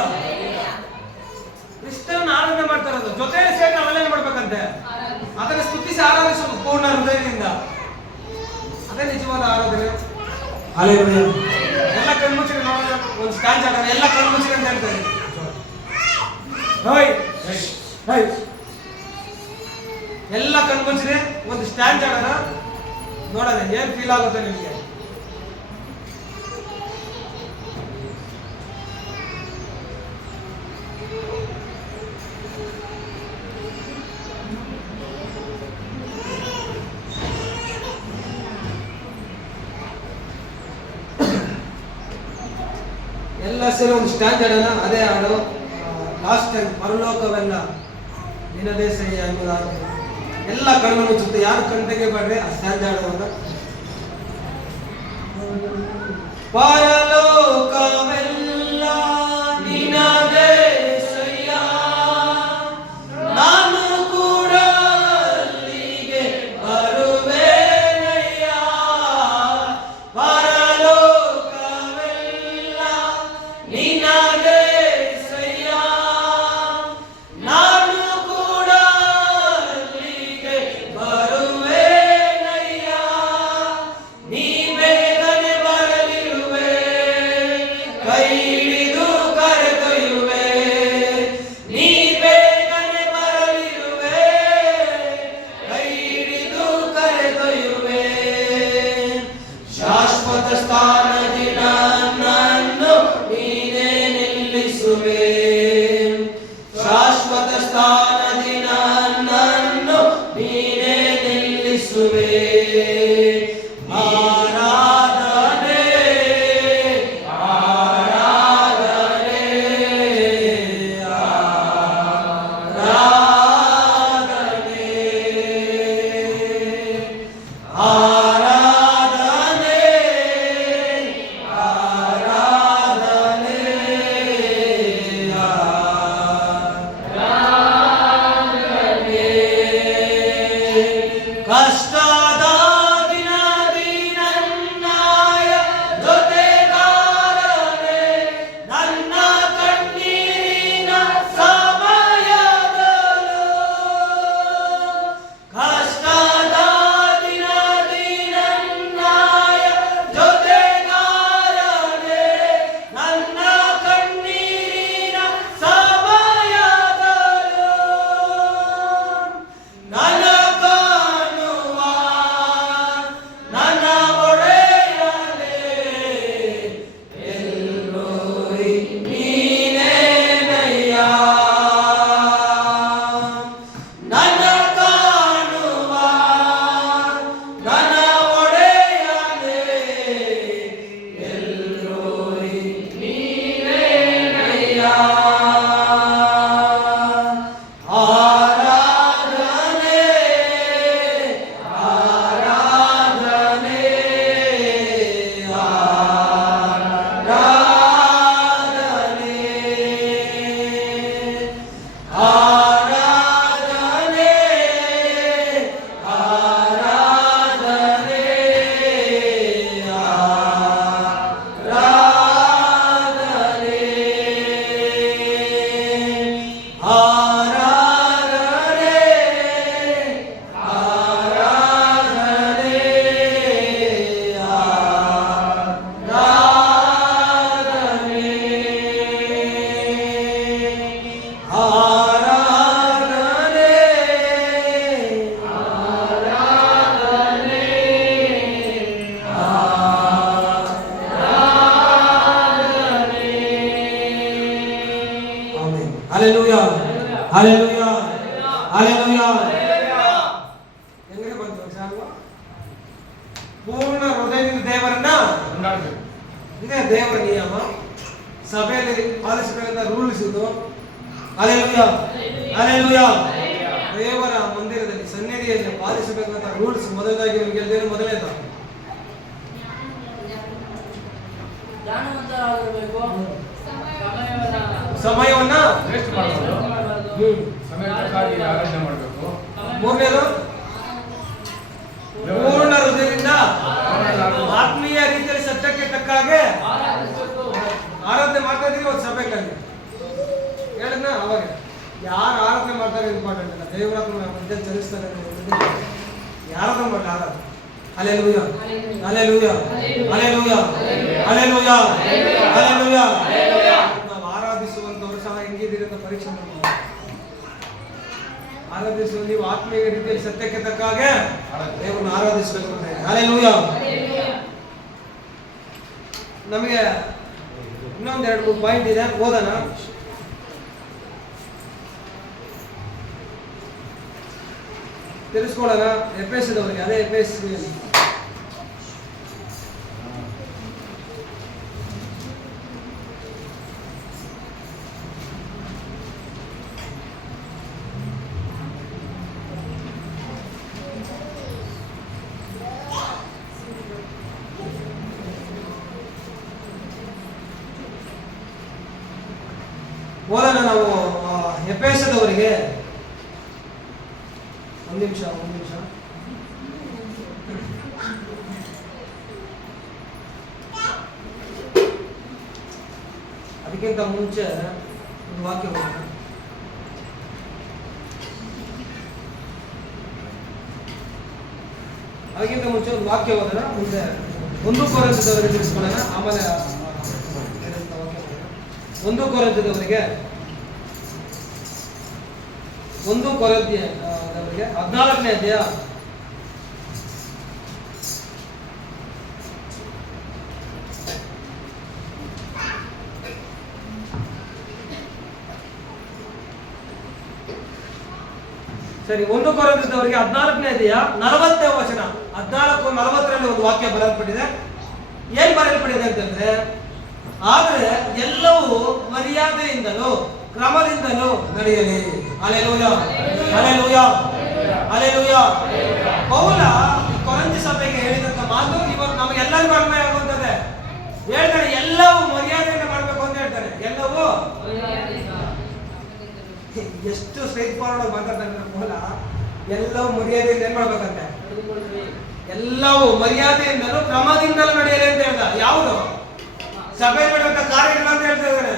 ಕ್ರಿಸ್ತನ ಆರಾಧನೆ ಮಾಡ್ತಾರದು ಜೊತೆ ಸೇರಿ ನಾವೆಲ್ಲ ಮಾಡ್ಬೇಕಂತೆ. ಅದನ್ನ ಸ್ತುತಿಸಿ ಆರಾಧಿಸೋದು ಪೂರ್ಣ ಹೃದಯದಿಂದ. ಅದೇ ನಿಜವಾದ ಆರಾಧನೆ. ಹಲ್ಲೆಲೂಯಾ. ಎಲ್ಲ ಕಣ್ಮುಚ್ಚಿಗೆ ನೋಡೋಣ, ಒಂದು ಸ್ಟ್ಯಾಂಡ್ ಆಡೋಣ, ಎಲ್ಲ ಕಣ್ಮುಚ್ಚಿಗೆ ಅಂತ ಹೇಳ್ತಾರೆ. ಹೋಯ್ ಹೋಯ್ ಎಲ್ಲ ಕಣ್ಮುಚ್ಚಿಗೆ ಒಂದು ಸ್ಟ್ಯಾಂಡ್ ಆಡೋಣ, ನೋಡೋಣ ಏನ್ ಫೀಲ್ ಆಗುತ್ತೆ ನಿಮಗೆ. ಎಲ್ಲ ಸೇರಿ ಒಂದು ಸ್ಟ್ಯಾಂಡ್ ಆಡೋಣ. ಅದೇ ಹಾಡು ಲಾಸ್ಟ್ ಟೈಮ್ ಪರಲೋಕವೆಲ್ಲ ನಿನ್ನದೇ ಸಹಿ ಎಂಬುದಾಗಿ. ಎಲ್ಲ ಕಣ್ಣು ಮುಚ್ಚುತ್ತೆ, ಯಾರು ಕಣ್ಣಿಗೆ ಬರ್ರಿ ಆ ಸ್ಟ್ಯಾಂಡ್ ಆಡುವಾಗ. ಪರಲೋಕವೆಲ್ಲ ನಿನ್ನದೇ ಸಹ್ಯ, ನಾನು ಕೂಡ ಅಲ್ಲಿಗೆ ಬರುವೆನಯ್ಯ. ಪರಲೋಕವೆಲ್ಲ ನಿನ್ನದೇ ಸಹ್ಯ, ನಾನು ಕೂಡ ಅಲ್ಲಿಗೆ ಬರುವೆನಯ್ಯ. ನೀ ಬೇಗನೆ ಬರಲಿರುವೆ, ಕೈ Hallelujah. Hallelujah. Hallelujah. ಹೆಂಗೆ ಬಂತು ಅಲ್ವಾ? ಪೂರ್ಣ ಹೃದಯದಿಂದ ದೇವರನ್ನ ಕೊಂಡಾಡ್ಬೇಕು. ಇದೇ ದೇವರ ನಿಯಮ. ಸಭೆಯಲ್ಲಿ ಪಾಲಿಸಬೇಕಾದ ರೂಲ್ಸ್ ಇದು. ಹಲ್ಲೆಲೂಯಾ. ಹಲ್ಲೆಲೂಯಾ. ದೇವರ ಮಂದಿರದಲ್ಲಿ ಸನ್ನಿಧಿಯಲ್ಲಿ ಪಾಲಿಸಬೇಕಾದ ರೂಲ್ಸ್ ಮೊದಲದಾಗಿ ನಿಮಗೆ ಹೇಳಿದ್ದೇನೆ. ಮೊದಲನೇದು ಸಮಯವನ್ನ ವೇಸ್ಟ್ ಮಾಡಬಾರ್ದು. ಸಮಯ ತಕ್ಕಾಗಿ ಆರಾಧನೆ ಮಾಡಬೇಕು. ಮೂರನೇದು ಪೂರ್ಣ ಹೃದಯದಿಂದ ಆತ್ಮೀಯ ರೀತಿಯಲ್ಲಿ ಸತ್ಯಕ್ಕೆ ತಕ್ಕ ಹಾಗೆ ಆರಾಧನೆ ಮಾಡ್ತಾ ಇದ್ದೀವಿ ಒಂದು ಸಭೆಗಳಲ್ಲಿ ಹೇಳಿದ್ನ. ಅವಾಗ ಯಾರು ಆರಾಧನೆ ಮಾಡ್ತಾರೆ ಇಂಪಾರ್ಟೆಂಟ್ ಅಲ್ಲ. ದೇವರ ಮಧ್ಯೆ ಚಲಿಸ್ತಾರೆ ಯಾರಾದ್ರೂ ಮಾಡಲಿ ಆರಾಧನೆ. Hallelujah. Hallelujah. Hallelujah. Hallelujah. Hallelujah. ನಾವು ಆರಾಧಿಸುವಂತವರು ಸಹ ಹೆಂಗಿದ್ದೀರಿ ಅಂತ ಪರೀಕ್ಷೆ ಮಾಡ್ತೀವಿ. ಆರಾಧಿಸುವ ನೀವು ಆತ್ಮೀಯ ರೀತಿಯಲ್ಲಿ ಸತ್ಯಕ್ಕೆ ತಕ್ಕ ಹಾಗೆ ದೇವರನ್ನು ಆರಾಧಿಸಬೇಕು ಅಂತ ಹೇಳಿ. ಹಲ್ಲೆಲೂಯಾ. ನಮಗೆ ಇನ್ನೊಂದು 2-3 ಪಾಯಿಂಟ್ ಇದೆ, ಓದೋಣ. ತಿಳಿಸ್ಕೊಳ್ಳೋಣ ಎಫೆಸದವರಿಗೆ. ಅದೇ ಎಫೆಸ್ ಓದೋಣ ನಾವು. ಎಫೆಸದವರಿಗೆ ಒಂದು ನಿಮಿಷ. ಅದಕ್ಕಿಂತ ಮುಂಚೆ ಒಂದು ವಾಕ್ಯ ಓದೋಣ. ಅದಕ್ಕಿಂತ ಮುಂಚೆ ಒಂದು ವಾಕ್ಯ ಓದೋಣ. ಮುಂದೆ 1 ಕೊರಿಂಥದವರಿಗೆ ತಿಳಿಸ್ಕೊಳ್ಳೋಣ. ಆಮೇಲೆ 1 ಕೊರಿಂಥದವರಿಗೆ 14ನೇ ಅಧ್ಯಾಯ 1 ಕೊರಿಂಥದವರಿಗೆ 14ನೇ ಅಧ್ಯಾಯ 40ನೇ ವಚನ. 14:40ರಲ್ಲಿ ಒಂದು ವಾಕ್ಯ ಬರೆಯಲ್ಪಟ್ಟಿದೆ. ಏನ್ ಬರೆಯಲ್ಪಟ್ಟಿದೆ ಅಂತಂದ್ರೆ, ಆದರೆ ಎಲ್ಲವೂ ಮರ್ಯಾದೆಯಿಂದಲೂ ಕ್ರಮದಿಂದಲೂ ನಡೆಯಲಿ. ಹಲ್ಲೆಲೂಯಾ. ಹಲ್ಲೆಲೂಯಾ. ಹಲ್ಲೆಲೂಯಾ. ಪೌಲ ಕೊರಿಂಥ ಸಭೆಗೆ ಹೇಳಿದಂತ ಮಾತು ಇವತ್ತು ನಮಗೆಲ್ಲರಿಗೂ ಅನ್ವಯ ಆಗುತ್ತದೆ. ಹೇಳ್ತಾನೆ ಎಲ್ಲವೂ ಮರ್ಯಾದೆಯಿಂದ ಮಾಡಬೇಕು ಅಂತ ಹೇಳ್ತಾನೆ. ಎಲ್ಲವೂ ಎಷ್ಟು ಸ್ಟ್ರೈಟ್ ಫಾರ್ವರ್ಡ್ ಮಾತಾಡ್ತಾನೆ ಪೌಲ. ಎಲ್ಲವೂ ಮರ್ಯಾದೆಯಿಂದ ಏನ್ ಮಾಡ್ಬೇಕಂತೆ? ಎಲ್ಲವೂ ಮರ್ಯಾದೆಯಿಂದಲೂ ಕ್ರಮದಿಂದಲೂ ನಡೆಯಲಿ ಅಂತ ಹೇಳ್ದ. ಯಾವುದು? ಸಭೆ ನಡೆಯುವಂತ ಕಾರ್ಯಗಳು ಅಂತ ಹೇಳ್ತಾ ಇದ್ದಾನೆ.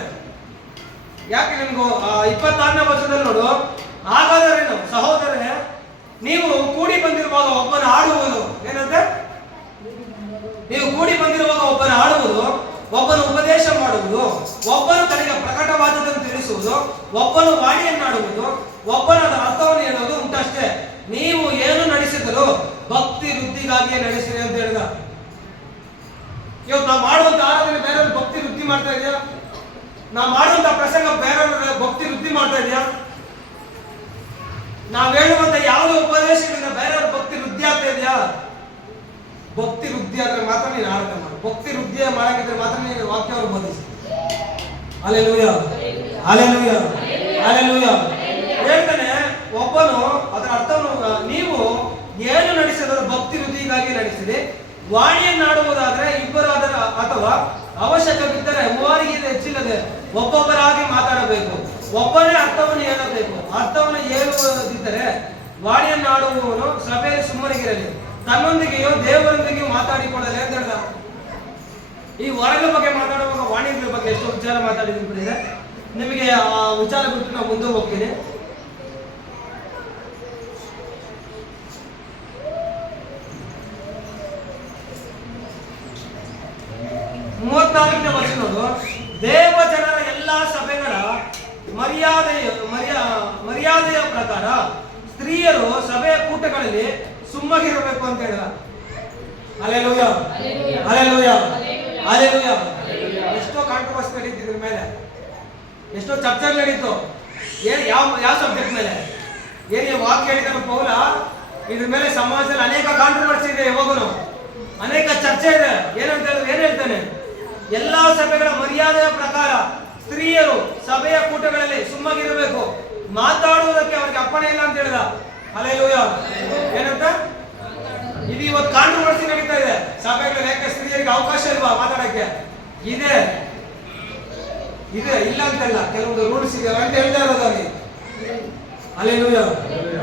ಯಾಕೆ ನಿಮ್ಗೂ 26ನೇ ವಚನದಲ್ಲಿ ನೋಡು. ಹಾಗಾದರೇನು ಸಹೋದರರೇ, ನೀವು ಕೂಡಿ ಬಂದಿರುವಾಗ ಒಬ್ಬನ ಆಡುವುದು ಏನಂತೆ? ನೀವು ಕೂಡಿ ಬಂದಿರುವಾಗ ಒಬ್ಬನ ಆಡುವುದು, ಒಬ್ಬನು ಉಪದೇಶ ಮಾಡುವುದು, ಒಬ್ಬನು ತನಗೆ ಪ್ರಕಟವಾದದನ್ನು ತಿಳಿಸುವುದು, ಒಬ್ಬನು ವಾಣಿಯನ್ನಾಡುವುದು, ಒಬ್ಬನ ಅರ್ಥವನ್ನು ಹೇಳುವುದು ಉಂಟಷ್ಟೇ. ನೀವು ಏನು ನಡೆಸಿದರೂ ಭಕ್ತಿ ವೃದ್ಧಿಗಾಗಿಯೇ ನಡೆಸಿರಿ ಅಂತ ಹೇಳಿದ. ಇವತ್ತು ನಾವು ಮಾಡುವಂತ ಆರಾಧನೆ ಬೇರೆಯವ್ರ ಭಕ್ತಿ ವೃದ್ಧಿ ಮಾಡ್ತಾ ಇದೆಯಾ? ನಾವು ಮಾಡುವಂತ ಪ್ರಸಂಗ ಬೇರೆಯವ್ರ ಭಕ್ತಿ ವೃದ್ಧಿ ಮಾಡ್ತಾ ಇದೆಯಾ? ನಾವು ಹೇಳುವಂತ ಯಾವುದೇ ಉಪದೇಶಗಳಿಂದ ಬೇರೆಯವ್ರ ಭಕ್ತಿ ವೃದ್ಧಿ ಆಗ್ತಾ ಇದೆಯಾ? ಭಕ್ತಿ ವೃದ್ಧಿ ಆದ್ರೆ ಮಾತ್ರ ನೀನು ಆರಾಧನೆ ಮಾಡು. ಭಕ್ತಿ ವೃದ್ಧಿ ಮಾಡಕ್ಕಿದ್ರೆ ಮಾತ್ರ ನೀನು ವಾಕ್ಯವನ್ನು ಬೋಧಿಸಿ. ಹಲ್ಲೆಲೂಯಾ. Hallelujah, hallelujah. ಹೇಳ್ತಾನೆ ಒಬ್ಬನು, ಅದರ ಅರ್ಥವನ್ನು ನೀವು ಏನು ನಡೆಸಿದರೂ ಭಕ್ತಿ ವೃದ್ಧಿಗಾಗಿ ನಡೆಸಿರಿ. ವಾಣಿಯನ್ನಾಡುವುದಾದ್ರೆ ಇಬ್ಬರು ಅದರ ಅಥವಾ ಅವಶ್ಯಕವಿದ್ದರೆ ಮೂವರಿಗೆ ಹೆಚ್ಚಿಲ್ಲದೆ ಒಬ್ಬೊಬ್ಬರಾಗಿ ಮಾತಾಡಬೇಕು. ಒಬ್ಬನೇ ಅರ್ಥವನ್ನು ಹೇಳಬೇಕು. ಅರ್ಥವನ್ನು ಹೇಳುವುದಿದ್ದರೆ ವಾಣಿಯನ್ನಾಡುವವನು ಸಭೆಯಲ್ಲಿ ಸುಮ್ಮನಿಗಿರಲಿ, ತನ್ನೊಂದಿಗೆಯೋ ದೇವರೊಂದಿಗೆಯೂ ಮಾತಾಡಿಕೊಳ್ಳಲಿ ಅಂತ ಹೇಳ್ದ. ಈ ಹೊರಗಳ ಬಗ್ಗೆ ಮಾತಾಡುವಾಗ ವಾಣಿಜ್ಯ ಬಗ್ಗೆ ಎಷ್ಟೋ ವಿಚಾರ ಮಾತಾಡಿದ್ರೆ ನಿಮಗೆ ಆ ವಿಚಾರ ಬಿಟ್ಟು ನಾವು ಮುಂದೆ ಹೋಗ್ತೀನಿ. ಮೂವತ್ನಾಲ್ಕನೇ ವಚನದು ದೇವ ಜನರ ಎಲ್ಲಾ ಸಭೆಗಳ ಮರ್ಯಾದೆಯ ಪ್ರಕಾರ ಸ್ತ್ರೀಯರು ಸಭೆಯ ಕೂಟಗಳಲ್ಲಿ ಸುಮ್ಮಗಿರಬೇಕು ಅಂತ ಹೇಳಿದ. Hallelujah, hallelujah, hallelujah. ಎಷ್ಟೋ ಕಾಂಟ್ರವರ್ಸಿ ನಡೀತು ಇದ್ರ ಮೇಲೆ, ಎಷ್ಟೋ ಚರ್ಚೆಗಳು ನಡೀತು. ಯಾವ ಸಬ್ಜೆಕ್ಟ್ ಮೇಲೆ? ಏನು ವಾಕ್ಯ ಹೇಳಿದಾರೆ ಪೌಲ, ಇದ್ರ ಮೇಲೆ ಸಮಾಜದಲ್ಲಿ ಅನೇಕ ಕಾಂಟ್ರವರ್ಸಿ ಇದೆ, ಯಾವಾಗನು ಅನೇಕ ಚರ್ಚೆ ಇದೆ. ಏನಂತ ಹೇಳಿದ್ರೆ ಏನ್ ಹೇಳ್ತಾನೆ? ಎಲ್ಲಾ ಸಭೆಗಳ ಮರ್ಯಾದೆಯ ಪ್ರಕಾರ ಸ್ತ್ರೀಯರು ಸಭೆಯ ಕೂಟಗಳಲ್ಲಿ ಸುಮ್ಮಗಿರಬೇಕು, ಮಾತಾಡುವುದಕ್ಕೆ ಅವ್ರಿಗೆ ಅಪ್ಪಣೆ ಇಲ್ಲ ಅಂತ ಹೇಳಿದ. ಹಲ್ಲೆಲೂಯಾ. ಏನಂತ? ಇದು ಇವತ್ತು ಕಾಂಟ್ರವರ್ಸಿ ನಡೀತಾ ಇದೆ ಸಭೆಗಳಲ್ಲಿ. ಯಾಕೆ ಸ್ತ್ರೀಯರಿಗೆ ಅವಕಾಶ ಇಲ್ವಾ ಮಾತಾಡಕ್ಕೆ? ಇದೆ, ಇಲ್ಲ ಅಂತಲ್ಲ, ಕೆಲವೊಂದು ರೂಲ್ಸ್ ಇದೆ ಅಂತ ಹೇಳ್ತಾ ಇರೋದು ಅಲ್ಲಿ. ಹಲ್ಲೆಲೂಯಾ.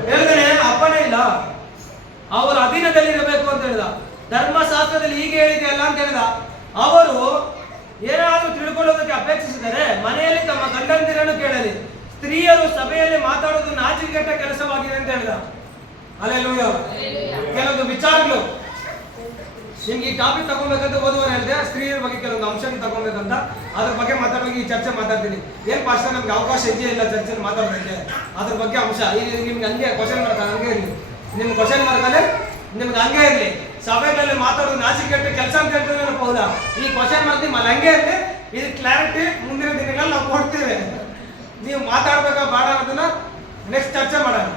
ಹೇಳ್ತಾನೆ ಅಪ್ಪಣೆ ಇಲ್ಲ, ಅವರ ಅಧೀನದಲ್ಲಿರಬೇಕು ಅಂತ ಹೇಳಿದ. ಧರ್ಮಶಾಸ್ತ್ರದಲ್ಲಿ ಹೀಗೆ ಹೇಳಿದೆ ಅಲ್ಲ ಅಂತ ಹೇಳಿದ. ಅವರು ಏನಾದರೂ ತಿಳ್ಕೊಳ್ಳೋದಕ್ಕೆ ಅಪೇಕ್ಷಿಸಿದರೆ ಮನೆಯಲ್ಲಿ ತಮ್ಮ ಗಂಡಂದಿರನ್ನು ಕೇಳಲಿ. ಸ್ತ್ರೀಯರು ಸಭೆಯಲ್ಲಿ ಮಾತಾಡೋದು ನಾಚಿಕೆಗೆಟ್ಟ ಕೆಲಸವಾಗಿದೆ ಅಂತ ಹೇಳಿದ. ಹಲ್ಲೆಲೂಯಾ. ಕೆಲವೊಂದು ವಿಚಾರಗಳು ನಿಮ್ಗೆ ಈ ಟಾಪಿಕ್ ತಗೊಬೇಕಂತ ಓದುವವರು ಹೇಳಿದೆ, ಸ್ತ್ರೀಯರ ಬಗ್ಗೆ ಕೆಲವೊಂದು ಅಂಶಗಳು ತಗೊಬೇಕಂತ, ಅದ್ರ ಬಗ್ಗೆ ಮಾತಾಡೋಕೆ ಈ ಚರ್ಚೆ ಮಾತಾಡ್ತೀನಿ. ಏನ್ ಪಾಸ್ಟರ್ ನಮ್ಗೆ ಅವಕಾಶ ಇದೆಯಾ ಇಲ್ಲ ಚರ್ಚೆಯಲ್ಲಿ ಮಾತಾಡೋದಕ್ಕೆ? ಅದ್ರ ಬಗ್ಗೆ ಅಂಶ ಇಲ್ಲಿ ನಿಮ್ಗೆ ಹಂಗೆ ಕ್ವಶನ್ ಮಾರ್ಕ್ ಹಂಗೆ ಇರಲಿ, ನಿಮ್ ಕ್ವಶನ್ ಮಾರ್ಕಲ್ಲಿ ನಿಮ್ಗೆ ಹಂಗೆ ಇರಲಿ. ಸಭೆಗಳಲ್ಲಿ ಮಾತಾಡೋದು ನಾಚಿಕೆಟ್ಟ ಕೆಲಸ ಅಂತ ಹೇಳ್ತೀವಿ ಹೌದಾ? ಈ ಕ್ವಶನ್ ಮಾರ್ಕ್ ನಿಮ್ಮಲ್ಲಿ ಹಂಗೆ ಇರಲಿ. ಇದು ಕ್ಲಾರಿಟಿ ಮುಂದಿನ ದಿನಗಳಲ್ಲಿ ನಾವು ಕೊಡ್ತೀವಿ. ನೀವು ಮಾತಾಡ್ಬೇಕಾ ಬೇಡ ಅನ್ನೋದನ್ನ ನೆಕ್ಸ್ಟ್ ಚರ್ಚೆ ಮಾಡೋಣ.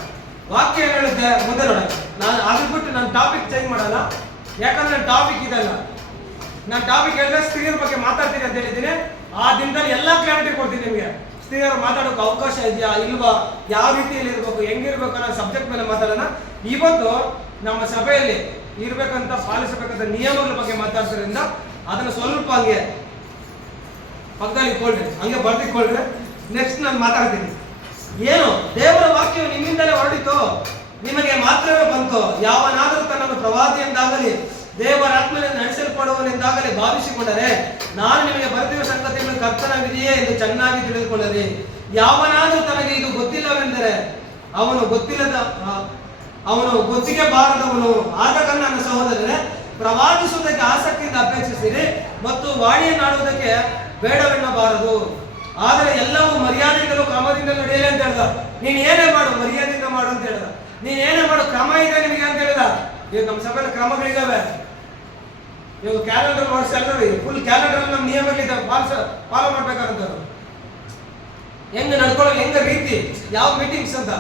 ವಾಕ್ಯ ಏನು ಹೇಳುತ್ತೆ ಮುಂದೆ ನೋಡೋಣ. ನಾನು ಅದ್ರ ಬಿಟ್ಟು ನನ್ನ ಟಾಪಿಕ್ ಚೇಂಜ್ ಮಾಡಲ್ಲ, ಯಾಕಂದ್ರೆ ನನ್ನ ಟಾಪಿಕ್ ಇದಲ್ಲ. ನಾನು ಟಾಪಿಕ್ ಹೇಳಿದ್ರೆ ಸ್ತ್ರೀಯರ ಬಗ್ಗೆ ಮಾತಾಡ್ತೀನಿ ಅಂತ ಹೇಳಿದ್ದೀನಿ. ಆ ದಿನದಲ್ಲಿ ಎಲ್ಲ ಕ್ಲಾರಿಟಿ ಕೊಡ್ತೀನಿ ನಿಮಗೆ. ಸ್ತ್ರೀಯರು ಮಾತಾಡೋಕೆ ಅವಕಾಶ ಇದೆಯಾ ಇಲ್ವಾ, ಯಾವ ರೀತಿಯಲ್ಲಿ ಇರಬೇಕು, ಹೆಂಗಿರ್ಬೇಕು ಅನ್ನೋ ಸಬ್ಜೆಕ್ಟ್ ಮೇಲೆ ಮಾತಾಡೋಣ. ಇವತ್ತು ನಮ್ಮ ಸಭೆಯಲ್ಲಿ ಇರ್ಬೇಕಂತ ಪಾಲಿಸಬೇಕಂತ ನಿಯಮಗಳ ಬಗ್ಗೆ ಮಾತಾಡ್ಸೋದ್ರಿಂದ ಅದನ್ನ ಸ್ವಲ್ಪ ಹಂಗೆ ಪಕ್ಕದಲ್ಲಿ ಇಟ್ಕೊಳ್ರಿ, ಹಂಗೆ ಬರ್ದಿಟ್ಕೊಳ್ರಿ. ನೆಕ್ಸ್ಟ್ ನಾನು ಮಾತಾಡ್ತೀನಿ. ಏನು ದೇವರ ವಾಕ್ಯವು ನಿಮ್ಮಿಂದಲೇ ಹೊರಡಿತು, ನಿಮಗೆ ಮಾತ್ರವೇ ಬಂತು. ಯಾವನಾದರೂ ತನ್ನನ್ನು ಪ್ರವಾದಿ ಎಂದಾಗಲಿ ದೇವರ ಆತ್ಮನಿಂದ ನಡೆಸಲ್ಪಡುವನೆಂದಾಗಲಿ ಭಾವಿಸಿಕೊಂಡರೆ ನಾನು ನಿಮಗೆ ಬರೆದಿರುವ ಸಂಗತಿಗಳು ಕರ್ತನಾಗಿದೆಯೇ ಎಂದು ಚೆನ್ನಾಗಿ ತಿಳಿದುಕೊಳ್ಳಲಿ. ಯಾವನಾದರೂ ತನಗೆ ಇದು ಗೊತ್ತಿಲ್ಲವೆಂದರೆ ಅವನು ಗೊತ್ತಿಗೆ ಬಾರದವನು. ಆದ ಕಾರಣ ನನ್ನ ಸಹೋದರರೇ, ಪ್ರವಾದಿಸುವುದಕ್ಕೆ ಆಸಕ್ತಿಯಿಂದ ಅಪೇಕ್ಷಿಸಿರಿ ಮತ್ತು ವಾಣಿಯನ್ನಾಡುವುದಕ್ಕೆ ಬೇಡವೆನ್ನಬಾರದು. ಆದರೆ ಎಲ್ಲವೂ ಮರ್ಯಾದೆಯಿಂದಲೂ ಕ್ರಮದಿಂದ ನಡೆಯಲಿ ಅಂತ ಹೇಳ್ದ. ನೀನು ಏನೇ ಮಾಡು ಮರ್ಯಾದೆಯಿಂದ ಮಾಡು ಅಂತ ಹೇಳ್ದ. ನೀನ್ ಏನೇ ಮಾಡು ಕ್ರಮ ಇದೆ ನಿಮಗೆ ಅಂತ ಹೇಳ್ದ. ಈಗ ನಮ್ಮ ಸಭೆಯಲ್ಲಿ ಕ್ರಮಗಳಿದ್ದಾವೆ. ಇವಾಗ ಕ್ಯಾಲೆಂಡರ್ ವರ್ಷ ಎಲ್ಲರೂ ಫುಲ್ ಕ್ಯಾಲೆಂಡರ್ ನಮ್ಮ ನಿಯಮಗಳಿದೆ, ಫಾಲೋ ಮಾಡ್ಬೇಕಾದಂಥದ್ದು. ಹೆಂಗ ನಡ್ಕೊಳ್ಳೋದು, ಹೆಂಗ ರೀತಿ, ಯಾವ ಮೀಟಿಂಗ್ಸ್ ಅಂತ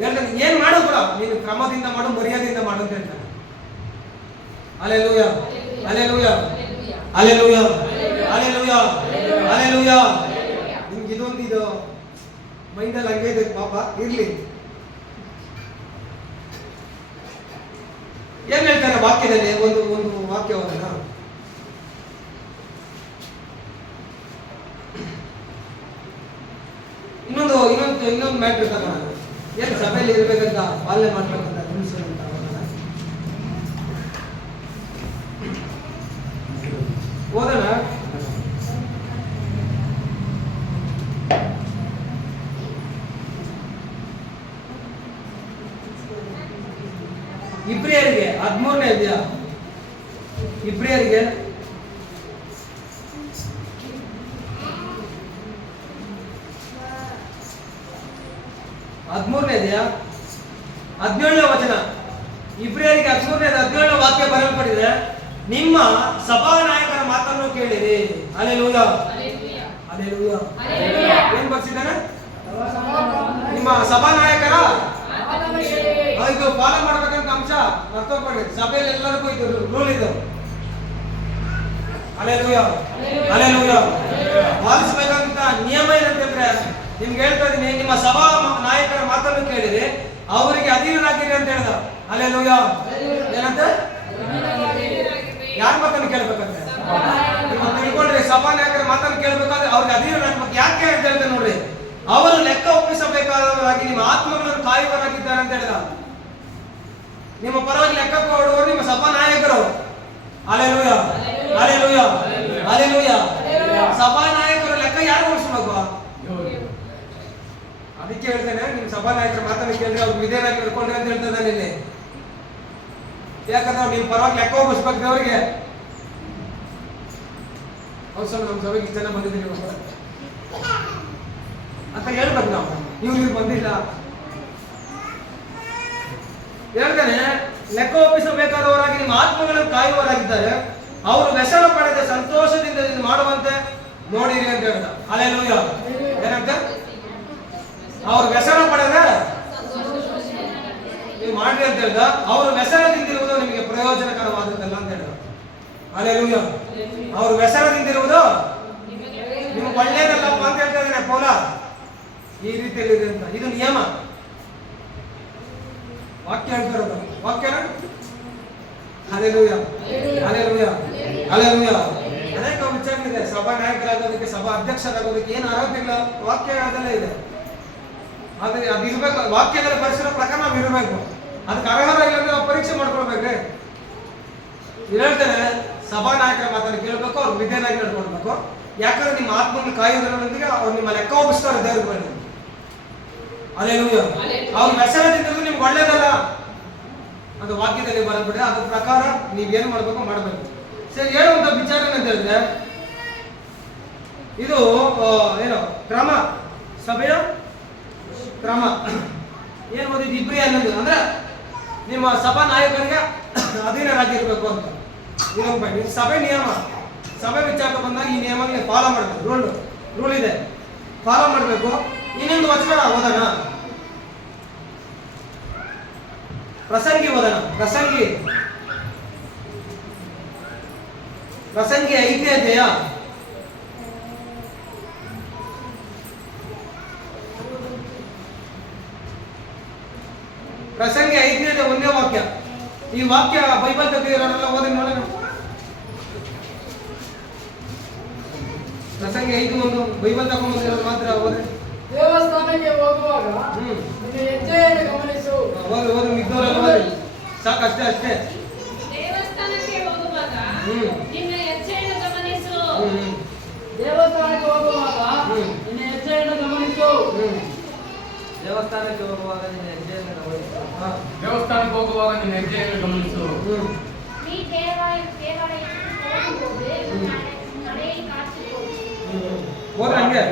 ಹೇಳ್ತಾನೆ. ಏನ್ ಮಾಡು ಕೂಡ ನೀನು ಕ್ರಮದಿಂದ ಮಾಡು, ಮರ್ಯಾದೆಯಿಂದ ಮಾಡು ಅಂತ ಹೇಳ್ತಾನೆ. Hallelujah, hallelujah, hallelujah, hallelujah, hallelujah. ನಿಮ್ಗೆ ಇದೊಂದು ಇದು ಮೈಂಡಲ್ಲಿ ಹಂಗೆ ಇದೆ ಪಾಪ, ಇರ್ಲಿ. ಏನ್ ಹೇಳ್ತಾನೆ ವಾಕ್ಯದಲ್ಲಿ? ಒಂದು ವಾಕ್ಯವನ್ನ ಇನ್ನೊಂದು ಮ್ಯಾಟ್ರ್ ತಗೋಣ. ಏನ್ ಸಭೆಯಲ್ಲಿ ಇರ್ಬೇಕಂತ ಪಾಲನೆ ಮಾಡ್ಬೇಕಂತ ರೂಲ್ಸ್ ಅಂತ ಓದೋಣ. ಇಬ್ರಿಯರಿಗೆ 13ನೇ ಅಧ್ಯಾಯ. ಇಬ್ರಿಯರಿಗೆ 13ನೇ ಅಧ್ಯಾಯ 17ನೇ ವಚನ. ಇಬ್ರಿಯರಿಗೆ 13ನೇ ವಾಕ್ಯ ಬರೆಯಲ್ಪಟ್ಟಿದೆ. ನಿಮ್ಮ ಸಭಾನಾಯಕರ ಮಾತನ್ನು ಕೇಳಿರಿ. Hallelujah, hallelujah. ಏನ್ ಬರ್ಸಿದ್ದಾನೆ? ನಿಮ್ಮ ಸಭಾನಾಯಕರ ಇದು ಫಾಲೋ ಮಾಡ್ಬೇಕಂತ ಅಂಶ ಅರ್ಥಪಡಿ. ಸಭೆಯಲ್ಲಿ ಎಲ್ಲರಿಗೂ ಇದು ರೂಲ್ ಇದು. Hallelujah, hallelujah. ಪಾಲಿಸಬೇಕಂತ ನಿಯಮ ಏನಂತ ನಿಮ್ಗೆ ಹೇಳ್ತಾ ಇದೀನಿ, ನಿಮ್ಮ ಸಭಾ ನಾಯಕರ ಮಾತನ್ನು ಕೇಳಿರಿ, ಅವರಿಗೆ ಅಧೀನರಾಗಿರಿ ಅಂತ ಹೇಳ್ದ. ಹಲ್ಲೆಲೂಯಾ. ಏನಂತ? ಯಾರ ಮಾತನ್ನು ಕೇಳ್ಬೇಕಂತೆ? ನೀವು ತಿಳ್ಕೊಂಡ್ರಿ, ಸಭಾ ನಾಯಕರ ಮಾತನ್ನು ಕೇಳ್ಬೇಕಾದ್ರೆ ಅವ್ರಿಗೆ ಅಧೀನರಾಗಬೇಕು. ಯಾಕೆ ಅಂತ ಹೇಳ್ತಾರೆ ನೋಡ್ರಿ, ಅವರು ಲೆಕ್ಕ ಒಪ್ಪಿಸಬೇಕಾದವರಾಗಿ ನಿಮ್ಮ ಆತ್ಮಗಳನ್ನು ಕಾಯುವರಾಗಿದ್ದಾರೆ ಅಂತ ಹೇಳಿದ. ನಿಮ್ಮ ಪರವಾಗಿ ಲೆಕ್ಕ ಕೊಡುವವರು ನಿಮ್ಮ ಸಭಾ ನಾಯಕರು. Hallelujah, hallelujah, hallelujah. ಸಭಾ ನಾಯಕರು ಲೆಕ್ಕ ಯಾರು ಕೊಡಿಸ್ಬೇಕು? ಅದಕ್ಕೆ ಹೇಳ್ತೇನೆ, ನಿಮ್ ಸಭಾ ನಾಯಕರ ಮಾತನ್ನು ಕೇಳಿದ್ರೆ ಅವ್ರು ವಿಧೇಯರಾಗಿ ನಡ್ಕೊಂಡ್ರೆ ಅಂತ ಹೇಳ್ತೇನೆ ಇಲ್ಲಿ. ಯಾಕಂದ್ರೆ ನಿಮ್ ಪರವಾಗಿ ಲೆಕ್ಕ ಒಪ್ಪಿಸ್ಬೇಕು ದೇವರಿಗೆ. ಅವ್ರು ಸ್ವಲ್ಪ ನಮ್ಮ ಸಭೆಗೆ ಇಷ್ಟು ಜನ ಬಂದಿದ್ದೀವಿ ಅಂತ ಹೇಳ್ಬೇಕು ನಾವು. ಇವ್ರು ಬಂದಿಲ್ಲ ಹೇಳ್ತಾನೆ, ಲೆಕ್ಕ ಒಪ್ಪಿಸಬೇಕಾದವರಾಗಿ ನಿಮ್ಮ ಆತ್ಮಗಳನ್ನು ಕಾಯುವವರಾಗಿದ್ದಾರೆ, ಅವರು ವ್ಯಸನ ಪಡೆದ ಸಂತೋಷದಿಂದ ಇದನ್ನು ಮಾಡುವಂತೆ ನೋಡಿರಿ ಅಂತ ಹೇಳ್ದ. ಹಲ್ಲೆಲೂಯಾ. ಏನಂತ? ಅವರು ವ್ಯಸನ ಪಡೆದ ನೀವು ಮಾಡ್ರಿ ಅಂತ ಹೇಳ್ದ. ಅವರು ವ್ಯಸನದಿಂದಿರುವುದು ನಿಮಗೆ ಪ್ರಯೋಜನಕರವಾದದ್ದಲ್ಲ ಅಂತ ಹೇಳ್ದ. ಹಲ್ಲೆಲೂಯಾ. ಅವರು ವ್ಯಸನದಿಂದಿರುವುದು ನಿಮ್ಗೆ ಒಳ್ಳೇದಲ್ಲಪ್ಪ ಅಂತ ಹೇಳ್ತಾ ಇದ್ದಾನೆ ಪೌಲ. ಈ ರೀತಿಯಲ್ಲಿ ಇದೆ ಅಂತ, ಇದು ನಿಯಮ. ವಾಕ್ಯ ಹೇಳ್ತಾರದು, ವಾಕ್ಯನ. Hallelujah, hallelujah, hallelujah. ಅನೇಕ ವಿಚಾರಗಳಿದೆ. ಸಭಾ ನಾಯಕರಾಗೋದಕ್ಕೆ, ಸಭಾ ಅಧ್ಯಕ್ಷರಾಗೋದಕ್ಕೆ ಏನು ಅರ್ಹತೆಗಳ ವಾಕ್ಯದಲ್ಲೇ ಇದೆ. ಆದ್ರೆ ಅದು ಇರ್ಬೇಕು, ವಾಕ್ಯಗಳ ಪರಿಸರ ಪ್ರಕಾರ ನಾವು ಇರಬೇಕು. ಅದಕ್ಕೆ ಅರ್ಹರ ಇಲ್ಲ ಅಂದ್ರೆ ನಾವು ಪರೀಕ್ಷೆ ಮಾಡ್ಕೊಳ್ಬೇಕ್ರಿ. ಹೇಳ್ತೇನೆ, ಸಭಾ ನಾಯಕರ ಮಾತನ್ನು ಕೇಳಬೇಕು, ಅವ್ರು ವಿಧೇಯರಾಗಿ ನಡ್ಕೊಳ್ಬೇಕು. ಯಾಕಂದ್ರೆ ನಿಮ್ಮ ಆತ್ಮವನ್ನು ಕಾಯುವುದರೊಂದಿಗೆ ಅವ್ರು ನಿಮ್ಮ ಲೆಕ್ಕ ಒಪ್ಪಿಸ್ತಾರೆ ದೇವ್ರ ಬಳಿ. ಹಲ್ಲೆಲೂಯಾ. ಅವ್ರ ವ್ಯಸನದಿಂದ ನಿಮ್ಗೆ ಒಳ್ಳೇದಲ್ಲ ಅದು ವಾಕ್ಯದಲ್ಲಿ ಬರಬಿಡಿ. ಅದ್ರ ಪ್ರಕಾರ ನೀವೇನು ಮಾಡ್ಬೇಕು ಮಾಡಬೇಕು. ಸರಿ, ಹೇಳುವಂತ ವಿಚಾರ ಅಂತ ಹೇಳಿದ್ರೆ, ಇದು ಏನು ಕ್ರಮ, ಸಭೆಯ ಕ್ರಮ ಏನು ಓದಿದ್ದು ಇಬ್ರಿ ಅನ್ನೋದು ಅಂದ್ರೆ ನಿಮ್ಮ ಸಭಾ ನಾಯಕರಿಗೆ ಅಧೀನರಾಗಿರ್ಬೇಕು ಅಂತ. ಇದು ಸಭೆ ನಿಯಮ. ಸಭೆ ವಿಚಾರ ಬಂದಾಗ ಈ ನಿಯಮ ಫಾಲೋ ಮಾಡಬೇಕು. ರೂಲ್ ಇದೆ, ಫಾಲೋ ಮಾಡಬೇಕು. ಇನ್ನೊಂದು ವಚನ ಓದೋಣ, ಪ್ರಸಂಗಿ ಓದೋಣ. ಪ್ರಸಂಗಿ 5ನೇ ಅಧ್ಯಾಯ ಪ್ರಸಂಗಿ 5ನೇ ಅಧ್ಯಾಯ 1ನೇ ವಾಕ್ಯ. ಈ ವಾಕ್ಯ ಬೈಬಲ್ ತೆಗೆದಿರೋರೆಲ್ಲ ಓದಿ ನೋಡೋಣ. ಪ್ರಸಂಗಿ 5:1 ಬೈಬಲ್ ತಗೊಂಡಿರೋರು ಮಾತ್ರ ಓದಿ. ದೇವಸ್ಥಾನಕ್ಕೆ ಹೋಗುವಾಗ ನಿನ್ನ ಹೆಜ್ಜೆಯನ್ನು ಗಮನಿಸು. ಓದು ಮಿದ್ದವರೆಲ್ಲ ಓದಿ ಸಾಕು, ಅಷ್ಟೇ. ದೇವಸ್ಥಾನಕ್ಕೆ ಹೋಗುವಾಗ ನಿನ್ನ ಹೆಜ್ಜೆಯನ್ನು ಗಮನಿಸು. ದೇವಸ್ಥಾನಕ್ಕೆ ಹೋಗುವಾಗ ನಿನ್ನ ಹೆಜ್ಜೆಯನ್ನು ಗಮನಿಸು. ದೇವಸ್ಥಾನಕ್ಕೆ ಹೋಗುವಾಗ ನಿನ್ನ ಹೆಜ್ಜೆಯನ್ನು ಗಮನಿಸು. ದೇವಸ್ಥಾನಕ್ಕೆ ಹೋಗುವಾಗ ನಿನ್ನ ಹೆಜ್ಜೆಯನ್ನು ಗಮನಿಸು. ನೀ ದೇವಾಲಯಕ್ಕೆ ಹೋಗುವುದು ನಡೆಯಲ್ಲಿ ಕಾಚಿಕೋ. ಹಂಗೆ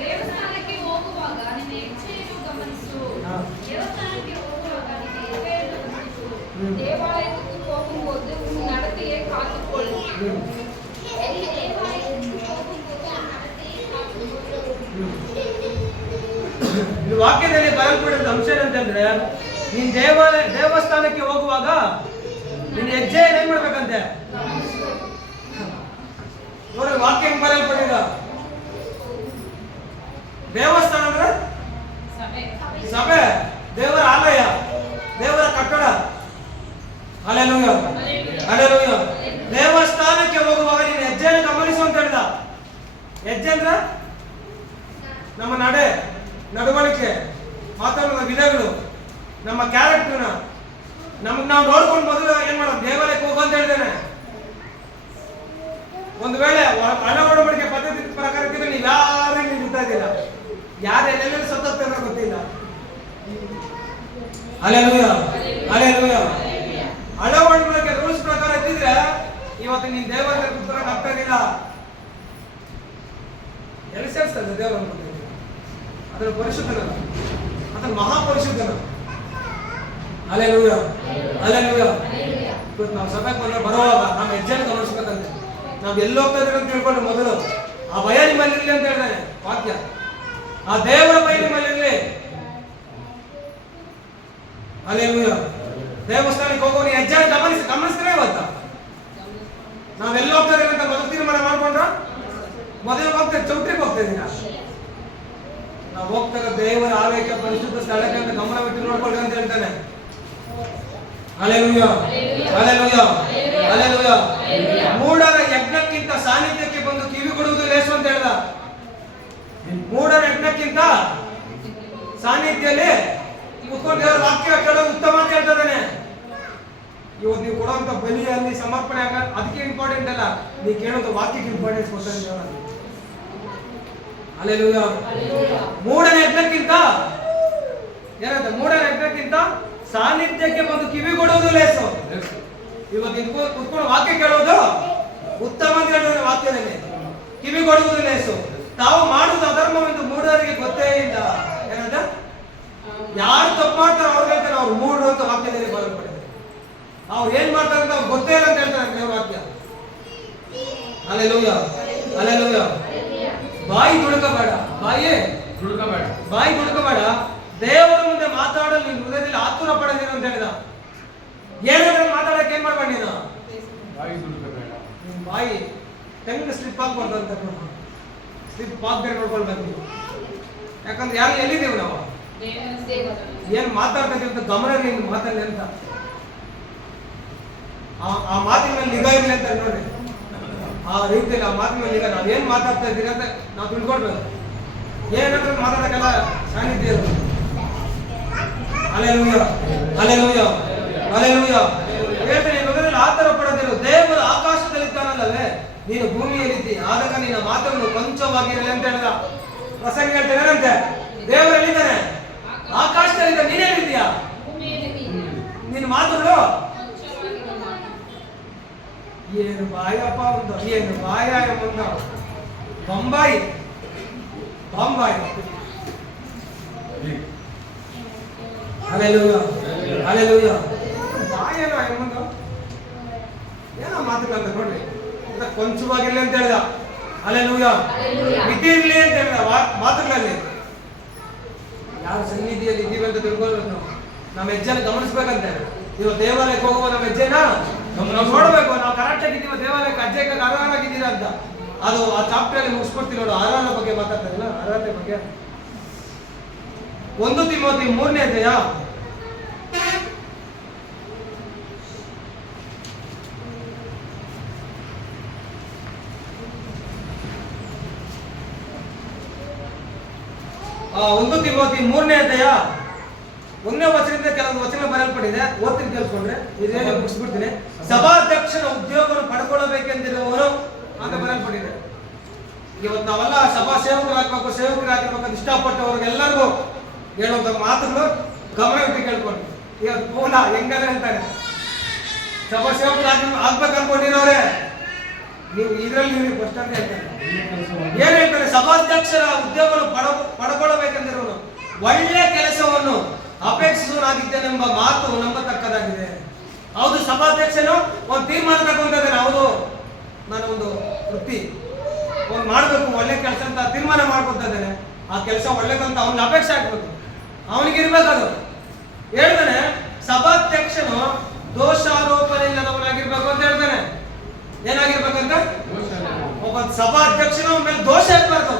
ದೇವಸ್ಥಾನಕ್ಕೆ ಹೋಗುವಾಗ ನಿನ್ನ ಹೆಜ್ಜೆಯನ್ನು ಗಮನಿಸು. ದೇವಸ್ಥಾನಕ್ಕೆ ಹೋಗುವಾಗ ನಿನ್ನ ಹೆಜ್ಜೆಯನ್ನು ಗಮನಿಸು. ದೇವಾಲಯಕ್ಕೆ ಹೋಗುವುದು ಉನ್ನ ನಡತೆಗೆ ಕಾತುಕೊಳ್ಳು. ದೇವಾಲಯಕ್ಕೆ ಹೋಗುವುದು ನಡತೆಗೆ ಕಾತುಕೊಳ್ಳು. ಈ ವಾಕ್ಯದಲ್ಲಿ ಬರಲ್ಪಡಿದ ಅಂಶ ಏನಂತಂದ್ರೆ, ನೀನ್ ದೇವಸ್ಥಾನಕ್ಕೆ ಹೋಗುವಾಗ ನಿನ್ನ ಹೆಜ್ಜೆ ಏನ್ ಮಾಡ್ಬೇಕಂತೆ ನೋಡಿ. ವಾಕ್ಯ ಬರಲ್ಪಟ್ಟಿದ ದೇವಸ್ಥಾನ ಅಂದ್ರೆ ಸಭೆ, ದೇವರ ಆಲಯ, ದೇವರ ಕಟ್ಟಡ. Hallelujah, hallelujah. ದೇವಸ್ಥಾನಕ್ಕೆ ಹೋಗುವಾಗ ನೀನು ಹೆಜ್ಜೆಯನ್ನು ಗಮನಿಸು ಅಂತ ಹೇಳಿದ. ಹೆಜ್ಜೆ ಅಂದ್ರೆ ನಮ್ಮ ನಡವಳಿಕೆ, ಮಾತಾಡೋ ವಿಧಗಳು, ನಮ್ಮ ಕ್ಯಾರೆಕ್ಟರ್ನ ನಮ್ಗೆ ನಾವು ನೋಡ್ಕೊಂಡು ಮೊದಲು ಏನ್ ಮಾಡೋದು, ದೇವಾಲಯಕ್ಕೆ ಹೋಗು ಅಂತ ಹೇಳಿದ್ದೇನೆ. ಒಂದು ವೇಳೆ ಹಣ ಒಡಂಬಡಿಕೆ ಪದ್ಧತಿ ಪ್ರಕಾರ ನೀವು ಯಾರು ನಿಲ್ತಾ ಇದ್ದೀರಾ, ಯಾರು ಎಲ್ಲೆಲ್ಲಿ ಸತ್ತೋಗ್ತಾರ ಗೊತ್ತಿಲ್ಲ. Hallelujah, hallelujah. ಹಣ ಒಡಂಬಡಿಕೆ ರೂಲ್ಸ್ ಪ್ರಕಾರ ಇದ್ದಿದ್ರೆ ಇವತ್ತು ನೀನ್ ದೇವಾಲಯಕ್ಕೆ ಕೂತ್ಕೊಳ್ಳೋಕೆ ಆಗ್ತಾಗಿಲ್ಲ. ಎಲ್ಲಿ ಸೇರಿಸ್ತದೆ ದೇವರ ಅದರ ಪರಿಶುದ್ಧನಲ್ಲ, ಅದರ ಮಹಾಪರಿಶುದ್ಧನ. Hallelujah, hallelujah. ಇವತ್ತು ನಾವು ಸಭೆಗೆ ಬಂದ್ರೆ ಬರುವಾಗ ನಮ್ಮ ಹೆಜ್ಜೆಯನ್ನು ಗಮನಿಸ್ಬೇಕಂತೆ. ನಾವು ಎಲ್ಲಿ ಹೋಗ್ತಾ ಇದ್ದೀವಿ ಅಂತ ತಿಳ್ಕೊಂಡು ಮೊದಲು ಆ ಭಯ ನಿಮ್ಮಲ್ಲಿರಲಿ ಅಂತ ಹೇಳ್ತಾನೆ ವಾಕ್ಯ. ಆ ದೇವರ ಭಯ ನಿಮ್ಮಲ್ಲಿರಲಿ. ಹಲ್ಲೆಲೂಯಾ. ದೇವಸ್ಥಾನಕ್ಕೆ ಹೋಗೋ ನೀ ಹೆಜ್ಜೆಯನ್ನು ಗಮನಿಸ್ತಾರೆ. ಇವತ್ತ ನಾವೆಲ್ಲ ಹೋಗ್ತಾ ಇದ್ದೀವಿ ಅಂತ ಮೊದಲು ತೀರ್ಮಾನ ಮಾಡ್ಕೊಂಡ್ರ ಹೋಗ್ತಾ ಇದ್ದೀರಾ? ನಾವು ಹೋಗ್ತಾಗ ದೇವರ ಆಲಯಕ್ಕೆ ಪರಿಶುದ್ಧ ಸ್ಥಳಕ್ಕೆ ಅಂತ ಗಮನವಿಟ್ಟು ನೋಡ್ಕೊಳ್ಳಿ ಅಂತ ಹೇಳ್ತಾನೆ. Hallelujah, hallelujah, hallelujah. ಮೂಢರ ಯಜ್ಞಕ್ಕಿಂತ ಸಾನ್ನಿಧ್ಯಕ್ಕೆ ಬಂದು ಕಿವಿ ಕೊಡುವುದು ಲೇಸು ಅಂತ ಹೇಳ್ದ. ಮೂಢರ ಯಜ್ಞಕ್ಕಿಂತ ಸಾನ್ನಿಧ್ಯದಲ್ಲಿ ಕುತ್ಕೊಂಡು ದೇವರ ವಾಕ್ಯ ಕೇಳೋದು ಉತ್ತಮ ಅಂತ ಹೇಳ್ತಾನೆ. ಇವತ್ತು ನೀವು ಕೊಡುವಂತ ಬಲಿಯಲ್ಲಿ ಸಮರ್ಪಣೆ ಅದಕ್ಕೆ ಇಂಪಾರ್ಟೆಂಟ್ ಅಲ್ಲ, ನೀವು ಕೇಳೋದು ವಾಕ್ಯಕ್ಕೆ ಇಂಪಾರ್ಟೆನ್ಸ್ ಕೊಡ್ತಾರೆ ದೇವರ. ಹಲ್ಲೆಲೂಯಾ. ಮೂಢನ ಯಜ್ಞಕ್ಕಿಂತ ಏನಂತ, ಮೂಢನ ಯಜ್ಞಕ್ಕಿಂತ ಸಾನ್ನಿಧ್ಯಕ್ಕೆ ಬಂದು ಕಿವಿ ಕೊಡುವುದು ಲೇಸು. ಇವತ್ತು ಕುತ್ಕೊಂಡು ವಾಕ್ಯ ಕೇಳೋದು ಉತ್ತಮ ಅಂತ ಹೇಳಿದ್ರೆ ವಾಕ್ಯದಲ್ಲಿ ಕಿವಿ ಕೊಡುವುದು ಲೇಸು. ತಾವು ಮಾಡುವುದು ಅಧರ್ಮವೆಂದು ಮೂಢರಿಗೆ ಗೊತ್ತೇ ಇಲ್ಲ. ಏನಂತ, ಯಾರು ತಪ್ಪು ಮಾಡ್ತಾರೋ ಅವ್ರು ಹೇಳ್ತಾರೆ ಅವ್ರು ಮೂಢರು ಅಂತ ವಾಕ್ಯದಲ್ಲಿ ಬರೆಯಲ್ಪಟ್ಟಿದೆ. ಅವ್ರು ಏನ್ ಮಾಡ್ತಾರೆ ಅಂತ ಅವ್ರು ಗೊತ್ತೇ ಇಲ್ಲ ಅಂತ ಹೇಳ್ತಾರೆ ದೇವರ ವಾಕ್ಯ. Hallelujah, hallelujah. ಬಾಯಿ ದುಡುಕಬೇಡ, ಬಾಯಿ ದುಡುಕಬೇಡ. ದೇವರ ಮುಂದೆ ಮಾತಾಡಲು ನೀನು ಹೃದಯದಲ್ಲಿ ಆತುರ ಪಡದಿರು ಅಂತ ಹೇಳಿದ. ಏನಾದ್ರೂ ಮಾತಾಡಕ್ಕೆ ಏನ್ ಮಾಡ್ಬೇಡ ನೀನು, ಬಾಯಿ ತೆಂಗು ಸ್ಲಿಪ್ ಆಗ್ಬಾರ್ದು ಅಂತ ಸ್ಲಿಪ್ ಆಗ್ಬೇಕು ನೋಡ್ಕೊಳ್ಬೇಕು ನೀವು. ಯಾಕಂದ್ರೆ ಯಾರು ಎಲ್ಲಿದ್ದೇವೆ ನಾವು, ಏನ್ ಮಾತಾಡ್ತಾ ಇದೀವಿ ಅಂತ ಗಮನ ನೀನು ಮಾತಾಡಲಿ ಅಂತ. ಆ ಮಾತಿನ ಮೇಲೆ ನಿಗಾ ಇರಲಿ ಅಂತ ನೋಡ್ರಿ. ಆ ರೀತಿಯಲ್ಲಿ ಆ ಮಾತಿನ ಮೇಲೆ ನಿಗಾ, ನಾವ್ ಏನ್ ಮಾತಾಡ್ತಾ ಇದ್ದೀರಿ ಅಂತ ನಾವು ತಿಳ್ಕೊಳ್ಬೇಕು. ಏನಾದ್ರೂ ಮಾತಾಡಕ್ಕೆಲ್ಲ ಸಾನ್ನಿಧ್ಯ ಇರೋದು. Hallelujah, hallelujah, hallelujah. ಹೇಳ್ತೀನಿ, ಹೃದಯದಲ್ಲಿ ಆತರ ಪಡದಿರು. ದೇವರು ಆಕಾಶದಲ್ಲಿದ್ದಾನಲ್ಲವೇ, ನೀನು ಭೂಮಿಯಲ್ಲಿದ್ದಿ, ಆದಾಗ ನಿನ್ನ ಮಾತನ್ನು ಕೊಂಚವಾಗಿರಲಿ ಅಂತ ಹೇಳಿದ. ಪ್ರಸಂಗ ಹೇಳ್ತೇನೆ, ದೇವರು ಎಲ್ಲಿದ್ದಾನೆ? ಆಕಾಶದಲ್ಲಿದ್ದ. ನೀನೇನಿದ್ದೀಯಾ? ನಿನ್ನ ಮಾತುಗಳು ಏನು ಬಾಯಪ್ಪ ಒಂದು, ಏನು ಬಾಯ ಮುಂದ ಬೊಂಬಾಯಿ ಬಾಂಬಾಯಿ. Hallelujah, hallelujah. ಬಾಯೇನೋ ಮುಂದ ಏನೋ ಮಾತುಗಳಂತ ನೋಡ್ರಿ, ಕೊಂಚವಾಗಿರ್ಲಿ ಅಂತ ಹೇಳಿದ. ಹಲ್ಲೆಲೂಯಾ. ಮಿತಿ ಇರ್ಲಿ ಅಂತ ಹೇಳಿದ ಮಾತುಗಳಲ್ಲಿ. ಯಾರು ಸನ್ನಿಧಿಯಲ್ಲಿ ಇದ್ದೀವಿ ಅಂತ ತಿಳ್ಕೊಳ್ಬೇಕು. ನಾವು ನಮ್ಮ ಹೆಜ್ಜೆನ ಗಮನಿಸ್ಬೇಕಂತೆ. ಇವಾಗ ದೇವಾಲಯಕ್ಕೆ ಹೋಗುವ ನಮ್ಮ ಹೆಜ್ಜೆನ ನಾವು ನೋಡ್ಬೇಕು. ನಾವು ಕರೆಕ್ಟ್ ಆಗಿದ್ದೀವ ದೇವಾಲಯಕ್ಕೆ, ಅಜ್ಜಕ್ಕೆ ಅರ್ಹರಾಗಿದ್ದೀರಾ ಅಂತ. ಅದು ಆ ಚಾಪ್ಟರ್ ಅಲ್ಲಿ ಮುಗಿಸ್ಕೊಡ್ತೀವಿ ನೋಡು. ಅರ್ಹರ ಬಗ್ಗೆ ಮಾತಾಡ್ತಾರಲ್ಲ, ಅರ್ಹತೆ ಬಗ್ಗೆ. 1 ತಿಮೋಥಿ 3ನೇ ಅಧ್ಯಾಯ 1 ತಿಮೋಥಿ 3ನೇ ಅಧ್ಯಾಯ 1ನೇ ವಚನದಿಂದ ಕೆಲವೊಂದು ವಚನ ಬರೆಯಲ್ಪಟ್ಟಿದೆ. ಓದ್ತೀನಿ ಕೇಳಿಸ್ಕೊಂಡ್ರೆ ಇದೇನು ಮುಗಿಸ್ಬಿಡ್ತೀನಿ. ಸಭಾಧ್ಯಕ್ಷನ ಉದ್ಯೋಗವನ್ನು ಪಡ್ಕೊಳ್ಳಬೇಕೆಂದಿರುವವರು ಅಂತ ಬರೆಯಲ್ಪಟ್ಟಿದೆ. ಇವತ್ತು ನಾವೆಲ್ಲ ಸಭಾ ಸೇವಕರಾಗಬೇಕು, ಸೇವಕರಾಗಿರ್ಬೇಕು ಅಂತ ಇಷ್ಟಪಟ್ಟವ್ರಿಗೆಲ್ಲರಿಗೂ ಹೇಳುವಂತ ಮಾತುಗಳು ಗಮನವಿಟ್ಟು ಕೇಳ್ಕೊಂಡು. ಇವತ್ತು ಪೂಲ ಹೆಂಗಲ್ಲ ಹೇಳ್ತಾರೆ, ಸಭಾ ಸೇವಕರಾಗಿ ಆಗ್ಬೇಕು ಅನ್ಕೊಂಡಿರೋರೆ ನೀವು ಇದರಲ್ಲಿ ನೀವು ಫಸ್ಟ್ ಅಂತ ಹೇಳ್ತಾರೆ. ಏನ್ ಹೇಳ್ತಾರೆ? ಸಭಾಧ್ಯಕ್ಷರ ಉದ್ಯೋಗವನ್ನು ಪಡ್ಕೊಳ್ಳಬೇಕೆಂದಿರುವನು ಒಳ್ಳೆ ಕೆಲಸವನ್ನು ಅಪೇಕ್ಷಿಸುವನಾಗಿದ್ದೇನೆಂಬ ಮಾತು ನಂಬತಕ್ಕದಾಗಿದೆ. ಹೌದು, ಸಭಾಧ್ಯಕ್ಷನು ಒಂದು ತೀರ್ಮಾನ ತಗೊಂಡಿದ್ದಾನೆ. ಹೌದು, ನಾನು ಒಂದು ವೃತ್ತಿ ಒಂದು ಮಾಡಬೇಕು, ಒಳ್ಳೆ ಕೆಲಸ ಅಂತ ತೀರ್ಮಾನ ಮಾಡ್ಕೊತಾ ಇದ್ದಾನೆ. ಆ ಕೆಲಸ ಒಳ್ಳೇದಂತ ಅವನಿಗೆ ಅಪೇಕ್ಷೆ ಆಗ್ಬೇಕು, ಅವನಿಗೆ ಇರ್ಬೇಕದು. ಹೇಳ್ತಾನೆ ಸಭಾಧ್ಯಕ್ಷನು ದೋಷಾರೋಪಣೆ ಇಲ್ಲದವನಾಗಿರ್ಬೇಕು ಅಂತ ಹೇಳ್ತಾನೆ. ಏನಾಗಿರ್ಬೇಕಂತ? ಒಬ್ಬ ಸಭಾಧ್ಯಕ್ಷನ ಮೇಲೆ ದೋಷ ಇರ್ಬಾರ್ದು,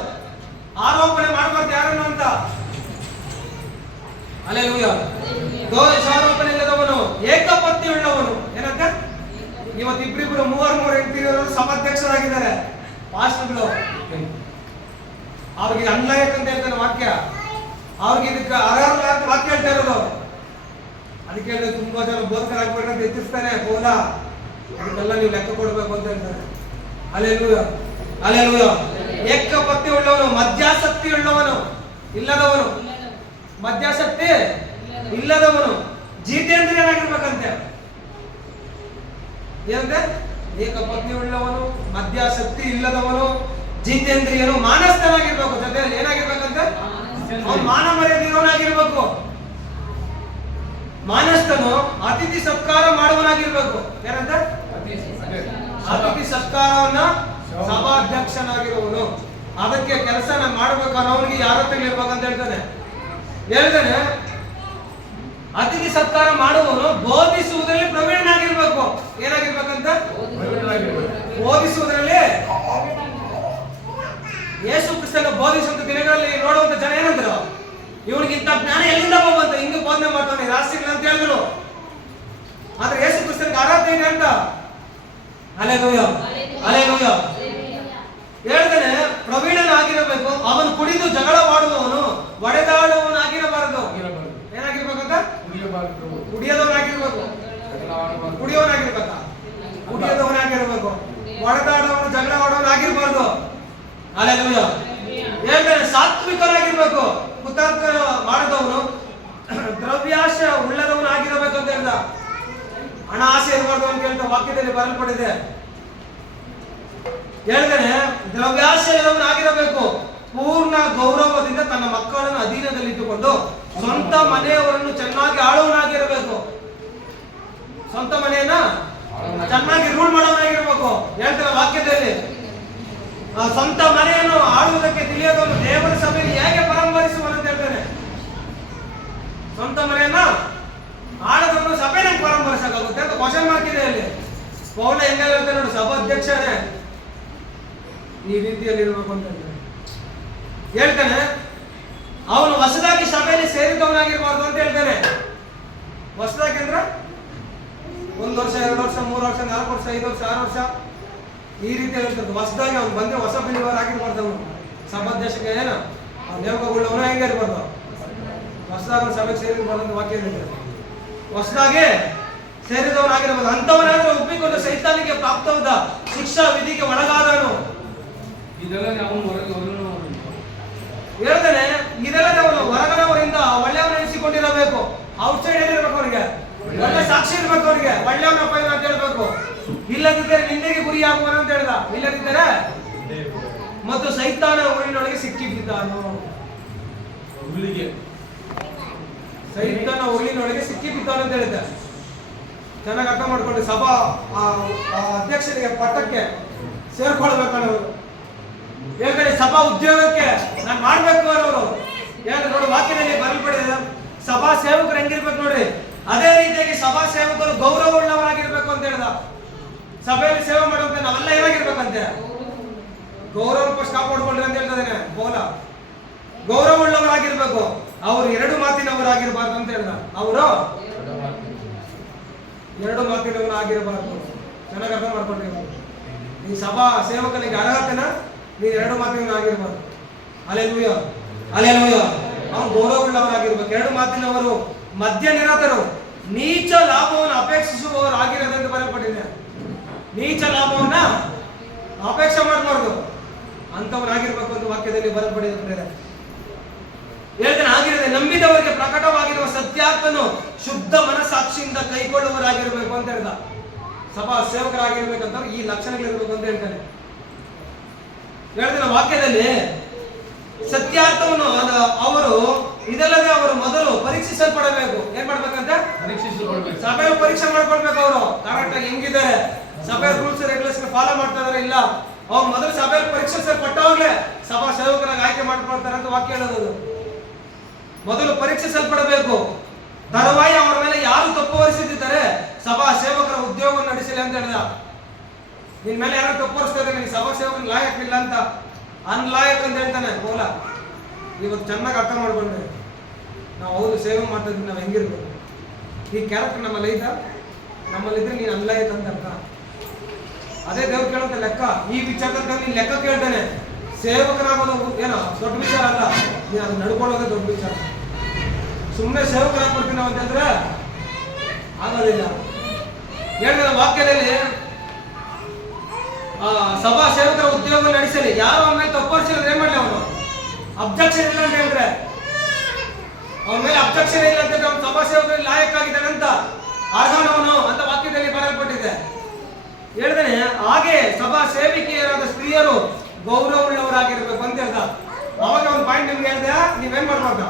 ಆರೋಪಣೆ ಮಾಡಬಾರ್ದು ಯಾರನ್ನು ಅಂತ. ಹಲ್ಲೆಲೂಯಾ. ದೋಷಾರೋಪಣೆ ಇಲ್ಲದವನು, ಏಕಪತ್ನಿ ಉಳ್ಳವನು. ಏನಂತ? ಇವತ್ತು ಇಬ್ಬರಿಬ್ರು 3 ಹೆಂಡತಿಯರು ಸಭಾಧ್ಯಕ್ಷರಾಗಿದ್ದಾರೆ, ಪಾಸ್ಟರ್ಗಳು. ಅವ್ರಿಗೆ ಅನ್ಲಾಯಕ್ ಅಂತ ಹೇಳ್ತಾನೆ ವಾಕ್ಯ. ಅವ್ರಿಗೆ ಇದಕ್ಕೆ ಅರ್ಹರಲ್ಲ ಅಂತ ವಾಕ್ಯ ಹೇಳ್ತಾ ಇರೋದು. ಅದಕ್ಕೆ ಹೇಳಿದ್ರೆ ತುಂಬಾ ಜನ ಬೋಧಕರಾಗಬೇಕಂತ ಎತ್ತಿಸ್ತಾನೆ ಪೌಲ. ಅದಕ್ಕೆಲ್ಲ ನೀವು ಲೆಕ್ಕ ಕೊಡ್ಬೇಕು ಅಂತ ಹೇಳ್ತಾರೆ. Hallelujah, hallelujah. ಏಕಪತ್ನಿ ಉಳ್ಳವನು, ಮದ್ಯಾಸಕ್ತಿ ಉಳ್ಳವನು ಇಲ್ಲದವನು, ಮದ್ಯಾಸಕ್ತಿ ಇಲ್ಲದವನು, ಜಿತೇಂದ್ರಿಯನಾಗಿರ್ಬೇಕಂತೆ. ಏನಂತೆ? ಏಕಪತ್ನಿ ಉಳ್ಳವನು, ಮದ್ಯಾಸಕ್ತಿ ಇಲ್ಲದವನು, ಜಿತೇಂದ್ರಿಯನು, ಮಾನಸ್ಥನಾಗಿರ್ಬೇಕು. ಜೊತೆಯಲ್ಲಿ ಏನಾಗಿರ್ಬೇಕಂತೆ? ಅವನು ಮಾನ ಮರ್ಯಾದೆ ಇರೋನಾಗಿರ್ಬೇಕು. ಮಾನಸ್ಥನು ಅತಿಥಿ ಸತ್ಕಾರ ಮಾಡುವನಾಗಿರ್ಬೇಕು. ಏನಂತ? ಅತಿಥಿ ಸತ್ಕಾರವನ್ನ ಸಭಾಧ್ಯಕ್ಷನಾಗಿರುವನು. ಅದಕ್ಕೆ ಕೆಲಸನ ಮಾಡ್ಬೇಕು ಅನ್ನೋನಿಗೆ ಯಾರ ಇರ್ಬೇಕಂತ ಹೇಳ್ತಾನೆ. ಅತಿಥಿ ಸತ್ಕಾರ ಮಾಡುವವನು ಬೋಧಿಸುವುದರಲ್ಲಿ ಪ್ರವೀಣನಾಗಿರ್ಬೇಕು. ಏನಾಗಿರ್ಬೇಕಂತ? ಬೋಧಿಸುವುದರಲ್ಲಿ. ಯೇಸು ಕ್ರಿಸ್ತನ ಜ್ಞಾನ ಎಲ್ಲಿಂದ ಬಂತ ಹಿಂಗೆ ಬೋಧನೆ ಮಾಡ್ತಾನೆ ರಾಷ್ಟ್ರಗಳು ಅಂತ ಹೇಳಿದ್ರು. ಆದ್ರೆ ಯೇಸು ಕ್ರಿಸ್ತನಿಗೆ ಅರ್ಹತೆ ಇದೆ ಅಂತ. Hallelujah, hallelujah. ಹೇಳ್ತಾನೆ ಪ್ರವೀಣನಾಗಿರಬೇಕು, ಅವನು ಕುಡಿದು ಜಗಳವಾಡುವವನು ಒಡೆದಾಡುವವನಾಗಿರಬಾರದು. ಏನಾಗಿರ್ಬೇಕಂತ? ಕುಡಿಯೋದವನಾಗಿರ್ಬೇಕು. ಕುಡಿಯೋವನಾಗಿರ್ಬೇಕ? ಕುಡಿಯೋದವನಾಗಿರ್ಬೇಕು. ಒಡೆದಾಡುವವನು ಜಗಳ ಆಡೋನಾಗಿರ್ಬಾರ್ದು. ಹಲ್ಲೆಲೂಯಾ. ಹೇಳ್ತಾನೆ ಸಾತ್ವಿಕನಾಗಿರ್ಬೇಕು, ಕುತರ್ಕ ಮಾಡದವನು ದ್ರವ್ಯಾಶ ಉಳ್ಳದವನಾಗಿರಬೇಕು ಅಂತ ಹೇಳ್ದ. ಹಣ ಆಸೆ ಇರಬಾರ್ದು ಅಂತ ಹೇಳ್ತಾ ವಾಕ್ಯದಲ್ಲಿ ಬರಲ್ಪಟ್ಟಿದೆ. ಹೇಳ್ತಾನೆ ದ್ರವ್ಯಾಶ ಇಲ್ಲದವನಾಗಿರಬೇಕು, ಪೂರ್ಣ ಗೌರವದಿಂದ ತನ್ನ ಮಕ್ಕಳನ್ನು ಅಧೀನದಲ್ಲಿಟ್ಟುಕೊಂಡು ಸ್ವಂತ ಮನೆಯವರನ್ನು ಚೆನ್ನಾಗಿ ಆಳುವನಾಗಿರಬೇಕು. ಸ್ವಂತ ಮನೆಯನ್ನ ಚೆನ್ನಾಗಿ ರೂಲ್ ಮಾಡೋನಾಗಿರ್ಬೇಕು. ಹೇಳ್ತಾನೆ ವಾಕ್ಯದಲ್ಲಿ ಸ್ವಂತ ಮನೆಯನ್ನು ಆಳುವುದಕ್ಕೆ ತಿಳಿಯೋದನ್ನು ದೇವರ ಸಭೆಯಲ್ಲಿ ಹೇಗೆ ಪರಾಮರಿಸುವಂತ ಹೇಳ್ತಾನೆ. ಸ್ವಂತ ಮನೆಯನ್ನ ಆಳದವನು ಸಭೆ ನಂಗೆ ಪರಾಮರಿಸಕ್ಕಾಗುತ್ತೆ ಅಂತ ಕ್ವಶನ್ ಮಾರ್ಕ್ ಇದೆ ಅಲ್ಲಿ. ಪೌಲ ಹೆಂಗ ಹೇಳ್ತಾನೆ ನೋಡು, ಸಭಾಧ್ಯಕ್ಷನೇ ಈ ರೀತಿಯಲ್ಲಿ ಇರಬೇಕು ಅಂತ ಹೇಳ್ತಾನೆ. ಅವನು ಹೊಸದಾಗಿ ಸಭೆಯಲ್ಲಿ ಸೇರಿದವನಾಗಿರ್ಬಾರ್ದು ಅಂತ ಹೇಳ್ತಾನೆ. ಹೊಸದಾಗಿ ಅಂದ್ರೆ 1 ವರ್ಷ 2 ವರ್ಷ 3 ವರ್ಷ 4 ವರ್ಷ 5 ವರ್ಷ 6 ವರ್ಷ ಈ ರೀತಿ ಹೇಳ್ತಾರೆ. ಹೊಸದಾಗಿ ಅವ್ನು ಬಂದ್ರೆ ಹೊಸ ಬಿಲಿವರ್ ಆಗಿರ್ಬಾರ್ದು. ಅವನು ಸಭಾಧ್ಯಕ್ಷಕ್ಕೆ ಏನ ನೇಮಕಗೊಳ್ಳವನು ಹೆಂಗೆ ಇರ್ಬಾರ್ದು, ಹೊಸದಾಗಿ ಒಂದು ಸಭೆಗೆ ಸೇರಿರ್ಬಾರ್ದು ಅಂತ ವಾಕ್ಯ ಹೇಳಿದ್ದಾರೆ. ಹೊಸದಾಗಿ ಸೇರಿದವನಾಗಿರ್ಬೋದು. ಅಂತವನಾದ್ರೆ ಒಪ್ಪಿಕೊಂಡು ಸೈತಾನಿಗೆ ಪ್ರಾಪ್ತವಾದ ಶಿಕ್ಷಾ ವಿಧಿಗೆ ಒಳಗಾದನು. ಇದೆಲ್ಲ ನಾವು ಹೇಳ್ತಾನೆ ಇದೆಲ್ಲ ಅವನು ಹೊರಗನವರಿಂದ ಒಳ್ಳೆಯವನೆನಿಸಿಕೊಂಡಿರಬೇಕು. ಔಟ್ಸೈಡ್ ಏನಿರ್ಬೇಕು, ಅವನಿಗೆ ಒಳ್ಳೆ ಸಾಕ್ಷಿ ಇರ್ಬೇಕು, ಅವನಿಗೆ ಒಳ್ಳೆಯವನಪ್ಪ ಅಂತ ಹೇಳ್ಬೇಕು. ಇಲ್ಲದಿದ್ದರೆ ನಿಂದೆಗೆ ಗುರಿಯಾಗುವನು ಅಂತ ಹೇಳ್ದ. ಇಲ್ಲದಿದ್ದರೆ ಮತ್ತು ಸೈತಾನ ಊರಿನೊಳಗೆ ಸಿಕ್ಕಿಬಿದ್ದಾನು. ಸೈತಾನ ಊರಿನೊಳಗೆ ಸಿಕ್ಕಿಬಿದ್ದಾನು ಅಂತ ಹೇಳಿದ್ದ. ಚೆನ್ನಾಗಿ ಅರ್ಥ ಮಾಡ್ಕೊಂಡು ಸಭಾ ಅಧ್ಯಕ್ಷರಿಗೆ ಪಟ್ಟಕ್ಕೆ ಸೇರ್ಕೊಳ್ಬೇಕನ್ನೋರು. ಹೇಳ್ತಾರೆ ಸಭಾ ಉದ್ಯೋಗಕ್ಕೆ ನಾನು ಮಾಡ್ಬೇಕು ಅನ್ನೋರು. ಹೇಳ್ತಾರೆ ನೋಡಿ ವಾಕ್ಯದಲ್ಲಿ ಬರಲ್ಪಡಿದೆ ಸಭಾ ಸೇವಕರು ಹೆಂಗಿರ್ಬೇಕು ನೋಡ್ರಿ. ಅದೇ ರೀತಿಯಾಗಿ ಸಭಾ ಸೇವಕರು ಗೌರವವುಳ್ಳವರಾಗಿರ್ಬೇಕು ಅಂತ ಹೇಳ್ದ. ಸಭೆಯಲ್ಲಿ ಸೇವೆ ಮಾಡುವಂತ ನಾವೆಲ್ಲ ಏನಾಗಿರ್ಬೇಕಂತೆ, ಗೌರವ ಫಸ್ಟ್ ಕಾಪಾಡ್ಕೊಂಡ್ರಿ ಅಂತ ಹೇಳ್ತದೇನೆ ಪೌಲ. ಗೌರವವುಳ್ಳವರಾಗಿರ್ಬೇಕು. ಅವರು 2 ಮಾತಿನವರಾಗಿರ್ಬಾರ್ದು ಅಂತ ಹೇಳ್ದ. ಅವರು 2 ಮಾತಿನವರಾಗಿರಬಾರ್ದು. ಚೆನ್ನಾಗಿ ಅರ್ಥ ಮಾಡ್ಕೊಂಡ್ರಿ. ಈ ಸಭಾ ಸೇವಕನಿಗೆ ಅರ್ಹತೆನ ನೀನು 2 ಮಾತಿನವರಾಗಿರ್ಬಾರ್ದು. Hallelujah, hallelujah. ಅವನು ಗೌರವವುಳ್ಳವರಾಗಿರ್ಬೇಕು. 2 ಮಾತಿನವರು, ಮದ್ಯ ನಿರತರು, ನೀಚ ಲಾಭವನ್ನು ಅಪೇಕ್ಷಿಸುವವರು ಆಗಿರೋದಂತ ಬರೆಯಲ್ಪಟ್ಟಿದೆ. ನೀಚ ಲಾಭವನ್ನ ಅಪೇಕ್ಷೆ ಮಾಡಬಾರ್ದು ಅಂತವರಾಗಿರ್ಬೇಕು ಅಂತ ವಾಕ್ಯದಲ್ಲಿ ಬರೆಯಲ್ಪಟ್ಟಿದೆ. ಹೇಳ್ತಾನೆ ಆಗಿರದೆ ನಂಬಿದವರಿಗೆ ಪ್ರಕಟವಾಗಿರುವ ಸತ್ಯಾರ್ಥನು ಶುದ್ಧ ಮನಸ್ಸಾಕ್ಷಿಯಿಂದ ಕೈಗೊಳ್ಳುವವರಾಗಿರ್ಬೇಕು ಅಂತ ಹೇಳ್ದ. ಸಭಾ ಸೇವಕರಾಗಿರ್ಬೇಕಂತ ಈ ಲಕ್ಷಣಗಳಿರ್ಬೇಕು ಅಂತ ಹೇಳ್ತಾನೆ. ಹೇಳ್ತಾನೆ ವಾಕ್ಯದಲ್ಲಿ ಸತ್ಯಾರ್ಥವನ್ನು ಅವರು ಇದಲ್ಲದೆ ಅವರು ಮೊದಲು ಪರೀಕ್ಷಿಸಲ್ಪಡಬೇಕು. ಏನ್ ಮಾಡ್ಬೇಕಂತ? ಸಭೆಯಲ್ಲಿ ಪರೀಕ್ಷೆ ಮಾಡ್ಕೊಳ್ಬೇಕು. ಅವರು ಕರೆಕ್ಟ್ ಆಗಿ ಹೆಂಗಿದ್ದಾರೆ, ಸಭೆಯ ರೂಲ್ಸ್ ರೆಗ್ಯುಲೇಷನ್ ಫಾಲೋ ಮಾಡ್ತಾ ಇದಾರೆ ಇಲ್ಲ, ಅವ್ರು ಮೊದಲು ಸಭೆಯಲ್ಲಿ ಪರೀಕ್ಷಿಸಲ್ಪಟ್ಟವಾಗ್ಲೇ ಸಭಾ ಸೇವಕರಾಗಿ ಆಯ್ಕೆ ಮಾಡ್ಕೊಳ್ತಾರೆ ಅಂತ ವಾಕ್ಯ ಹೇಳೋದು. ಮೊದಲು ಪರೀಕ್ಷಿಸಲ್ಪಡಬೇಕು. ತರುವಾಯ ಅವರ ಮೇಲೆ ಯಾರು ತಪ್ಪು ಹೊರಿಸಿದ್ದಾರೆ ಸಭಾ ಸೇವಕರ ಉದ್ಯೋಗ ನಡೆಸಲಿ ಅಂತ ಹೇಳಿದ. ನಿನ್ ಮೇಲೆ ಯಾರು ತಪ್ಪು ಹೊರಿಸ್ತಾ ಇದ್ದಾರೆ, ನೀನ್ ಸಭಾ ಸೇವಕನ ಲಾಯಕ್ಕಿಲ್ಲ ಅಂತ, ಅನ್ಲಾಯಕ್ ಅಂತ ಹೇಳ್ತಾನೆ ಪೌಲ. ಇವತ್ತು ಚೆನ್ನಾಗಿ ಅರ್ಥ ಮಾಡ್ಕೊಂಡ್ರೆ ನಾವು ಹೌದು ಸೇವೆ ಮಾಡ್ತಾ ಇದ್ವಿ, ನಾವು ಹೆಂಗಿರ್ಬೇಕು. ಈ ಕ್ಯಾರೆಕ್ಟರ್ ನಮ್ಮಲ್ಲಿದ್ರೆ ನೀನು ಅನ್ಲಾಯಕ್ ಅಂತ ಅರ್ಥ. ಅದೇ ದೇವ್ರು ಕೇಳುತ್ತೆ ಲೆಕ್ಕ. ಈ ವಿಚಾರದಲ್ಲಿ ನೀನು ಲೆಕ್ಕ ಕೇಳ್ತಾನೆ. ಸೇವಕನಾಗೋದು ಏನೋ ದೊಡ್ಡ ವಿಚಾರ ಅಲ್ಲ, ನೀನು ಅದು ನಡ್ಕೊಳ್ಳೋದೇ ದೊಡ್ಡ ವಿಚಾರ. ಸುಮ್ಮನೆ ಸೇವಕರಾಗ್ಬಿಡ್ತೀವಿ ನಾವು ಅಂತಂದ್ರೆ ಆಗೋದಿಲ್ಲ. ಹೇಳಿದ ವಾಕ್ಯದಲ್ಲಿ ಸಭಾ ಸೇವಕರ ಉದ್ಯೋಗ ನಡೆಸಲಿ. ಯಾರು ಅವನ ಮೇಲೆ ತಪ್ಪರಿಸಿದ್ರೆ ಏನ್ ಮಾಡ್ಲಿ, ಅವನು ಅಬ್ಜೆಕ್ಷನ್ ಇಲ್ಲ ಅಂತ ಹೇಳಿದ್ರೆ, ಅವನ ಮೇಲೆ ಅಬ್ಜೆಕ್ಷನ್ ಇಲ್ಲ ಅಂತ ಅವ್ನು ಸಭಾ ಸೇವಕರಲ್ಲಿ ಲಾಯಕ್ಕಾಗಿದ್ದಾನಂತ, ಅರ್ಹನವನು ಅಂತ ವಾಕ್ಯದಲ್ಲಿ ಬರೆಯಲ್ಪಟ್ಟಿದೆ. ಹೇಳಿದ್ರೆ ಹಾಗೆ ಸಭಾ ಸೇವಿಕೆಯರಾದ ಸ್ತ್ರೀಯರು ಗೌರವವುಳ್ಳವರಾಗಿರ್ಬೇಕು ಅಂತ ಹೇಳ್ದ. ಅವಾಗ ಒಂದು ಪಾಯಿಂಟ್ ನಿಮ್ಗೆ ಹೇಳ್ದೆ, ನೀವೇನ್ ಮಾಡ್ಬೇಕು ಅದು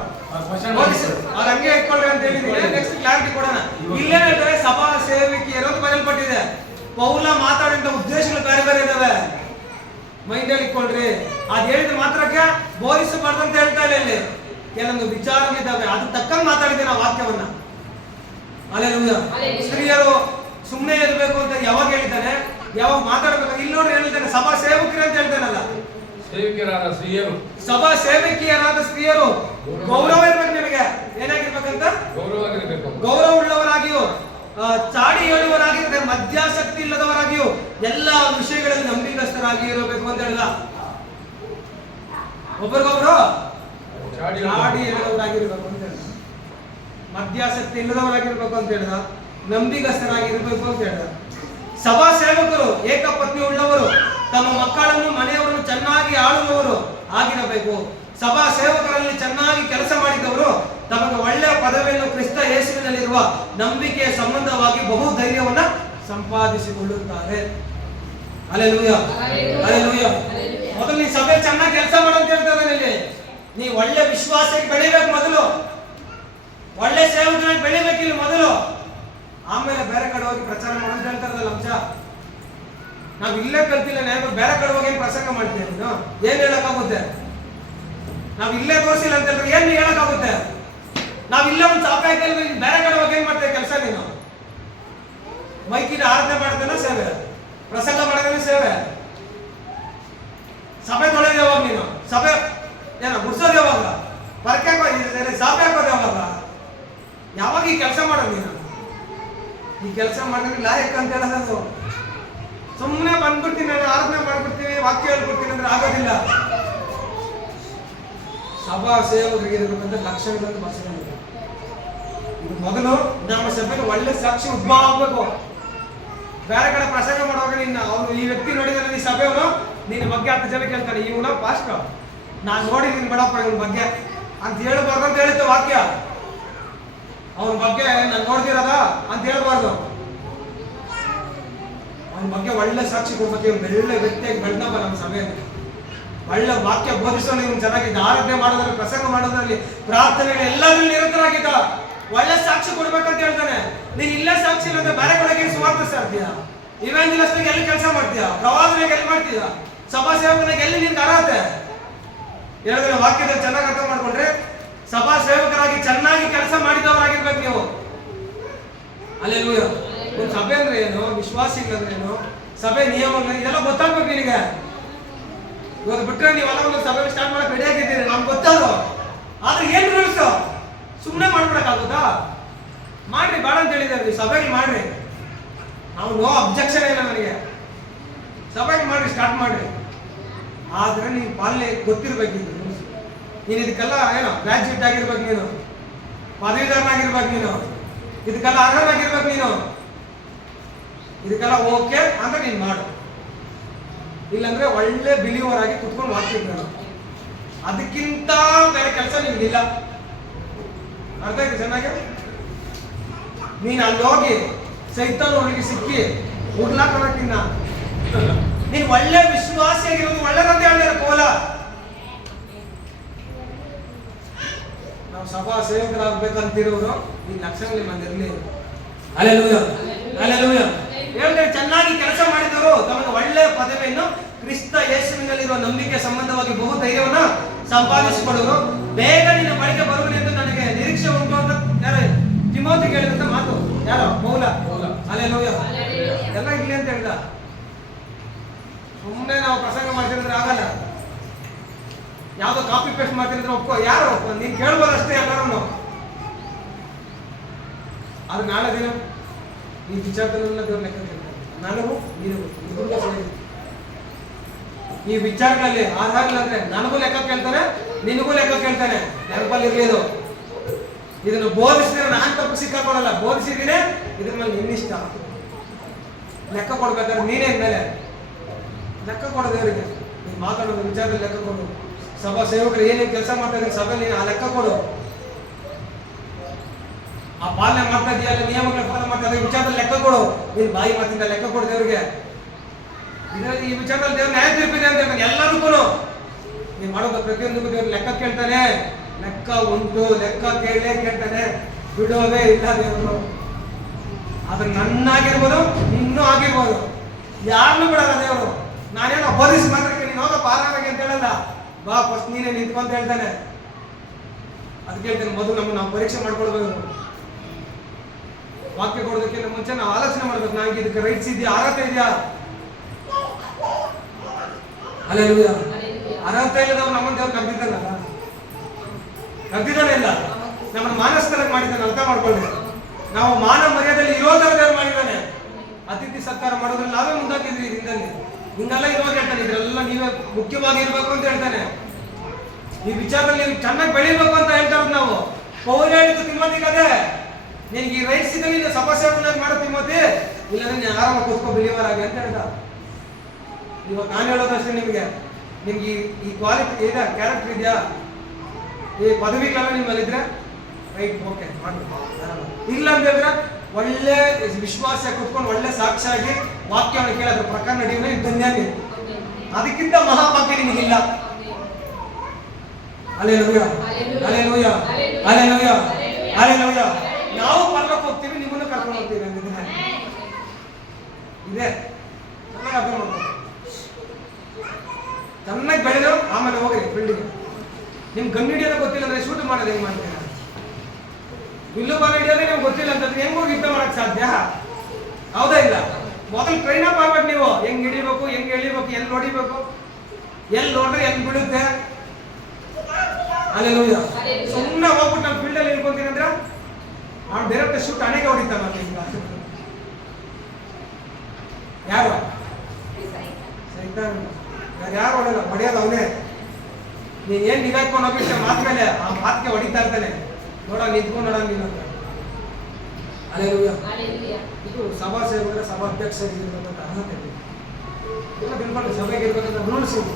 ಹಂಗೆ ಇಟ್ಕೊಳ್ರಿ ಅಂತ ಹೇಳಿದೀನಿ. ನೆಕ್ಸ್ಟ್ ಕ್ಲಾರಿಟಿ ಕೊಡೋಣ. ಇಲ್ಲೇ ಹೇಳ್ತಾರೆ ಸಭಾ ಸೇವಿಕೆಯರು ಅಂತ ಬರೆಯಲ್ಪಟ್ಟಿದೆ. ಪೌಲ ಮಾತಾಡೋಂಥ ಉದ್ದೇಶಗಳು ಬೇರೆ ಬೇರೆ ಇದಾವೆ, ಮೈಂಡಲ್ಲಿ ಇಟ್ಕೊಳ್ರಿ. ಅದ್ ಹೇಳಿದ ಮಾತ್ರಕ್ಕೆ ಬೋಧಿಸಬಾರ್ದು ಅಂತ ಹೇಳ್ತಾ ಇಲ್ಲ. ಇಲ್ಲಿ ಕೆಲವೊಂದು ವಿಚಾರಗಳಿದ್ದಾವೆ, ಅದು ತಕ್ಕಂಗೆ ಮಾತಾಡಿದ್ದೇನೆ ಆ ವಾಕ್ಯವನ್ನ. ಹಲ್ಲೆಲೂಯಾ. ಸ್ತ್ರೀಯರು ಸುಮ್ಮನೆ ಇರಬೇಕು ಅಂತ ಯಾವಾಗ ಹೇಳಿದ್ದಾನೆ, ಯಾವಾಗ ಮಾತಾಡ್ಬೇಕು. ಇಲ್ಲಿ ನೋಡ್ರಿ ಹೇಳ್ತಾನೆ ಸಭಾ ಸೇವಕರು ಅಂತ ಹೇಳ್ತಾನಲ್ಲ, ಸೇವಕಿಯರಾದ ಸ್ತ್ರೀಯರು, ಸಭಾ ಸೇವಕಿಯರಾದ ಸ್ತ್ರೀಯರು ಗೌರವ ಇರ್ಬೇಕು ನಿಮಗೆ. ಏನಾಗಿರ್ಬೇಕಂತ? ಗೌರವವಾಗಿರಬೇಕು. ಗೌರವ ಉಳ್ಳವರಾಗಿಯೂ ಚಾಡಿ ಹೇಳುವವರಾಗಿದ್ದರೆ ಮಧ್ಯಾಸಕ್ತಿ ಇಲ್ಲದವರಾಗಿಯೂ ಎಲ್ಲ ವಿಷಯಗಳಲ್ಲಿ ನಂಬಿಕಸ್ಥರಾಗಿ ಇರಬೇಕು ಅಂತ ಹೇಳಿದ. ಒಬ್ಬರಿಗೊಬ್ರು ಚಾಡಿ ಹೇಳುವವರಾಗಿರ್ಬೇಕು ಅಂತ ಹೇಳಿದ. ಮಧ್ಯಾಸಕ್ತಿ ಇಲ್ಲದವರಾಗಿರ್ಬೇಕು ಅಂತ ಹೇಳಿದ. ನಂಬಿಕಸ್ಥರಾಗಿರ್ಬೇಕು ಅಂತ ಹೇಳಿದ. ಸಭಾ ಸೇವಕರು ಏಕಪತ್ನಿ ಉಳ್ಳವರು, ತಮ್ಮ ಮಕ್ಕಳನ್ನು ಮನೆಯವರನ್ನು ಚೆನ್ನಾಗಿ ಆಳುವವರು ಆಗಿರಬೇಕು. ಸಭಾ ಸೇವಕರಲ್ಲಿ ಚೆನ್ನಾಗಿ ಕೆಲಸ ಮಾಡಿದವರು ತಮಗೆ ಒಳ್ಳೆಯ ಪದವಿಯನ್ನು ಕ್ರಿಸ್ತ ಯೇಸುವಿನಲ್ಲಿರುವ ನಂಬಿಕೆಯ ಸಂಬಂಧವಾಗಿ ಬಹು ಧೈರ್ಯವನ್ನ ಸಂಪಾದಿಸಿಕೊಳ್ಳುತ್ತಾರೆ. Hallelujah, hallelujah. ಮೊದಲು ನೀ ಸಭೆ ಚೆನ್ನಾಗಿ ಕೆಲಸ ಮಾಡು ಅಂತ ಹೇಳ್ತಾರೆ. ಇಲ್ಲಿ ನೀ ಒಳ್ಳೆ ವಿಶ್ವಾಸಕ್ಕೆ ಬೆಳಿಬೇಕು. ಮೊದಲು ಒಳ್ಳೆ ಸೇವಕನಾಗಿ ಬೆಳಿಬೇಕಿಲ್ಲ ಮೊದಲು, ಆಮೇಲೆ ಬೇರೆ ಕಡೆ ಹೋಗಿ ಪ್ರಚಾರ ಮಾಡು ಅಂತ ಹೇಳ್ತಾರಲ್ಲ ಅಂಶ. ನಾವು ಇಲ್ಲೇ ಕಲ್ತಿಲ್ಲ, ಬೇರೆ ಕಡೆ ಹೋಗಿ ಪ್ರಸಂಗ ಮಾಡ್ತೀವಿ. ನೀನು ಏನ್ ಹೇಳಕ್ಕಾಗುತ್ತೆ? ನಾವ್ ಇಲ್ಲೇ ತೋರಿಸಿಲ್ಲ ಅಂತ ಹೇಳಿದ್ರೆ ಏನ್ ಹೇಳಕ್ಕಾಗುತ್ತೆ? ನಾವ್ ಇಲ್ಲೇ ಒಂದು ಸಾಪ ಹಾಕಿದ್ರೆ ಬೇರೆ ಕಡೆ ಹೋಗಿ ಏನ್ ಮಾಡ್ತೇವೆ ಕೆಲಸ? ನೀನು ಮೈಕಿನ ಆರಾಧನೆ ಮಾಡ್ತೇನೆ ಸೇವೆ, ಪ್ರಸಂಗ ಮಾಡೋದೇನೆ ಸೇವೆ. ಸಭೆ ತೊಳೆದ ಯಾವಾಗ? ನೀನು ಸಭೆ ಏನ ಗುಡ್ಸೋದು ಯಾವಾಗ? ಪರಕೆ ಸಾಪೆ ಹಾಕೋದು ಯಾವಾಗ? ಯಾವಾಗ ಈ ಕೆಲಸ ಮಾಡೋದು? ನೀನು ಈ ಕೆಲಸ ಮಾಡಿದ್ರೆ ಲಾಯಕ್ ಅಂತ ಹೇಳೋದು. ಸುಮ್ಮನೆ ಬಂದ್ಬಿಡ್ತೀನಿ, ನಾನು ಆರಾಧನೆ ಮಾಡ್ಬಿಡ್ತೀನಿ, ವಾಕ್ಯ ಹೇಳ್ಬಿಡ್ತೀನಿ ಅಂದ್ರೆ ಆಗೋದಿಲ್ಲ. ಸಭಾ ಸೇವಕರಿಗೆ ಇರಬೇಕಂತ ಲಕ್ಷಣಗಳನ್ನು ಬಳಸ್ಕೊಂಡಿದೆ. ಇದು ಮೊದಲು ನಮ್ಮ ಸಭೆಗೆ ಒಳ್ಳೆ ಸಾಕ್ಷಿ ಉದ್ಭವ ಆಗ್ಬೇಕು. ಬೇರೆ ಕಡೆ ಪ್ರಸಂಗ ಮಾಡುವಾಗ ಅವನು ಈ ವ್ಯಕ್ತಿ ನೋಡಿದ್ರೆ ಈ ಸಭೆಯವನು ನಿನ್ನ ಬಗ್ಗೆ 10 ಜನ ಕೇಳ್ತಾನೆ, ಇವನ ಪಾಸ್ಟ್ ನಾನು ನೋಡಿದ್ದೀನಿ ಬೇಡಪ್ಪ ಇವನ ಬಗ್ಗೆ ಅಂತ ಹೇಳ್ಬಾರ್ದು ಅಂತ ಹೇಳಿತ್ತು ವಾಕ್ಯ. ಅವನ ಬಗ್ಗೆ ನಾನು ನೋಡ್ದಿರದ ಅಂತ ಹೇಳ್ಬಾರ್ದು. ಅವನ ಬಗ್ಗೆ ಒಳ್ಳೆ ಸಾಕ್ಷಿ ಕೊಡ್ಬೇಕು. ಒಳ್ಳೆ ವ್ಯಕ್ತಿಯಾಗಿ ಬೆಳೆದಪ್ಪ ನಮ್ಮ ಸಭೆಯಲ್ಲಿ. ಒಳ್ಳೆ ವಾಕ್ಯ ಬೋಧಿಸೋನು ಇವನು ಚೆನ್ನಾಗಿದ್ದ, ಆರಾಧನೆ ಮಾಡೋದ್ರಲ್ಲಿ, ಪ್ರಸಂಗ ಮಾಡೋದ್ರಲ್ಲಿ, ಪ್ರಾರ್ಥನೆಗಳು ಎಲ್ಲದರಲ್ಲಿ ನಿರಂತರಾಗಿದ್ದ. ಒಳ್ಳೆ ಸಾಕ್ಷಿ ಕೊಡ್ಬೇಕಂತ ಹೇಳ್ತಾನೆ. ನೀನ್ ಇಲ್ಲೇ ಸಾಕ್ಷಿ ಇಲ್ಲಂದ್ರೆ ಬೇರೆ ಕಡೆಗೆ ಸುವಾರ್ತೆ ಸಾರ್ತೀಯ, ಇವಾಂಜಲಿಸ್ಟಿಗೆ ಎಲ್ಲಿ ಕೆಲಸ ಮಾಡ್ತೀಯ, ಪ್ರವಾದನೆಗೆ ಎಲ್ಲಿ ಮಾಡ್ತೀಯ, ಸಭಾ ಸೇವಕನಿಗೆ ಎಲ್ಲಿ ನಿನ್ಗೆ ಅರ್ಹತೆ? ಹೇಳಿದ್ರೆ ವಾಕ್ಯದಲ್ಲಿ ಚೆನ್ನಾಗಿ ಅರ್ಥ ಮಾಡ್ಕೊಂಡ್ರೆ ಸಭಾ ಸೇವಕರಾಗಿ ಚೆನ್ನಾಗಿ ಕೆಲಸ ಮಾಡಿದವರಾಗಿರ್ಬೇಕು ನೀವು. ಹಲ್ಲೆಲೂಯಾ. ಒಂದು ಸಭೆ ಅಂದ್ರೆ ಏನು, ವಿಶ್ವಾಸಿಗಳಂದ್ರೆ ಏನು, ಸಭೆ ನಿಯಮಗಳು ಇದೆಲ್ಲ ಗೊತ್ತಾಗ್ಬೇಕು ನಿನಗೆ. ಇವತ್ತು ಬಿಟ್ರೆ ನೀವೆಲ್ಲ ಒಂದು ಸಭೆ ಸ್ಟಾರ್ಟ್ ಮಾಡಕ್ ರೆಡಿ ಆಗಿದ್ದೀರಿ, ನಮ್ಗೆ ಗೊತ್ತದು. ಆದ್ರೆ ಏನ್ ರೂಲ್ಸ್? ಸುಮ್ಮನೆ ಮಾಡ್ಬಿಡಕ್ಕಾಗುತ್ತಾ? ಮಾಡ್ರಿ, ಬೇಡ ಅಂತ ಹೇಳಿದ್ದಾರೆ ನೀವು ಸಭೆಗೆ ಮಾಡ್ರಿ. ನಾವು ನೋ ಅಬ್ಜೆಕ್ಷನ್ ಇಲ್ಲ ನನಗೆ. ಸಭೆಗೆ ಮಾಡ್ರಿ, ಸ್ಟಾರ್ಟ್ ಮಾಡ್ರಿ. ಆದ್ರೆ ನೀನು ಪಾಲನೆ ಗೊತ್ತಿರ್ಬೇಕಿದ್ದು. ನೀನು ಇದಕ್ಕೆಲ್ಲ ಏನೋ ಗ್ರಾಜ್ಯುಯೇಟ್ ಆಗಿರ್ಬೇಕು, ನೀನು ಪದವೀಧರನಾಗಿರ್ಬೇಕು, ನೀನು ಇದಕ್ಕೆಲ್ಲ ಅರ್ಹನಾಗಿರ್ಬೇಕು. ನೀನು ಇದಕ್ಕೆಲ್ಲ ಓಕೆ ಅಂದ್ರೆ ನೀನು ಮಾಡು. ಇಲ್ಲಾಂದ್ರೆ ಒಳ್ಳೆ ಬಿಲಿವರ್ ಆಗಿ ಕುತ್ಕೊಂಡು ವಾಕ್ಯ ಅದಕ್ಕಿಂತ ಬೇರೆ ಕೆಲಸ ನಿಮ್ಗಿಲ್ಲ. ಅರ್ಥ ಆಯ್ತು ಚೆನ್ನಾಗಿ? ನೀನು ಅಲ್ಲಿ ಹೋಗಿ ಸೈತಾನ ಅವನಿಗೆ ಸಿಕ್ಕಿ ಉಡ್ಲಾಕನ್ನ ನೀನು ಒಳ್ಳೆ ವಿಶ್ವಾಸಿಯಾಗಿರೋದು ಒಳ್ಳೆದಂತ ಹೇಳಿದಾರೆ ಕೋಲ. ನಾವು ಸಭಾ ಸೇವಕರಾಗಬೇಕಂತಿರೋರು ಈ ಲಕ್ಷಣಗಳು ಬಂದಿರಲಿ. Hallelujah, hallelujah. ಹೇಳಿದ್ರೆ ಚೆನ್ನಾಗಿ ಕೆಲಸ ಮಾಡಿದವರು ತಮಗೆ ಒಳ್ಳೆಯ ಪದವಿಯನ್ನು ಕ್ರಿಸ್ತ ಯೇಸುವಿನಲ್ಲಿರುವ ನಂಬಿಕೆ ಸಂಬಂಧವಾಗಿ ಬಹು ಧೈರ್ಯವನ್ನು ಸಂಪಾದಿಸಿಕೊಳ್ಳುವರು. ಬೇಗ ನಿನ್ನ ಬಳಿಗೆ ಬರುವನೆಂದು ನನಗೆ ನಿರೀಕ್ಷೆ ಉಂಟು ಅಂತ ಯಾರು ತಿಮೋತಿಗೆ ಹೇಳಿದಂತ ಮಾತು. ಯಾರು? ಪೌಲ. ಹಲ್ಲೆಲೂಯಾ. ಎಲ್ಲ ಇಲ್ಲಿ ಅಂತ ಹೇಳಿದ. ಸುಮ್ಮನೆ ನಾವು ಪ್ರಸಂಗ ಮಾಡ್ತಿದ್ರೆ ಆಗಲ್ಲ. ಯಾವ್ದೋ ಕಾಪಿ ಪೇಸ್ಟ್ ಮಾಡ್ತಿದ್ರೆ ಒಪ್ಕೋ. ಯಾರು ನೀನ್ ಕೇಳ್ಬೋದು ಅಷ್ಟೇ ಎಲ್ಲರೂ. ಅದು ನಾಳೆ ದಿನ ಈ ವಿಚಾರದಲ್ಲೆಲ್ಲ ದೇವ್ರ ಲೆಕ್ಕ ಕೇಳ್ತಾರೆ. ನನಗೂ ನೀನು ಈ ವಿಚಾರಗಳಲ್ಲಿ ಆಧಾರ ಅಂದ್ರೆ ನನಗೂ ಲೆಕ್ಕ ಕೇಳ್ತಾನೆ, ನಿನಗೂ ಲೆಕ್ಕ ಕೇಳ್ತಾನೆ. ನೆನಪಲ್ಲಿ ಇರ್ಲಿ ಇದು. ಇದನ್ನು ಬೋಧಿಸಿದ್ರೆ ನಾನು ತಪ್ಪು ಸಿಕ್ಕಾಕೊಡಲ್ಲ. ಬೋಧಿಸಿದ್ರೆ ಇದ್ರ ಮೇಲೆ ನಿನ್ನಿಷ್ಟ. ಲೆಕ್ಕ ಕೊಡ್ಬೇಕಾದ್ರೆ ನೀನೇ ಮೇಲೆ ಲೆಕ್ಕ ಕೊಡೋದೇವರಿಗೆ. ನೀನು ಮಾತಾಡೋದು ವಿಚಾರದಲ್ಲಿ ಲೆಕ್ಕ ಕೊಡು. ಸಭಾ ಸೇವಕರು ಏನೇನು ಕೆಲಸ ಮಾಡ್ತಾ ಇದ್ದಾರೆ ಸಭೆಯಲ್ಲಿ ಆ ಲೆಕ್ಕ ಕೊಡು. ಆ ಪಾಲನೆ ಮಾಡ್ತಾ ಇದೆಯಲ್ಲ, ನಿಯಮಗಳ ಪಾಲನೆ ಮಾಡ್ತಾ ಇದ್ದಾರೆ, ವಿಚಾರದಲ್ಲಿ ಲೆಕ್ಕ ಕೊಡು. ನೀನು ಬಾಯಿ ಮಾತಿಂದ ಲೆಕ್ಕ ಕೊಡು ದೇವರಿಗೆ. ಇದರಲ್ಲಿ ಈ ವಿಚಾರದಲ್ಲಿ ದೇವ್ರ ನ್ಯಾಯ ತೀರ್ಪಿದೆ ಅಂತ ಹೇಳ್ತಾನೆ. ಎಲ್ಲದಕ್ಕೂ ನೀವು ಮಾಡೋದು ಪ್ರತಿಯೊಂದಕ್ಕೂ ದೇವ್ರ ಲೆಕ್ಕ ಕೇಳ್ತಾನೆ. ಲೆಕ್ಕ ಉಂಟು, ಲೆಕ್ಕ ಕೇಳ್ತಾನೆ, ಬಿಡೋದೇ ಇಲ್ಲ ದೇವರು. ಅದು ನನ್ನಾಗಿರ್ಬೋದು, ಇನ್ನೂ ಆಗಿರ್ಬೋದು, ಯಾರನ್ನೂ ಬಿಡಲ್ಲ ದೇವರು. ನಾನೇನೋ ಬೋಧಿಸಿ ಮಾತ್ರ ನೀನು ಹೋಗಪ್ಪ ಆರಾಮಾಗಿ ಅಂತ ಹೇಳಲ್ಲ. ಬಾ ಫಸ್ಟ್ ನೀನೇ ನಿಂತ್ಕೊಂತ ಹೇಳ್ತಾನೆ. ಅದಕ್ಕೆ ಹೇಳ್ತೇನೆ, ಮೊದಲು ನಾವು ಪರೀಕ್ಷೆ ಮಾಡ್ಕೊಳ್ಬೇಕು. ವಾಕ್ಯ ಕೊಡೋದಕ್ಕಿಂತ ಮುಂಚೆ ನಾವು ಆಲೋಚನೆ ಮಾಡ್ಬೇಕು, ನನಗೆ ಇದಕ್ಕೆ ರೈಟ್ಸ್ ಇದೆಯಾ, ಅರ್ಹತೆ ಇದೆಯಾ. ಹಲ್ಲೆಲೂಯಾ. ಅರ್ಹತೆ ಇಲ್ಲದವ್ರು ನಮ್ಮನ್ನು ದೇವ್ರು ಕರೆದಿದ್ದಾರಲ್ಲ. ಅರ್ಧಿದಾನೆ ಇಲ್ಲ, ನಮ್ಮನ್ನು ಮಾನಸ್ಥಳಕ್ಕೆ ಮಾಡಿದ್ದಾನೆ. ಅರ್ಥ ಮಾಡ್ಕೊಳ್ಳಿ, ನಾವು ಮಾನ ಮರ್ಯಾದೆಯಲ್ಲಿ ಇರೋದ್ರ ದೇವ್ರು ಮಾಡಿದ್ದಾನೆ. ಅತಿಥಿ ಸತ್ಕಾರ ಮಾಡೋದ್ರಲ್ಲಿ ನಾವೇ ಮುಂದಾಕಿದ್ವಿ ಹಿಂದಲ್ಲಿ. ಹಿಂಗೆಲ್ಲ ಇರುವಾಗ ಹೇಳ್ತಾನೆ, ಇದ್ರೆಲ್ಲ ನೀವೇ ಮುಖ್ಯವಾಗಿ ಇರ್ಬೇಕು ಅಂತ ಹೇಳ್ತಾನೆ. ಈ ವಿಚಾರದಲ್ಲಿ ನೀವು ಚೆನ್ನಾಗಿ ಬೆಳಿಬೇಕು ಅಂತ ಹೇಳ್ತಾರೆ. ನಾವು ಪೌಲ್ ಹೇಳಿದ್ದು ತಿಮ್ಮತಿಗದೆ, ನಿನಗೆ ಈ ರೈಟ್ ಸಿಗಲಿ ನೀನು ಸಭಾಸೇವಕನಾಗಿ ಮಾಡೋ ತಿಮ್ಮತಿ, ಇಲ್ಲಾಂದ್ರೆ ನೀನು ಆರಾಮಾಗಿ ಕೂತ್ಕೊ ಬಿಲಿವರ್ ಆಗಿ ಅಂತ ಹೇಳ್ದ. ಇವಾಗ ನಾನು ಹೇಳೋದಷ್ಟೇ, ನಿಮಗೆ ಈ ಕ್ವಾಲಿಟಿ ಇದೆ, ಕ್ಯಾರೆಕ್ಟರ್ ಇದೆಯಾ, ಈ ಪದವಿಗಳೆಲ್ಲ ನಿಮ್ಮಲ್ಲಿದ್ರೆ ರೈಟ್, ಓಕೆ ಮಾಡ್ಬೇಕು. ಇಲ್ಲ ಅಂತ ಹೇಳಿದ್ರೆ ಒಳ್ಳೆ ವಿಶ್ವಾಸ ಕೂತ್ಕೊಂಡು ಒಳ್ಳೆ ಸಾಕ್ಷಿಯಾಗಿ ವಾಕ್ಯವನ್ನು ಕೇಳೋದ್ರ ಪ್ರಕಾರ ನಡೆಯುವ ಧನ್ಯಾಗಿ, ಅದಕ್ಕಿಂತ ಮಹಾಭಾಗ್ಯ ನಿಮಗಿಲ್ಲ. Hallelujah, hallelujah, hallelujah, hallelujah. ನಾವು ಪರಲೋಕ ಹೋಗ್ತೀವಿ, ನಿಮ್ಮನ್ನು ಕರ್ಕೊಂಡು ಹೋಗ್ತೀವಿ ಅಂದಿದ್ದೆ ಇದೆ. ಚೆನ್ನಾಗಿ ಅರ್ಥ ಮಾಡ್ಕೊಂಡು ಚೆನ್ನಾಗಿ ಬೆಳೆದು ಆಮೇಲೆ ಹೋಗ್ರಿ ಫೀಲ್ಡಿಗೆ. ನಿಮ್ಗೆ ಗನ್ ಹಿಡಿಯೋದು ಗೊತ್ತಿಲ್ಲ ಅಂದ್ರೆ ಶೂಟ್ ಮಾಡೋದು ಹೆಂಗ್ ಮಾಡ್ತೀರಾ? ಬಿಲ್ಲು ಬಾಲ ಹಿಡಿಯೋದೇ ನಿಮ್ಗೆ ಗೊತ್ತಿಲ್ಲ ಅಂತಂದ್ರೆ ಹೆಂಗ್ ಹೋಗಿ ಯುದ್ಧ ಮಾಡಕ್ ಸಾಧ್ಯ? ಹೌದಾ ಇಲ್ಲ? ಮೊದಲು ಟ್ರೈನ್ ಅಪ್ ಆಗ್ಬೇಕು ನೀವು, ಹೆಂಗ್ ಹಿಡಿಬೇಕು, ಹೆಂಗ್ ಎಳಿಬೇಕು, ಎಲ್ಲಿ ನೋಡಿಬೇಕು, ಎಲ್ಲಿ ನೋಡ್ರೆ ಹೆಂಗ್ ಬಿಡುತ್ತೆ. ಹಲ್ಲೆಲೂಯಾ. ಸುಮ್ಮನೆ ಹೋಗ್ಬಿಟ್ಟು ನಾನು ಫೀಲ್ಡ್ ಅಲ್ಲಿ ಇಳ್ಕೊಂತೀನಿ ಅಂದ್ರೆ ಅವ್ನು ಡೈರೆಕ್ಟ್ ಶೂಟ್ ಅಣೆಗೆ ಹೊಡಿತಾನ. ಯಾರು ಯಾರು ಹೊಡೆಯಲ್ಲ, ಹೊಡೆಯೋದು ಅವನೇ. ನೀನ್ ಏನ್ ನಿಗಾಡ್ಕೊಂಡು ಹೋಗಿರ್ತೀಯ ಮಾತ್ ಮೇಲೆ, ಆ ಮಾತಿಗೆ ಹೊಡಿತಾ ಇರ್ತಾನೆ. ನೋಡ ನಿಂತ್ಕೊಂಡು ನೋಡ ನೀನು ಅಂತ. ಹಲ್ಲೆಲೂಯಾ. ಇದು ಸಭಾ ಸೇವಕರ ಸಭಾಧ್ಯಕ್ಷರಿಗಿರ್ಬೇಕಂತ ಅರ್ಹತೆ ಇಲ್ಲ. ತಿಳ್ಕೊಂಡು ಸಭೆಗೆ ಇರ್ಬೇಕಂತ ರೂಲ್ಸ್ ಇದೆ.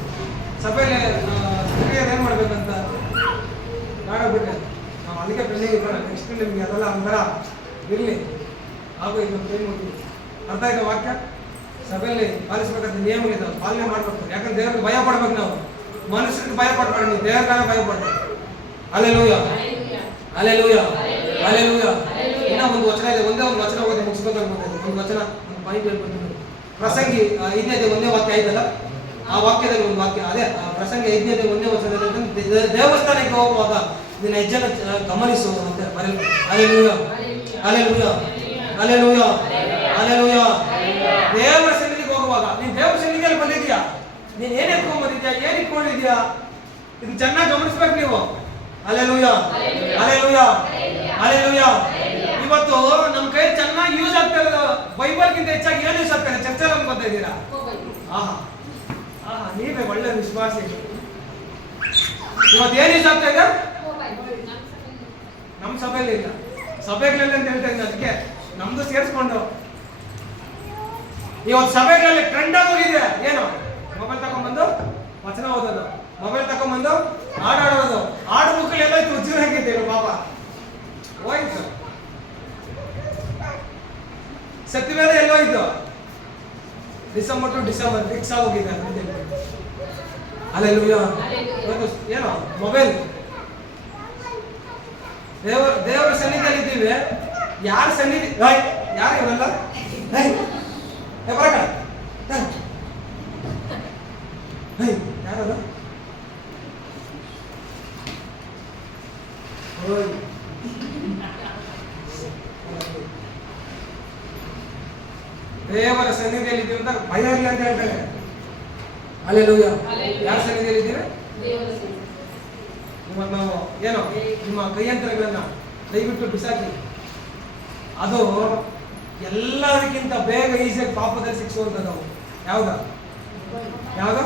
ಸಭೆಯಲ್ಲಿ ಹಿರಿಯರು ಏನ್ ಮಾಡ್ಬೇಕಂತ ನಾಡ ಬಿಟ್ಟೆ ನಾವು ಅಲ್ಲಿಗೆ ಬೆಳ್ಳಿಗೆ ಇರೋಣ. ನೆಕ್ಸ್ಟ್ ನಿಮ್ಗೆ ಅದೆಲ್ಲ ಒಂಥರ ಇರಲಿ ಹಾಗೂ ಈಗ ಟ್ರೈನ್ ಹೋಗ್ತೀವಿ. ಅರ್ಥ ಆಯ್ತಾ ವಾಕ್ಯ? ಸಭೆಯಲ್ಲಿ ಪಾಲಿಸ್ಬೇಕಂತ ನಿಯಮಗಳಿದ್ದಾವೆ, ಪಾಲನೆ ಮಾಡ್ಬೇಕು. ಯಾಕಂದ್ರೆ ದೇವ್ರಿಗೆ ಭಯ ಪಡ್ಬೇಕು ನಾವು. ಮನುಷ್ಯರಿಗೆ ಭಯ ಪಡ್ಬೇಡಿ, ನೀವು ದೇವರಿಗಾನ ಭಯ ಪಡ್ಬೇಕು. Hallelujah, hallelujah, hallelujah. ಇನ್ನ ಒಂದು ವಚನ ಇದೆ, ಒಂದೇ ಒಂದು ವಚನ ಓದಿ ಮುಗಿಸ್ಬೇಕು ಅನ್ಕೊಂಡಿದ್ದೆ. ಒಂದು ವಚನ, ಒಂದು ಪಾಯಿಂಟ್ ಹೇಳ್ಕೊಂಡು ಪ್ರಸಂಗಿ 5ನೇ ಒಂದೇ ವಾಕ್ಯ ಆಯ್ತಲ್ಲ, ಆ ವಾಕ್ಯದಲ್ಲಿ ಒಂದು ವಾಕ್ಯ ಅದೇ ಪ್ರಸಂಗಿ 5ನೇ ಒಂದೇ ವಚನದಲ್ಲಿ ದೇವಸ್ಥಾನಕ್ಕೆ ಹೋಗುವಾಗ ನಿನ್ನ ಹೆಜ್ಜೆನ ಗಮನಿಸು ಅಂತ ಬರೆಯಲು. Hallelujah, hallelujah, hallelujah, hallelujah. ದೇವರ ಸನ್ನಿಧಿಗೆ ಹೋಗುವಾಗ ನೀನು ದೇವರ ಸನ್ನಿಧಿಯಲ್ಲಿ ಬಂದಿದ್ಯಾ, ನೀನು ಏನ್ ಎತ್ಕೊಂಡ್ ಬಂದಿದ್ಯಾ, ಏನ್ ಇಟ್ಕೊಂಡಿದ್ಯಾ, ಇದು ಚೆನ್ನಾಗಿ ಗಮನಿಸ್ಬೇಕು ನೀವು. Hallelujah, hallelujah, hallelujah. ಇವತ್ತು ನಮ್ಮ ಕೈ ಚೆನ್ನಾಗಿ ಯೂಸ್ ಆಗ್ತಾ ಇರೋದು ಬೈಬಲ್ಗಿಂತ ಹೆಚ್ಚಾಗಿ ಏನು ಯೂಸ್ ಆಗ್ತಾರೆ? ಚರ್ಚೆಲ್ಲ ಅನ್ಕೊತಾ ಇದ್ದೀರಾ? ಆಹಾ ಆಹಾ, ನೀವೇ ಒಳ್ಳೆ ವಿಶ್ವಾಸಿ. ಇವತ್ತು ಏನ್ ಯೂಸ್ ಆಗ್ತಾ ಇದೆ? ನಮ್ಮ ಸಭೆಯಲ್ಲಿ ಇಲ್ಲ, ಸಭೆಗಳಲ್ಲಿ ಅಂತ ಹೇಳ್ತಾ ಇದ್ದೀನಿ. ಅದಕ್ಕೆ ನಮ್ದು ಸೇರಿಸ್ಕೊಂಡು ಇವತ್ತು ಸಭೆಗಳಲ್ಲಿ ಟ್ರೆಂಡ್ ಆಗಿ ಹೋಗಿದೆ. ಏನು? ಮೊಬೈಲ್ ತಗೊಂಡ್ಬಂದು ವಚನ ಓದೋದು, ಮೊಬೈಲ್ ತಗೊಂಡ್ಬಂದು ಹಾಡಾಡೋದು. ಹಾಡು ಮಕ್ಕಳು ಎಲ್ಲ ಇತ್ತು, ಉಜ್ಜೀವ ಹೇಗಿದ್ದೇವೆ ಪಾಪ ಹೋಯ್ತು. ಸತ್ಯವೇದ ಎಲ್ಲೋ ಇದ್ದು ಡಿಸೆಂಬರ್ ಟು ಡಿಸೆಂಬರ್ ಫಿಕ್ಸ್ ಆಗೋಗಿದೆ. ಹಲ್ಲೆಲೂಯಾ. ಏನೋ ಮೊಬೈಲ್. ದೇವರ ಸನ್ನಿಧಿಯಲ್ಲಿ ಇದ್ದೀವಿ. ಯಾರ ಸನ್ನಿಧಿ? ಯಾರು ಇವಲ್ಲ? ಬರಕ ಯಾರದ? ದೇವರ ಸನ್ನಿಧಿಯಲ್ಲಿ ಇದ್ದೀವಿ ಅಂತ ಭಯ ಇಲ್ಲ ಅಂತ ಹೇಳ್ತಾರೆ. ಹಲ್ಲೆಲೂಯಾ. ಯಾರ ಸನ್ನಿಧಿಯಲ್ಲಿ ಇದ್ದೀವಿ? ಇವತ್ತು ನಾವು ಏನೋ ನಿಮ್ಮ ಕೈಯಂತ್ರಗಳನ್ನ ದಯವಿಟ್ಟು ಬಿಸಾಕಿ. ಅದು ಎಲ್ಲದಕ್ಕಿಂತ ಬೇಗ ಈಸಿಯಾಗಿ ಪಾಪದಲ್ಲಿ ಸಿಕ್ಸುವಂಥದ್ದು. ಯಾವ್ದು ಯಾವುದು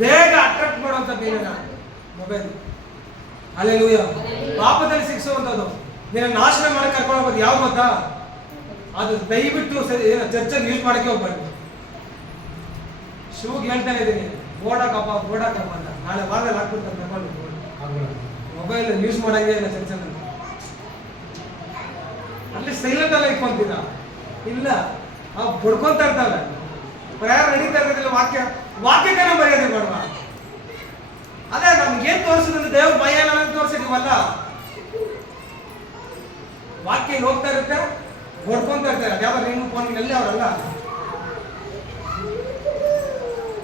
ಬೇಗ ಅಟ್ರಾಕ್ಟ್ ಮಾಡುವಂಥದ್ದು? ಏನ? ಮೊಬೈಲ್. ಹಲ್ಲೆಲೂಯಾ. ಪಾಪದಲ್ಲಿ ಸಿಕ್ಸುವಂಥದ್ದು, ನಿನ್ನ ನಾಶನ ಮಾಡಕ್ಕೆ ಕರ್ಕೊಂಡು ಹೋಗೋದು ಯಾವ್ದು ಗೊತ್ತಾ? ಅದು ದಯವಿಟ್ಟು ಚರ್ಚಲ್ಲಿ ಯೂಸ್ ಮಾಡಕ್ಕೆ ಹೋಗ್ಬಾರ್ದು. ಶೂಗೆ ಹೇಳ್ತಾನೆ ಇದ್ದೀನಿ, ಬೋರ್ಡಾಕಪ್ಪ ಬೋರ್ಡಾಕಪ್ಪ ಅಂತ. ನಾಳೆ ವಾರದಲ್ಲಿ ಹಾಕ್ಬಿಡ್ತಾರೆ ಮೊಬೈಲ್ ಯೂಸ್ ಮಾಡಂಗೆ ಇಲ್ಲ ಚರ್ಚಲ್ಲಿ. ಅಲ್ಲಿ ಸೈಲೆಂಟ್ ಅಲ್ಲ ಇಟ್ಕೊಂತೀರ ಇಲ್ಲ, ಅವು ಬಡ್ಕೊಂತ ಇರ್ತಾವೆ. ಪ್ರೇಯರ್ ನಡೀತಾ ಇರೋದಿಲ್ಲ, ವಾಕ್ಯಕ್ಕೇನ ಮರ್ಯಾದೆ ಮಾಡುವ. ಅದೇ ನಮ್ಗೇನ್ ತೋರಿಸಿದ್ರೆ ದೇವ್ರ ಭಯ ನಮಗೆ ತೋರಿಸಿದೀವಲ್ಲ. ವಾಕ್ಯ ಹೋಗ್ತಾ ಇರುತ್ತೆ, ಬಡ್ಕೊಂತ ಇರ್ತಾರೆ. ಅದ್ಯಾವ ರಿಂಗ್ ಫೋನ್ನಲ್ಲಿ ಅವರಲ್ಲ.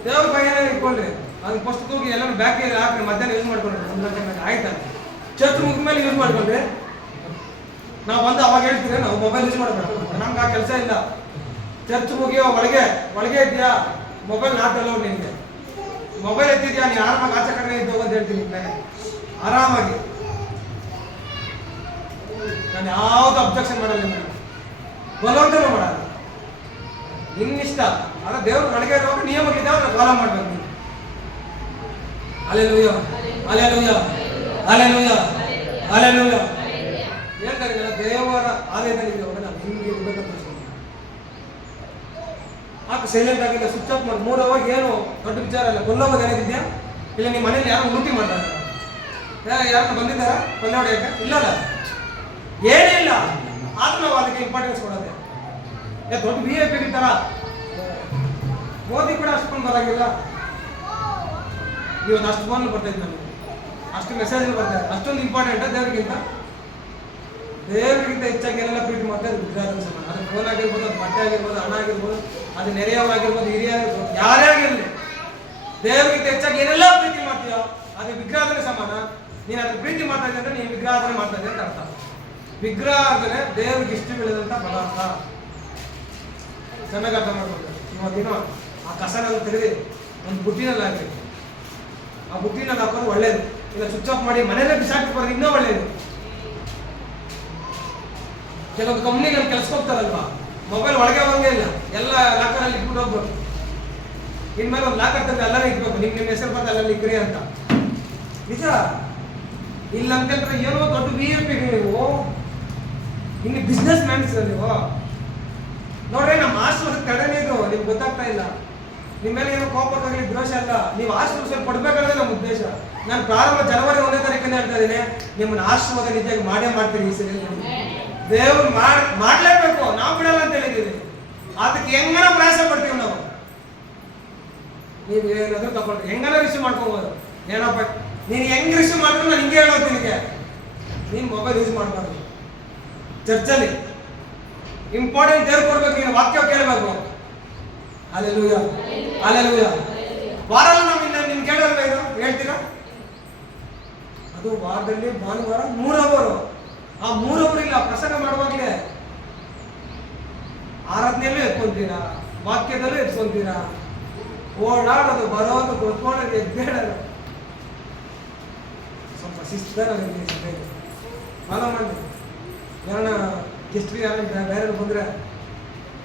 ದೇವ್ರ ಭಯನ ಇಟ್ಕೊಂಡ್ರಿ, ಅದು ಫಸ್ಟ್ ಹೋಗಿ ಎಲ್ಲ ಬ್ಯಾಕ್ ಹಾಕ್ರಿ, ಮಧ್ಯಾಹ್ನ ಯೂಸ್ ಮಾಡ್ಕೊಂಡ್ರಿ. ಆಯ್ತಾ? ಚರ್ಚ್ ಮುಗಿದ ಮೇಲೆ ಯೂಸ್ ಮಾಡ್ಕೊಂಡ್ರಿ. ನಾವು ಬಂದು ಅವಾಗ ಹೇಳ್ತೀವಿ ನಾವು ಮೊಬೈಲ್ ಯೂಸ್ ಮಾಡಬೇಕು, ನಮ್ಗೆ ಆ ಕೆಲಸ ಇಲ್ಲ. ಚರ್ಚ್ ಮುಗಿಯೋ ಒಳಗೆ ಇದೆಯಾ ಮೊಬೈಲ್ ನಾಟ್ ಅಲೌಡ್. ನಿನಗೆ ಮೊಬೈಲ್ ಎತ್ತಿದ್ಯಾ, ನೀನು ಆರಾಮಾಗಿ ಆಚೆ ಕಡೆ ಇದ್ದು ಅಂತ ಹೇಳ್ತೀನಿ. ಆರಾಮಾಗಿ ನಾನು ಯಾವ್ದು ಅಬ್ಜೆಕ್ಷನ್ ಮಾಡಲ್ಲ ನಿಮ್ಮನ್ನ, ಬಲವಂತನೂ ಮಾಡಲ್ಲ. ನಿನ್ನಿಷ್ಟ. ಆದ್ರೆ ದೇವ್ರು ನನಗೆ ಇರುವಾಗ ನಿಯಮಗಳಿದ್ದಾವೆ, ಅದನ್ನ ಫಾಲೋ ಮಾಡ್ಬೇಕು ನೀವು. Hallelujah, hallelujah, hallelujah, hallelujah. ಹೇಳ್ತಾರೆ ದೇವರ ಆಲಯದಲ್ಲಿ ಇರುವಾಗ ನಾವು ಹಿಂಗೆ ಇರ್ಬೇಕಂತ ಆಕೆ ಸೈಲೆಂಟ್ ಆಗಿಲ್ಲ, ಸ್ವಿಚ್ ಆಫ್ ಮಾಡಿ 3 ಅವರ್ ಏನು ದೊಡ್ಡ ವಿಚಾರ ಇಲ್ಲ. ಕೊಲ್ಲೋಗೋದು ಏನಾಗಿದ್ಯಾ? ಇಲ್ಲ ನಿಮ್ಮ ಮನೇಲಿ ಯಾರು ಲೂಟಿ ಮಾಡ್ತಾರೆ, ಯಾರನ್ನ ಬಂದಿದ್ದಾರಾ ಕೊಲ್ಲೆ ಹೊಡೆಯಕ್ಕೆ? ಇಲ್ಲಲ್ಲ, ಏನಿಲ್ಲ. ಆದ್ರೂ ನಾವು ಅದಕ್ಕೆ ಇಂಪಾರ್ಟೆನ್ಸ್ ಕೊಡೋದೆ. ದೊಡ್ಡ VIP ತರ ಮೋದಿ ಕೂಡ ಅಷ್ಟೊಂದು ಬರಂಗಿಲ್ಲ. ಇವತ್ತು ಅಷ್ಟು ಫೋನ್ ಬರ್ತೈತೆ ನಮಗೆ, ಅಷ್ಟು ಮೆಸೇಜ್ ಬರ್ತಾರೆ. ಅಷ್ಟೊಂದು ಇಂಪಾರ್ಟೆಂಟ್ ದೇವರಿಗಿಂತ ಹೆಚ್ಚಾಗಿ ಏನೆಲ್ಲ ಪ್ರೀತಿ ಮಾಡ್ತಾರೆ ವಿಗ್ರಹದ ಸಮಾನ. ಅದು ಫೋನ್ ಆಗಿರ್ಬೋದು, ಅದು ಬಟ್ಟೆ ಆಗಿರ್ಬೋದು, ಹಣ ಆಗಿರ್ಬೋದು, ಅದು ನೆರೆಯವರಾಗಿರ್ಬೋದು, ಹಿರಿಯರಾಗಿರ್ಬೋದು, ಯಾರೇ ಆಗಿರಲಿ, ದೇವರಿಗಿಂತ ಹೆಚ್ಚಾಗಿ ಏನೆಲ್ಲ ಪ್ರೀತಿ ಮಾಡ್ತೀಯೋ ಅದು ವಿಗ್ರಹದ ಸಮಾನ. ನೀನು ಅದನ್ನ ಪ್ರೀತಿ ಮಾಡ್ತಾ ಇದ್ದೆ ಅಂದ್ರೆ ನೀನು ವಿಗ್ರಹದನೆ ಮಾಡ್ತಾ ಇದ್ದೆ ಅಂತ ಅರ್ಥ. ವಿಗ್ರಹದನೆ ದೇವರಿಗೆ ಇಷ್ಟ ಬೀಳದಂತ ಪದಾರ್ಥ. ಚೆನ್ನಾಗಿ ಅರ್ಥ ಮಾಡ್ಬೋದು. ಇವತ್ತಿನ ಆ ಕಸನೆಲ್ಲ ತೆಗೆದು ಒಂದು ಬುಟ್ಟಿನಲ್ಲಿ ಹಾಕಿ, ಆ ಬುಟ್ಟಿನಲ್ಲಿ ಹಾಕೋದು ಒಳ್ಳೇದು. ಇಲ್ಲ ಸ್ವಿಚ್ ಆಫ್ ಮಾಡಿ ಮನೇಲೆ ಬಿಸಾಕಿಬಾರ್ದು, ಇನ್ನೂ ಒಳ್ಳೇದು. ಕೆಲವೊಂದು ಕಂಪ್ನಿಗಳು ಕೆಲ್ಸಕ್ಕೆ ಹೋಗ್ತಾರಲ್ವಾ, ಮೊಬೈಲ್ ಒಳಗೆ ಹೋಗಂಗೆ ಇಲ್ಲ, ಎಲ್ಲ ಲಾಕರಲ್ಲಿ ಇಟ್ಬಿಟ್ಟು ಹೋಗ್ಬೇಕು. ಇನ್ಮೇಲೆ ಒಂದು ಲಾಕರ್ ತಂದು ಎಲ್ಲರೂ ಇಟ್ಬೇಕು, ನಿಮ್ಮ ಹೆಸರು ಬಂದು ಅಲ್ಲೆಲ್ಲ ಇಕ್ರಿ ಅಂತ. ನಿಜ ಇಲ್ಲ ಅಂತಂದ್ರೆ ಏನೋ ದೊಡ್ಡ VIP ನೀವು, ಇನ್ನು ಬಿಸ್ನೆಸ್ ಮ್ಯಾನ್ಸ್ ನೀವು. ನೋಡ್ರಿ ನಮ್ಮ ಆಶ್ರಮದ ಕಡೆನೇ ಇದು, ನಿಮ್ಗೆ ಗೊತ್ತಾಗ್ತಾ ಇಲ್ಲ. ನಿಮ್ಮ ಮೇಲೆ ಏನೋ ಕೋಪಕ್ಕಾಗಲಿ ದ್ರೋಷ ಅಲ್ಲ, ನೀವು ಆಶ್ರಮ ಕೊಡ್ಬೇಕಾದ್ರೆ ನಮ್ಮ ಉದ್ದೇಶ. ನಾನು ಪ್ರಾರಂಭ ಜನವರಿ 1ನೇ ತಾರೀಕಿನ ಹೇಳ್ತಾ ಇದ್ದೀನಿ, ನಿಮ್ಮನ್ನ ಆಶ್ರಮದ ನಿಧಿಯಾಗಿ ಮಾಡೇ ಮಾಡ್ತೀನಿ ಈ ಸರಿ. ದೇವ್ರು ಮಾಡ್ಲೇಬೇಕು, ನಾವು ಬಿಡಲ್ಲ ಅಂತ ಹೇಳಿದ್ದೀವಿ. ಅದಕ್ಕೆ ಹೆಂಗನ ಪ್ರಯಾಸ ಪಡ್ತೀವಿ ನಾವು. ನೀವು ಏನಾದ್ರೂ ತಗೊಳ್ರಿ, ಹೆಂಗನ ರಿಸೀವ್ ಮಾಡ್ಕೋಬಹುದು. ಏನಪ್ಪ ನೀನು ಹೆಂಗ್ ರಿಸೀವ್ ಮಾಡಿದ್ರು ನಾನು ಹಿಂಗೆ ಹೇಳೋದು ನಿನಗೆ, ನೀನು ಮೊಬೈಲ್ ಯೂಸ್ ಮಾಡಬಾರ್ದು. ಚರ್ಚಲ್ಲಿ ಇಂಪಾರ್ಟೆಂಟ್ ದೇವ್ರು ಕೊಡ್ಬೇಕು, ನೀನು ವಾಕ್ಯ ಕೇಳಬೇಕು. Hallelujah, hallelujah. ವಾರಲ್ಲ ನಾವು ನಿಮ್ಗೆ ಕೇಳಲ್ವ ಇದು ಹೇಳ್ತೀರಾ? ಅದು ವಾರದಲ್ಲಿ ಭಾನುವಾರ 3 ಅವರು, ಆ 3 ಅವರಿಲ್ಲ ಪ್ರಸಂಗ ಮಾಡುವಾಗಲೇ ಆರಾಧನೆಯಲ್ಲೂ ಎತ್ಕೊಂತೀರಾ, ವಾಕ್ಯದಲ್ಲೂ ಎತ್ಕೊಂತೀರಾ. ಓಡಾಡೋದು, ಬರೋದು, ಗೊತ್ಕೊಳ್ಳೋದು, ಎದ್ದೇಳೋದು. ಸ್ವಲ್ಪ ಶಿಸ್ತಾಗಿ ಫಾಲೋ ಮಾಡಿ. ಯಾರನ್ನ ಗೆಸ್ಟ್ರಿ ಯಾರು ಬೇರೆ ಬಂದ್ರೆ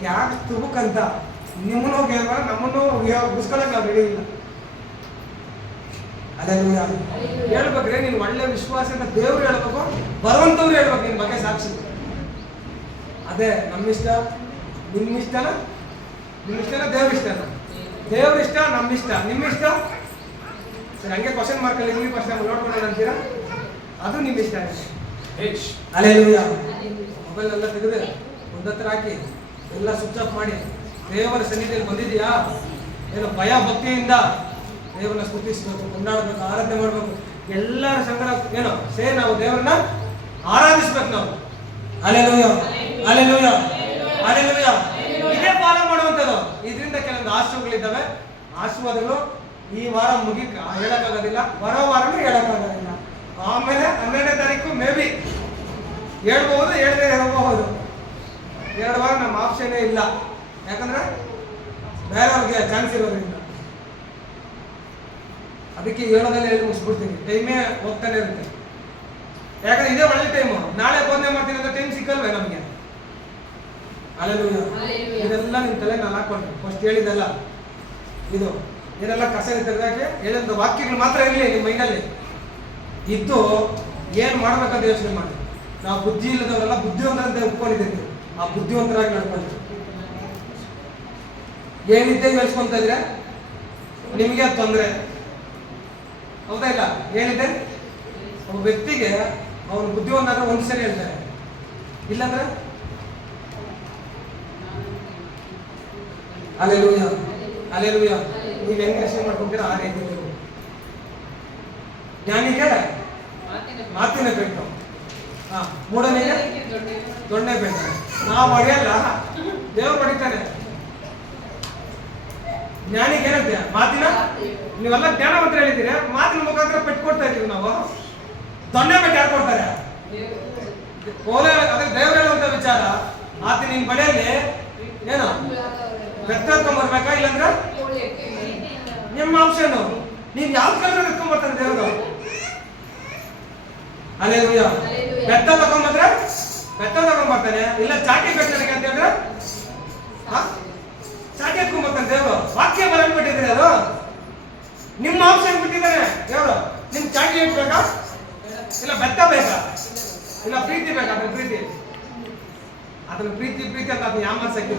ಯಾಕೆ ತುಬುಕಂತ ನಿಮ್ಮನ್ನು ಹೋಗಿ ಹೇಳ್ಬಾರ, ನಮ್ಮನ್ನು ಬುಸ್ಕೊಳಕ್ಕೆ ನಾವು ರೆಡಿ ಇಲ್ಲ. ಅಲ್ಲೆಲೂಯಾ. ಹೇಳ್ಬೇಕ್ರೆ ನೀನು ಒಳ್ಳೆ ವಿಶ್ವಾಸ ಅಂತ ದೇವ್ರು ಹೇಳ್ಬೇಕು, ಬರುವಂತವ್ರು ಹೇಳ್ಬೇಕು ನಿನ್ ಬಗ್ಗೆ ಸಾಕ್ಷಿ. ಅದೇ ನಮ್ಮಿಷ್ಟ, ನಿಮ್ಮಿಷ್ಟನ, ನಿಮ್ಮಿಷ್ಟನ ದೇವ್ರ ಇಷ್ಟನ? ದೇವ್ರ ಇಷ್ಟ, ನಮ್ಮಿಷ್ಟ, ನಿಮ್ಮಿಷ್ಟ. ಸರಿ, ಹಂಗೆ ಕ್ವಶನ್ ಮಾರ್ಕಲ್ಲಿ ನೀವು ಫಸ್ಟ್ ನೋಡ್ಕೊಂಡು ಅಂತೀರಾ, ಅದು ನಿಮ್ಮ ಇಷ್ಟ. ಅಲ್ಲೆಲೂಯಾ. ಮೊಬೈಲ್ ಎಲ್ಲ ತೆಗೆದು ಒಂದತ್ರ ಹಾಕಿ ಎಲ್ಲ ಸ್ವಿಚ್ ಆಫ್ ಮಾಡಿ ದೇವರ ಸನ್ನಿಧಿಯಲ್ಲಿ ಬಂದಿದೆಯಾ, ಏನೋ ಭಯ ಭಕ್ತಿಯಿಂದ ದೇವರನ್ನ ಸ್ತುತಿಸಬೇಕು, ಕೊಂಡಾಡಬೇಕು, ಆರಾಧನೆ ಮಾಡಬೇಕು. ಎಲ್ಲರ ಸಂಗಡ ಏನೋ ಸೇರಿ ನಾವು ದೇವರನ್ನ ಆರಾಧಿಸ್ಬೇಕು ನಾವು. Hallelujah, hallelujah, hallelujah. ಇದೇ ಫಾಲೋ ಮಾಡುವಂಥದ್ದು. ಇದರಿಂದ ಕೆಲವೊಂದು ಆಶೀರ್ವಾದಗಳಿದ್ದಾವೆ. ಆಶೀರ್ವಾದಗಳು ಈ ವಾರ ಹೇಳಕ್ಕಾಗೋದಿಲ್ಲ, ಬರೋ ವಾರನೂ ಹೇಳಕ್ಕಾಗೋದಿಲ್ಲ. ಆಮೇಲೆ 12ನೇ ತಾರೀಕು ಮೇ ಬಿ ಹೇಳ್ಬಹುದು, ಹೇಳದೆ ಇರಬಹುದು. 2 ವಾರ ನಮ್ಮ ಆಪ್ಷನ್ನೇ ಇಲ್ಲ, ಯಾಕಂದ್ರೆ ಬೇರೆಯವ್ರಿಗೆ ಚಾನ್ಸ್ ಇರೋದ್ರಿಂದ. ಅದಕ್ಕೆ ಹೇಳೋದಲ್ಲೇ ಹೇಳಿ ಮುಗಿಸ್ಬಿಡ್ತೀನಿ. ಟೈಮೇ ಹೋಗ್ತಾನೆ ಇರುತ್ತೆ. ಯಾಕಂದ್ರೆ ಇದೇ ಒಳ್ಳೆ ಟೈಮು. ನಾಳೆ ಬೋಧನೆ ಮಾಡ್ತೀನಿ ಅಂತ ಟೈಮ್ ಸಿಕ್ಕಲ್ವೇ ನಮಗೆ? ಹಲ್ಲೆಲೂಯಾ. ಇದೆಲ್ಲ ನಿಮ್ಮ ತಲೆ ನಾನು ಹಾಕೊಂಡೆ ಫಸ್ಟ್ ಹೇಳಿದೆಲ್ಲ. ಇದು ಏನೆಲ್ಲ ಕಸ ತೆಗೆದಾಕೆ ಹೇಳಿದ ವಾಕ್ಯಗಳು ಮಾತ್ರ ಇರಲಿ ನಿಮ್ಮ ಮೈಂಡಲ್ಲಿ ಇದ್ದು ಏನು ಮಾಡ್ಬೇಕಂತ ಯೋಚನೆ ಮಾಡಿ. ನಾವು ಬುದ್ಧಿ ಇಲ್ಲದವರೆಲ್ಲ ಬುದ್ಧಿವಂತರಂತೆ ಒಪ್ಕೊಂಡಿದ್ದೀವಿ. ಆ ಬುದ್ಧಿವಂತರಾಗಿ ನಡ್ಕೊಂಡು ಏನಿದ್ದೇ ಹೇಳ್ಸ್ಕೊಂತ ಇದ್ರೆ ನಿಮಗೆ ತೊಂದರೆ. ಹೌದಾ ಇಲ್ಲ? ಏನಿದೆ ಒಬ್ಬ ವ್ಯಕ್ತಿಗೆ ಅವನು ಬುದ್ಧಿವಂತ ಆದ್ರೆ ಒಂದು ಸರಿ ಹೇಳ್ತಾರೆ, ಇಲ್ಲಾಂದ್ರೆ ಹಲ್ಲೆಲೂಯಾ, ಹಲ್ಲೆಲೂಯಾ. ನೀವು ಹೆಂಗೆ ರಿಸೀವ್ ಮಾಡ್ಕೊಂತೀರ ಆ ರೀತಿ. ಜ್ಞಾನಿಗೆ ಮಾತಿನ ಬೇಕು, ಮೂಢನಿಗೆ ದೊಣ್ಣೆ ಬೇಕು. ನಾವು ಹೊಡೆಯಲ್ಲ, ದೇವ್ರು ಹೊಡಿತಾನೆ. ಜ್ಞಾನಿಗೆ ಏನಂತೆ? ಮಾತಿನ. ನೀವೆಲ್ಲ ಜ್ಞಾನವಂತರ ಹೇಳಿದ್ದೀರಿ, ಮಾತಿನ ಮುಖಾಂತರ ಪೆಟ್ಟು ಕೊಡ್ತಾ ಇದ್ದೀವಿ ನಾವು. ದೊಣ್ಣೆ ಪೆಟ್ಟು ಯಾರು ಕೊಡ್ತಾರೆ? ಅದೇ ದೇವ್ರು ಹೇಳುವಂತ ವಿಚಾರ. ಆತ ನಿನ್ ಬಳಿಯಲ್ಲಿ ಏನು ಬೆತ್ತರ್ಕೊಂಡ್ಬರ್ಬೇಕಾ? ಇಲ್ಲಾಂದ್ರೆ ನಿಮ್ಮ ಆಪ್ಷನ್. ನೀವ್ ಯಾವ ಕಲರ್ ಎತ್ಕೊಂಡ್ಬರ್ತಾರೆ ದೇವರು? ಹಲ್ಲೆಲೂಯಾ. ಬೆತ್ತ ತಗೊಂಡ್ಬಂದ್ರೆ ಬೆತ್ತ ತಗೊಂಡ್ಬರ್ತಾನೆ, ಇಲ್ಲ ಚಾಟಿ ಬೇಕು ನನಗೆ ಅಂತ ಹೇಳಿದ್ರೆ ಚಾಟಿ ಎತ್ಕೊಂಡ್ಬರ್ತಾನೆ ದೇವರು. ವಾಕ್ಯ ಬರಲ್ಬಿಟ್ಟಿದ್ರೆ ಅದು ನಿಮ್ಮ ಆಪ್ಷನ್ ಬಿಟ್ಟಿದ್ದಾನೆ ದೇವರು. ನಿಮ್ ಚಾಟಿ ಇಟ್ಬೇಕಾ, ಇಲ್ಲ ಬೆತ್ತ ಬೇಕಾ, ಇಲ್ಲ ಪ್ರೀತಿ ಬೇಕಾ? ಅದನ್ನ ಪ್ರೀತಿ ಅಂತ ಅದನ್ನ ಯಾಮಾರ್ಸಕ್ಕೆ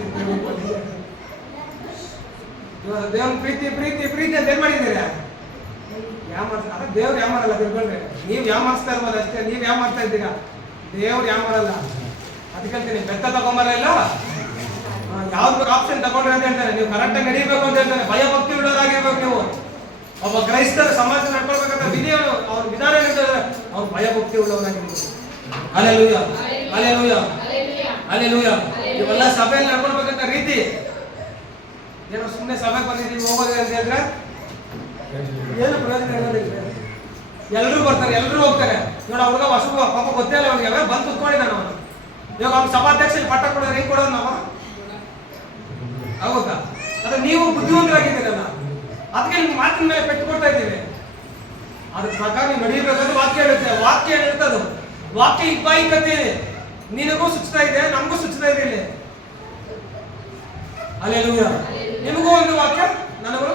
ದೇವ್ರ ಪ್ರೀತಿ ಅಂತ ಏನ್ ಮಾಡಿದ್ದೀರಾ? ಅದ ದೇವ್ರು ಯಾಮಾರಲ್ಲ, ತಿಳ್ಕೊಂಡ್ರೆ ನೀವ್ ಯಾಮಾರಿಸ್ತಾ ಇರ್ಬೋದು ಅಷ್ಟೇ. ನೀವ್ ಯಾಮಾರ್ತಾ ಇದ್ದೀರಾ, ದೇವ್ರು ಯಾಮಾರಲ್ಲ. ಅದಕ್ಕೆ ಹೇಳ್ತೀನಿ, ಬೆತ್ತ ತಗೊಂಬರಲ್ಲ, ಯಾವ್ದು ಆಪ್ಷನ್ ತಗೊಂಡ್ರೆ ಅಂತ ಹೇಳ್ತಾನೆ. ನೀವು ಕರೆಕ್ಟಾಗಿ ನಡೀಬೇಕು ಅಂತ ಹೇಳ್ತಾನೆ. ಭಯ ಭಕ್ತಿ ಉಳ್ಳವರಾಗಿರ್ಬೇಕು ನೀವು. ಒಬ್ಬ ಕ್ರೈಸ್ತರ ಸಮಾಜ ನಡ್ಕೊಳ್ಬೇಕಂತ ವಿಧಿಯನ್ನು ಅವ್ರ ವಿಧಾನ ಹೇಳ್ತಾರೆ, ಅವ್ರು ಭಯ ಭಕ್ತಿ ಉಳ್ಳವರಾಗಿರ್ಬೇಕು. Hallelujah, hallelujah, hallelujah. ಇವೆಲ್ಲ ಸಭೆಯಲ್ಲಿ ನಡ್ಕೊಳ್ಬೇಕಂತ ರೀತಿ. ಏನೋ ಸುಮ್ಮನೆ ಸಭೆಗೆ ಬಂದಿದ್ದೀವಿ ಹೋಗೋದೇ ಅಂತ ಹೇಳಿದ್ರೆ ಏನು ಪ್ರಯೋಜನ ಇರೋದಿಲ್ಲ. ಎಲ್ಲರೂ ಬರ್ತಾರೆ, ಎಲ್ಲರೂ ಹೋಗ್ತಾರೆ. ನೋಡ ಹುಡುಗ ಹೊಸ ಪಾಪ ಗೊತ್ತೇ ಇಲ್ಲ ಅವ್ನಿಗೆ, ಬಂದು ಕುತ್ಕೊಂಡಿದ್ದಾನೆ ಅವನು. ಇವಾಗ ಅವ್ನ ಸಭಾಧ್ಯಕ್ಷ ಪಟ್ಟ ಕೊಡೋದು ಹೆಂಗ್ ಕೊಡೋದು ನಾವು? ಹೌದಾ? ಅದ ನೀವು ಬುದ್ಧಿವಂತರಾಗಿದ್ದೀರಲ್ಲ, ಅದಕ್ಕೆ ನಿಮ್ಗೆ ಮಾತಿನ ಮೇಲೆ ಪೆಟ್ಟು ಕೊಡ್ತಾ ಇದ್ದೀವಿ. ಅದ್ರ ಪ್ರಕಾರ ನೀವು ನಡೀಬೇಕಂದ್ರೆ ವಾಕ್ಯ ಹೇಳುತ್ತೆ. ವಾಕ್ಯ ಹೇಳ್ತದು. ವಾಕ್ಯ ಇಬ್ಬಾಯಿಕತೆ ನಿನಗೂ ಸುಚ್ತಾ ಇದೆ, ನಮಗೂ ಸುಚ್ತಾ ಇದೆ ಇಲ್ಲಿ. ಹಲ್ಲೆಲೂಯಾ. ನಿಮಗೂ ಒಂದು ವಾಕ್ಯ, ನನಗೂ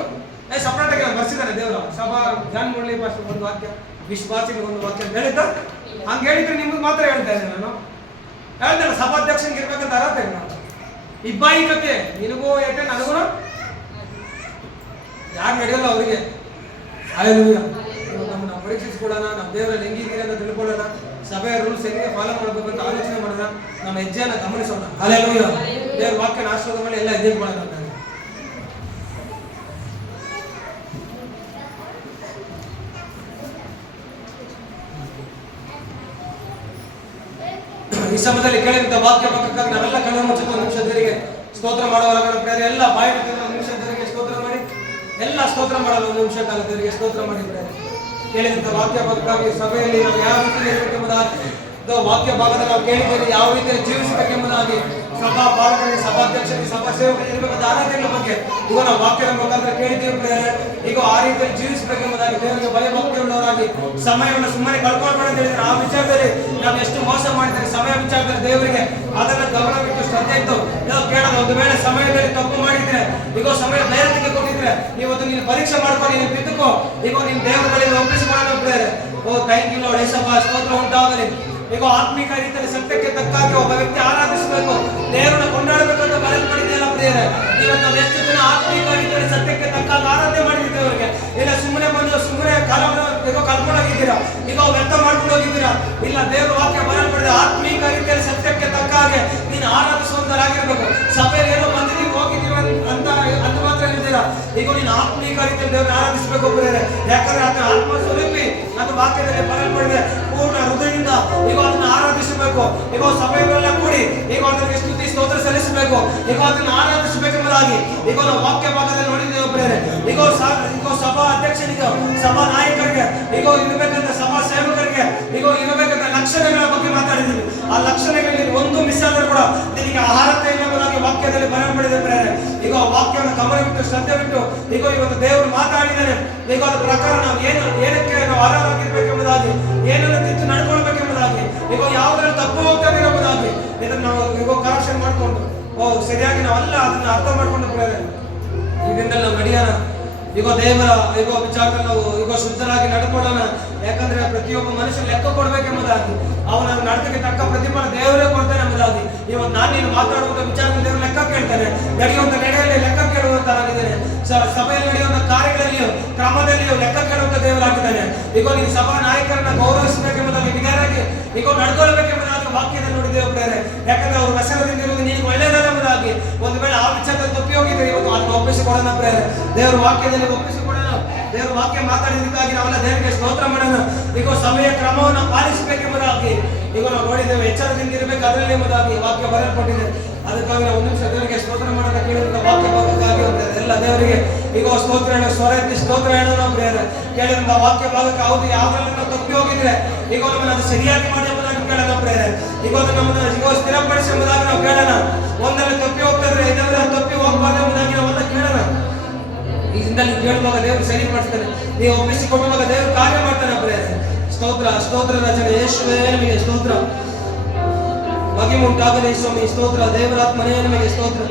ಸಪರೇಟ್ ಆಗಿ ಬರ್ಸಿದ್ದಾನೆ ದೇವರು. ಸಭಾ ಜಾನ್ ಮುರಳಿ ಭಾಷೆ ಒಂದು ವಾಕ್ಯ, ವಿಶ್ವಾಸಿಗೆ ಒಂದು ವಾಕ್ಯ ಅಂತ ಹೇಳಿದ್ದ. ಹಂಗೆ ಹೇಳಿದ್ರೆ ನಿಮ್ಗೆ ಮಾತ್ರ ಹೇಳ್ತಾ ಇದ್ದೆ ನಾನು. ಹೇಳ್ತಾನೆ ಸಭಾಧ್ಯಕ್ಷನಿಗೆ ಇರ್ಬೇಕಂತ ಅರ್ಹತೆ ನಾನು. ಇಬ್ಬಾಯಿಕತೆ ನಿನಗೂ ಯಾಕೆ ನನಗೂ ಯಾರು ನಡೆಯಲ್ಲ ಅವರಿಗೆ. ಹಲ್ಲೆಲೂಯಾ. ನಮ್ಮನ್ನ ಪರೀಕ್ಷಿಸ್ಕೊಳ್ಳೋಣ, ನಮ್ಮ ದೇವರಲ್ಲಿ ಹೆಂಗಿದ್ದೀರಿ ಅಂತ ತಿಳ್ಕೊಳ್ಳೋಣ, ಸಭೆಯ ರೂಲ್ಸ್ ಹೆಂಗೆ ಫಾಲೋ ಮಾಡಬೇಕು ಅಂತ ಆಲೋಚನೆ ಮಾಡೋಣ, ನಮ್ಮ ಹೆಜ್ಜೆಯನ್ನು ಗಮನಿಸೋಣ. ಹಲ್ಲೆಲೂಯಾ. ದೇವರ ವಾಕ್ಯನ ಆಶೀರ್ವಾದ ಮಾಡಿ ಎಲ್ಲ ಹೆಜ್ಜೆ ಮಾಡೋಣ. ಈ ಸಮಯದಲ್ಲಿ ಕೇಳಿದಂತ ವಾಕ್ಯ ಪಕ್ಕಕ್ಕಾಗಿ ನಾವೆಲ್ಲ ಕಣ್ಣು ಮುಚ್ಚಿದ ಒಂದು ನಿಮಿಷ ದೇವರಿಗೆ ಸ್ತೋತ್ರ ಮಾಡುವಾಗ ಪ್ರೇರೆ ಎಲ್ಲ ಬಾಯಿ ಒಂದು ನಿಮಿಷ ದೇವರಿಗೆ ಸ್ತೋತ್ರ ಮಾಡಿ, ಎಲ್ಲ ಸ್ತೋತ್ರ ಮಾಡಲು ಒಂದು ನಿಮಿಷ ಕಾಲ ದೇವರಿಗೆ ಸ್ತೋತ್ರ ಮಾಡಿದ್ದಾರೆ. ಕೇಳಿದಂತ ವಾಕ್ಯ ಪಕ್ಕಕ್ಕಾಗಿ ಸಭೆಯಲ್ಲಿ ನಾವು ಯಾವ ರೀತಿ ಇರಬೇಕೆಂಬುದಾಗಿ, ವಾಕ್ಯ ಭಾಗದಲ್ಲಿ ನಾವು ಕೇಳಿದ್ದೇವೆ ಯಾವ ರೀತಿಯಲ್ಲಿ ಜೀವಿಸಬೇಕೆಂಬುದಾಗಿ, ಸಭಾ ಪಾಲಕರಿಗೆ, ಸಭಾಧ್ಯಕ್ಷರಿಗೆ, ಸಭಾ ಸೇವಕರಿಗೆ ಇರಬೇಕಾದ ಆರಾಧನೆಗಳ ಬಗ್ಗೆ ಈಗ ನಾವು ವಾಕ್ಯದ ಮುಖಾಂತರ ಕೇಳಿದ್ದೇವೆ ಪ್ರೇರೆ. ಈಗ ಆ ರೀತಿಯಲ್ಲಿ ಜೀವಿಸಬೇಕೆಂಬುದಾಗಿ ದೇವರಿಗೆ ಭಯಭಕ್ತಿ ಉಳ್ಳವರಾಗಿ ಸಮಯವನ್ನು ಸುಮ್ಮನೆ ಕಳ್ಕೊಳ್ಬೇಡ ಅಂತ ಹೇಳಿದ್ರೆ, ಆ ವಿಚಾರದಲ್ಲಿ ನಾವು ಎಷ್ಟು ಮೋಸ ಮಾಡಿದ್ರೆ ಸಮಯ ವಿಚಾರದಲ್ಲಿ ದೇವರಿಗೆ ಅದನ್ನ ಗಮನವಿಟ್ಟು ಶ್ರದ್ಧೆ ಇತ್ತು ಕೇಳೋದು. ಒಂದು ವೇಳೆ ಸಮಯದಲ್ಲಿ ತಪ್ಪು ಮಾಡಿದ್ರೆ, ಈಗ ಸಮಯ ಬೇರೆ ಕೊಟ್ಟಿದ್ರೆ ಇವತ್ತು ನೀನು ಪರೀಕ್ಷೆ ಮಾಡ್ಕೊಂಡು ನೀನು ಬಿತ್ತುಕೋ, ಈಗ ನಿನ್ನ ದೇವರಲ್ಲಿ ಒಪ್ಪಿಸಿಕೊಳ್ಳೋಣ ಪ್ರೇರೆ. ಓ ಥ್ಯಾಂಕ್ ಯು ಲಾರ್ಡ್. ಯೇಸಪ್ಪ ಸ್ತೋತ್ರ ಉಂಟಾಗಲಿ. ಈಗ ಆತ್ಮಿಕ ರೀತಿಯಲ್ಲಿ ಸತ್ಯಕ್ಕೆ ತಕ್ಕಾಗಿ ಒಬ್ಬ ವ್ಯಕ್ತಿ ಆರಾಧಿಸಬೇಕು, ದೇವರನ್ನ ಕೊಂಡಾಡಬೇಕು ಅಂತ ಬರೆಯಲ್ಪಟ್ಟಿದೆಯಲ್ಲ ಪ್ರಿಯರೇ. ಇವತ್ತು ನಾವು ಎಷ್ಟು ಜನ ಆತ್ಮಿಕ ರೀತಿಯಲ್ಲಿ ಸತ್ಯಕ್ಕೆ ತಕ್ಕಾಗಿ ಆರಾಧನೆ ಮಾಡಿದ್ದೀವಿ ಅವರಿಗೆ. ಇಲ್ಲ ಸುಮ್ಮನೆ ಬಂದು ಸುಮ್ಮನೆ ಕಾಲವನ್ನು ಈಗ ಕಲ್ಕೊಂಡು ಹೋಗಿದ್ದೀರಾ, ಈಗ ವ್ಯರ್ಥ ಮಾಡ್ಕೊಂಡು ಹೋಗಿದ್ದೀರಾ. ಇಲ್ಲ, ದೇವರ ವಾಕ್ಯ ಬರೆಯಲ್ಪಟ್ಟಿದೆ. ಆತ್ಮಿಕ ರೀತಿಯಲ್ಲಿ ಸತ್ಯಕ್ಕೆ ತಕ್ಕ ಹಾಗೆ ನೀನು ಆರಾಧಿಸುವಂತರಾಗಿರ್ಬೇಕು. ಸಭೆಯಲ್ಲಿ ಏನೋ ಬಂದಿದ್ದೀವಿ ಹೋಗಿದ್ದೀವಿ ಅಂತ ಅದು ಮಾತ್ರ ಹೇಳಿದ್ದೀರಾ. ಈಗ ನೀನು ಆತ್ಮಿಕ ರೀತಿಯಲ್ಲಿ ದೇವರನ್ನ ಆರಾಧಿಸಬೇಕು ಪ್ರಿಯರೇ. ಯಾಕಂದ್ರೆ ಅದನ್ನ ಆತ್ಮ ಸ್ವರೂಪಿ ಅದು ವಾಕ್ಯದಲ್ಲಿ ಬರೆಯಲ್ಪಟ್ಟಿದೆ. ಪೂರ್ಣ ಹೃದಯದಿಂದ ಈಗ ಅದನ್ನ ಆರಾಧಿಸಬೇಕು. ಈಗ ಸಭೆಗಳೆಲ್ಲ ಕೂಡಿ ಈಗ ಅದಕ್ಕೆ ಸ್ತುತಿ ಸ್ತೋತ್ರ ಸಲ್ಲಿಸಬೇಕು. ಈಗ ಅದನ್ನ ಆರಾಧಿಸಬೇಕೆಂಬುದಾಗಿ ಈಗ ನಾವು ವಾಕ್ಯ ಭಾಗದಲ್ಲಿ ನೋಡಿದ್ದೇವೆ ಪ್ರೇರೆ. ಈಗ ಸಭಾ ಅಧ್ಯಕ್ಷನಿಗೆ, ಸಭಾ ನಾಯಕರಿಗೆ, ಈಗ ಇರಬೇಕಂತ ಸಭಾ ಸೇವಕರಿಗೆ ಈಗ ಇರಬೇಕಂತ ಲಕ್ಷಣಗಳ ಬಗ್ಗೆ ಮಾತಾಡಿದ್ದೀವಿ. ಆ ಲಕ್ಷಣಗಳಲ್ಲಿ ಒಂದು ಮಿಸ್ ಆದರೂ ಕೂಡ ನಿನಗೆ ಅರ್ಹತೆ ಎಂಬುದಾಗಿ ವಾಕ್ಯದಲ್ಲಿ ಬರೆಯಲ್ಪಟ್ಟಿದೆ ಪ್ರೇರೆ. ಈಗ ವಾಕ್ಯವನ್ನು ಗಮನವಿಟ್ಟು ಶ್ರದ್ಧೆ ಬಿಟ್ಟು ಈಗ ಇವತ್ತು ದೇವರು ಮಾತಾಡಿದ್ದಾನೆ. ಈಗ ಅದ್ರ ಪ್ರಕಾರ ನಾವು ಏನಕ್ಕೆ ನಾವು ಅರ್ಹರಾಗಿರ್ಬೇಕೆಂಬುದಾಗಿ, ಏನನ್ನು ತಿಂತು ನಡ್ಕೊಳ್ಬೇಕೆಂಬುದಾಗಿ, ಈಗ ಯಾವುದ್ರಲ್ಲಿ ತಪ್ಪು ಹೋಗ್ತದೆ ಎಂಬುದಾಗಿ ಇದನ್ನು ನಾವು ಈಗ ಕರೆಕ್ಷನ್ ಮಾಡಿಕೊಂಡು ಸರಿಯಾಗಿ ನಾವೆಲ್ಲ ಅದನ್ನ ಅರ್ಥ ಮಾಡ್ಕೊಂಡು ಪ್ರೇರೆ ಇದರಿಂದ ನಾವು ನಡೆಯೋಣ. ಈಗ ದೇವರ ಈಗ ವಿಚಾರದಲ್ಲಿ ನಾವು ಈಗ ಶುದ್ಧರಾಗಿ ನಡ್ಕೊಳ್ಳೋಣ. ಯಾಕಂದ್ರೆ ಪ್ರತಿಯೊಬ್ಬ ಮನುಷ್ಯ ಲೆಕ್ಕ ಕೊಡ್ಬೇಕೆಂಬುದಾಗಿ, ಅವನ ನಡತೆಗೆ ತಕ್ಕ ಪ್ರತಿಫಲ ದೇವರೇ ಕೊಡ್ತಾನೆ ಎಂಬುದಾಗಿ ಇವತ್ತು ನಾನು ನೀನು ಮಾತಾಡುವಂತ ವಿಚಾರದಲ್ಲಿ ದೇವರು ಲೆಕ್ಕ ಕೇಳ್ತಾನೆ. ನಡೆಯುವಂತ ನಡೆಯಲ್ಲಿ ಲೆಕ್ಕ ಕೇಳುವಂತರಾಗಿದ್ದಾನೆ. ಸಭೆಯಲ್ಲಿ ನಡೆಯುವಂತ ಕಾರ್ಯಗಳಲ್ಲಿಯೂ ಕ್ರಮದಲ್ಲಿಯೂ ಲೆಕ್ಕ ಕೇಳುವಂತ ದೇವರಾಗಿದ್ದಾನೆ. ಈಗ ನೀನು ಸಭಾ ನಾಯಕರನ್ನ ಗೌರವಿಸಬೇಕೆಂಬುದಾಗಿ ನಿಗರಾಗಿ ಈಗ ನಡ್ಕೊಳ್ಬೇಕೆಂಬುದಾಗಿ ವಾಕ್ಯದಲ್ಲಿ ನೋಡಿದ್ದೇವೆ ಪ್ರೇರೆ. ಯಾಕಂದ್ರೆ ಅವ್ರ ವ್ಯಸನದಿಂದ ಇರುವುದು ನಿನಗೆ ಒಳ್ಳೆಯದಲ್ಲ ಎಂಬುದಾಗಿ ಒಂದು ವೇಳೆ ಆ ವಿಚಾರದಲ್ಲಿ ತಪ್ಪಿ ಹೋಗಿದ್ರೆ ಇವತ್ತು ಅದನ್ನು ಒಪ್ಪಿಸಿಕೊಡೋಣ ಪ್ರೇರೆ. ದೇವರ ವಾಕ್ಯದಲ್ಲಿ ಒಪ್ಪಿಸಿಕೊಡೋಣ. ದೇವರ ವಾಕ್ಯ ಮಾತಾಡಿದ್ದಕ್ಕಾಗಿ ನಾವೆಲ್ಲ ದೇವರಿಗೆ ಸ್ತೋತ್ರ ಮಾಡೋಣ. ಈಗ ಸಮಯ ಕ್ರಮವನ್ನು ಪಾಲಿಸಬೇಕೆಂಬುದಾಗಿ ಈಗ ನಾವು ನೋಡಿದ್ದೇವೆ. ಎಚ್ಚರದಿಂದ ಇರಬೇಕು ಅದರಲ್ಲಿ ಎಂಬುದಾಗಿ ವಾಕ್ಯ ಬರೆಯಲ್ಪಟ್ಟಿದೆ. ಅದಕ್ಕಾಗಿ ನಾವು ಒಂದು ನಿಮಿಷ ದೇವರಿಗೆ ಸ್ತೋತ್ರ ಮಾಡೋಣ. ಕೇಳಿದ ವಾಕ್ಯ ಭಾಗಕ್ಕಾಗಿ ಎಲ್ಲ ದೇವರಿಗೆ ಈಗ ಸ್ತೋತ್ರ ಹೇಳೋ ಸ್ವರ ಎತ್ತಿ ಸ್ತೋತ್ರ ಹೇಳೋಣ ಪ್ರೇರೆ. ಕೇಳಿದ ವಾಕ್ಯ ಭಾಗಕ್ಕೆ ಹೌದು ಯಾವ್ದ್ರಲ್ಲಿ ನಾವು ತಪ್ಪಿ ಹೋಗಿದ್ರೆ ಈಗ ನಮ್ಮನ್ನು ಅದು ಸರಿಯಾಗಿ ಮಾಡಿ ಎಂಬುದಾಗಿ ಕೇಳೋಣ ಪ್ರೇರೆ. ಈಗ ನಮ್ಮನ್ನು ಈಗ ಸ್ಥಿರಪಡಿಸಿ ಎಂಬುದಾಗಿ ನಾವು ಕೇಳೋಣ. ಒಂದಲ್ಲಿ ತಪ್ಪಿ ಹೋಗ್ತಿದ್ರೆ ಇನ್ನೊಂದ್ರೆ ತಪ್ಪಿ ಹೋಗ್ಬಾರ್ದು ಎಂಬುದಾಗಿ ನಾವೆಲ್ಲ ಕೇಳೋಣ. ಇದರಿಂದ ನೀವು ಕೇಳುವಾಗ ದೇವರು ಸರಿ ಮಾಡ್ತಾನೆ, ನೀವು ಒಪ್ಪಿಸಿಕೊಳ್ಳುವಾಗ ದೇವರು ಕಾರ್ಯ ಮಾಡ್ತಾನೆ ಪ್ರೇರೆ. ಸ್ತೋತ್ರ ಸ್ತೋತ್ರ ರಚನೆ ಯೇಸುವೇ ನಿಮಗೆ ಸ್ತೋತ್ರ. ಮಹಿಮುಂಟಾಗಲಿ ಸ್ವಾಮಿ. ಸ್ತೋತ್ರ ದೇವರಾತ್ಮನೇ ನಿಮಗೆ ಸ್ತೋತ್ರ.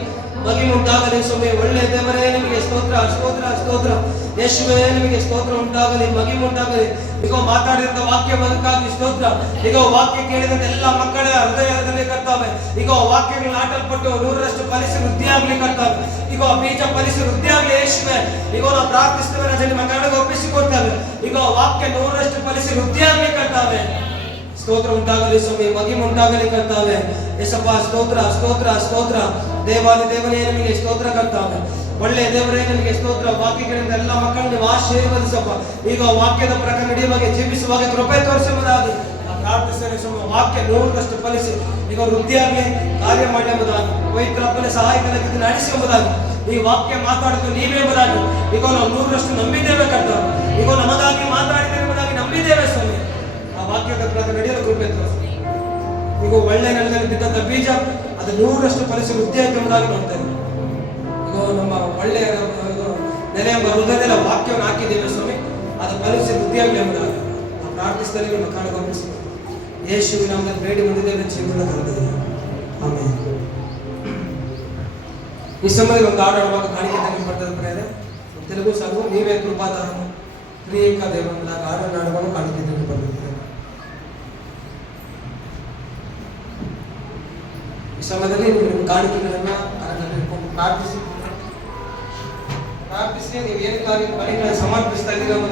ಮಹಿಮುಂಟಾಗಲಿ ಸ್ವಾಮಿ. ಒಳ್ಳೆ ದೇವರೇ ನಿಮಗೆ ಸ್ತೋತ್ರ ಸ್ತೋತ್ರ ಸ್ತೋತ್ರ. ಯೇಸುವೇ ನಿಮಗೆ ಸ್ತೋತ್ರ ಉಂಟಾಗಲಿ, ಮಹಿಮುಂಟಾಗಲಿ. ಈಗ ಮಾತಾಡಿದ ವಾಕ್ಯ ಬದುಕಾಗಿ ಸ್ತೋತ್ರ. ಈಗ ವಾಕ್ಯ ಕೇಳಿದಂತ ಎಲ್ಲ ಮಕ್ಕಳ ಹೃದಯದಲ್ಲಿ ಕರ್ತಾವೆ. ಈಗ ವಾಕ್ಯಗಳು ನಾಟಲ್ಪಟ್ಟು 100ರಷ್ಟು ಫಲಿಸಿ ವೃದ್ಧಿಯಾಗಲಿ ಕರ್ತಾವೆ. ಈಗ ಬೀಜ ಫಲಿಸಿ ವೃದ್ಧಿಯಾಗಲಿ ಯೇಸುವೇ. ಈಗ ನಾವು ಪ್ರಾರ್ಥಿಸ್ತೇವೆ, ರಜೆ ನಿಮ್ಮ ಕಡೆಗೆ ಒಪ್ಪಿಸಿಕೊಡ್ತೇವೆ. ಈಗ ವಾಕ್ಯ 100ರಷ್ಟು ಫಲಿಸಿ ವೃದ್ಧಿಯಾಗಲಿ ಕರ್ತಾವೆ. ಸ್ತೋತ್ರ ಉಂಟಾಗಲಿ ಸ್ವಾಮಿ, ಮಹಿಮುಂಟಾಗಲಿ ಕರ್ತಾವೆ. ಯೇಸಪ್ಪ ಸ್ತೋತ್ರ ಸ್ತೋತ್ರ ಸ್ತೋತ್ರ. ದೇವಾದಿ ದೇವನೇ ನಿಮಗೆ ಸ್ತೋತ್ರ ಕರ್ತಾವೆ. ಒಳ್ಳೆ ದೇವರೇ ನಿಮಗೆ ಸ್ತೋತ್ರ. ವಾಕ್ಯಗಳಿಂದ ಎಲ್ಲ ಮಕ್ಕಳನ್ನು ನೀವು ಆಶೀರ್ವದಿಸಪ್ಪ. ಈಗ ವಾಕ್ಯದ ಪ್ರಕಾರ ನಡೆಯುವಾಗ ಜೀವಿಸುವಾಗ ಕೃಪೆ ತೋರಿಸುವುದಾಗಿ ಪ್ರಾರ್ಥಿಸ್ತೇನೆ ಸ್ವಾಮಿ. ವಾಕ್ಯ 100ರಷ್ಟು ಫಲಿಸಿ ಈಗ ವೃದ್ಧಿಯಾಗಲಿ ಕಾರ್ಯ ಮಾಡಿ ಎಂಬುದಾಗಿ, ಪವಿತ್ರಪ್ಪನ ಸಹಾಯಕನಾಗಿ ನಡೆಸಿ ಎಂಬುದಾಗಿ, ಈ ವಾಕ್ಯ ಮಾತಾಡಿದ್ದು ನೀವೇ ಎಂಬುದಾಗಿ ಈಗ ನಾವು 100ರಷ್ಟು ನಂಬಿದ್ದೇವೆ ಕರ್ತಾವೆ. ಈಗ ನಮಗಾಗಿ ಮಾತಾಡಿದ್ದೇವೆ ಎಂಬುದಾಗಿ ನಂಬಿದ್ದೇವೆ ಸ್ವಾಮಿ. ಆ ವಾಕ್ಯದ ಪ್ರಕಾರ ನಡೆಯಲು ಕೃಪೆ ತೋರಿಸಿ. ಈಗ ಒಳ್ಳೆ ನೆಲದಲ್ಲಿ ಬಿದ್ದಂತ ಬೀಜ ಅದು 100ರಷ್ಟು ಫಲಿಸಿ ವೃದ್ಧಿಯಾಗಿ ಎಂಬುದಾಗಿ ನೋಡ್ತೇವೆ. ಈಗ ನಮ್ಮ ಒಳ್ಳೆಯ ನೆಲೆ ಎಂಬ ಹೃದಯದಲ್ಲಿ ವಾಕ್ಯವನ್ನು ಹಾಕಿದ್ದೇವೆ ಸ್ವಾಮಿ. ಅದು ಫಲಿಸಿ ವೃದ್ಧಿಯಾಗಲಿ ಎಂಬುದಾಗಿ ನಾವು ಪ್ರಾರ್ಥಿಸಿದಲ್ಲಿ ನಿಮ್ಮ ಕಾಣಗೊಳಿಸಿ ಯೇಸುವಿನ ನಾಮದಲ್ಲಿ ಬೇಡಿ ಬಂದಿದ್ದೇವೆ, ಜೀವನ ತಂದಿದೆ. ಆಮೇಲೆ ಈ ಸಮಯದಲ್ಲಿ ಒಂದು ಹಾಡು ಹಾಡುವಾಗ ಕಾಣಿಕೆ ತೆಗೆದುಕೊಳ್ತದೆ ಪ್ರೇರೆ. ತೆಲುಗು ಸಾಂಗು ನೀವೇ ಕೃಪಾದಾರನು ತ್ರಿಯೇಕ ದೇವರ ಹಾಡನ್ನು ಹಾಡುವಾಗ ಕಾಣಿಕೆ ತೆಗೆದುಕೊಂಡಿದ್ದೇವೆ. ಈ ಸಮಯದಲ್ಲಿ ನಿಮ್ಮ ಕಾಣಿಕೆಗಳನ್ನ ಪ್ರಾರ್ಥಿಸಿ ನೀವು ಏನು ಕಾರ್ಯ ಸಮರ್ಪಿಸ್ತಾ ಇದ್ದೀರ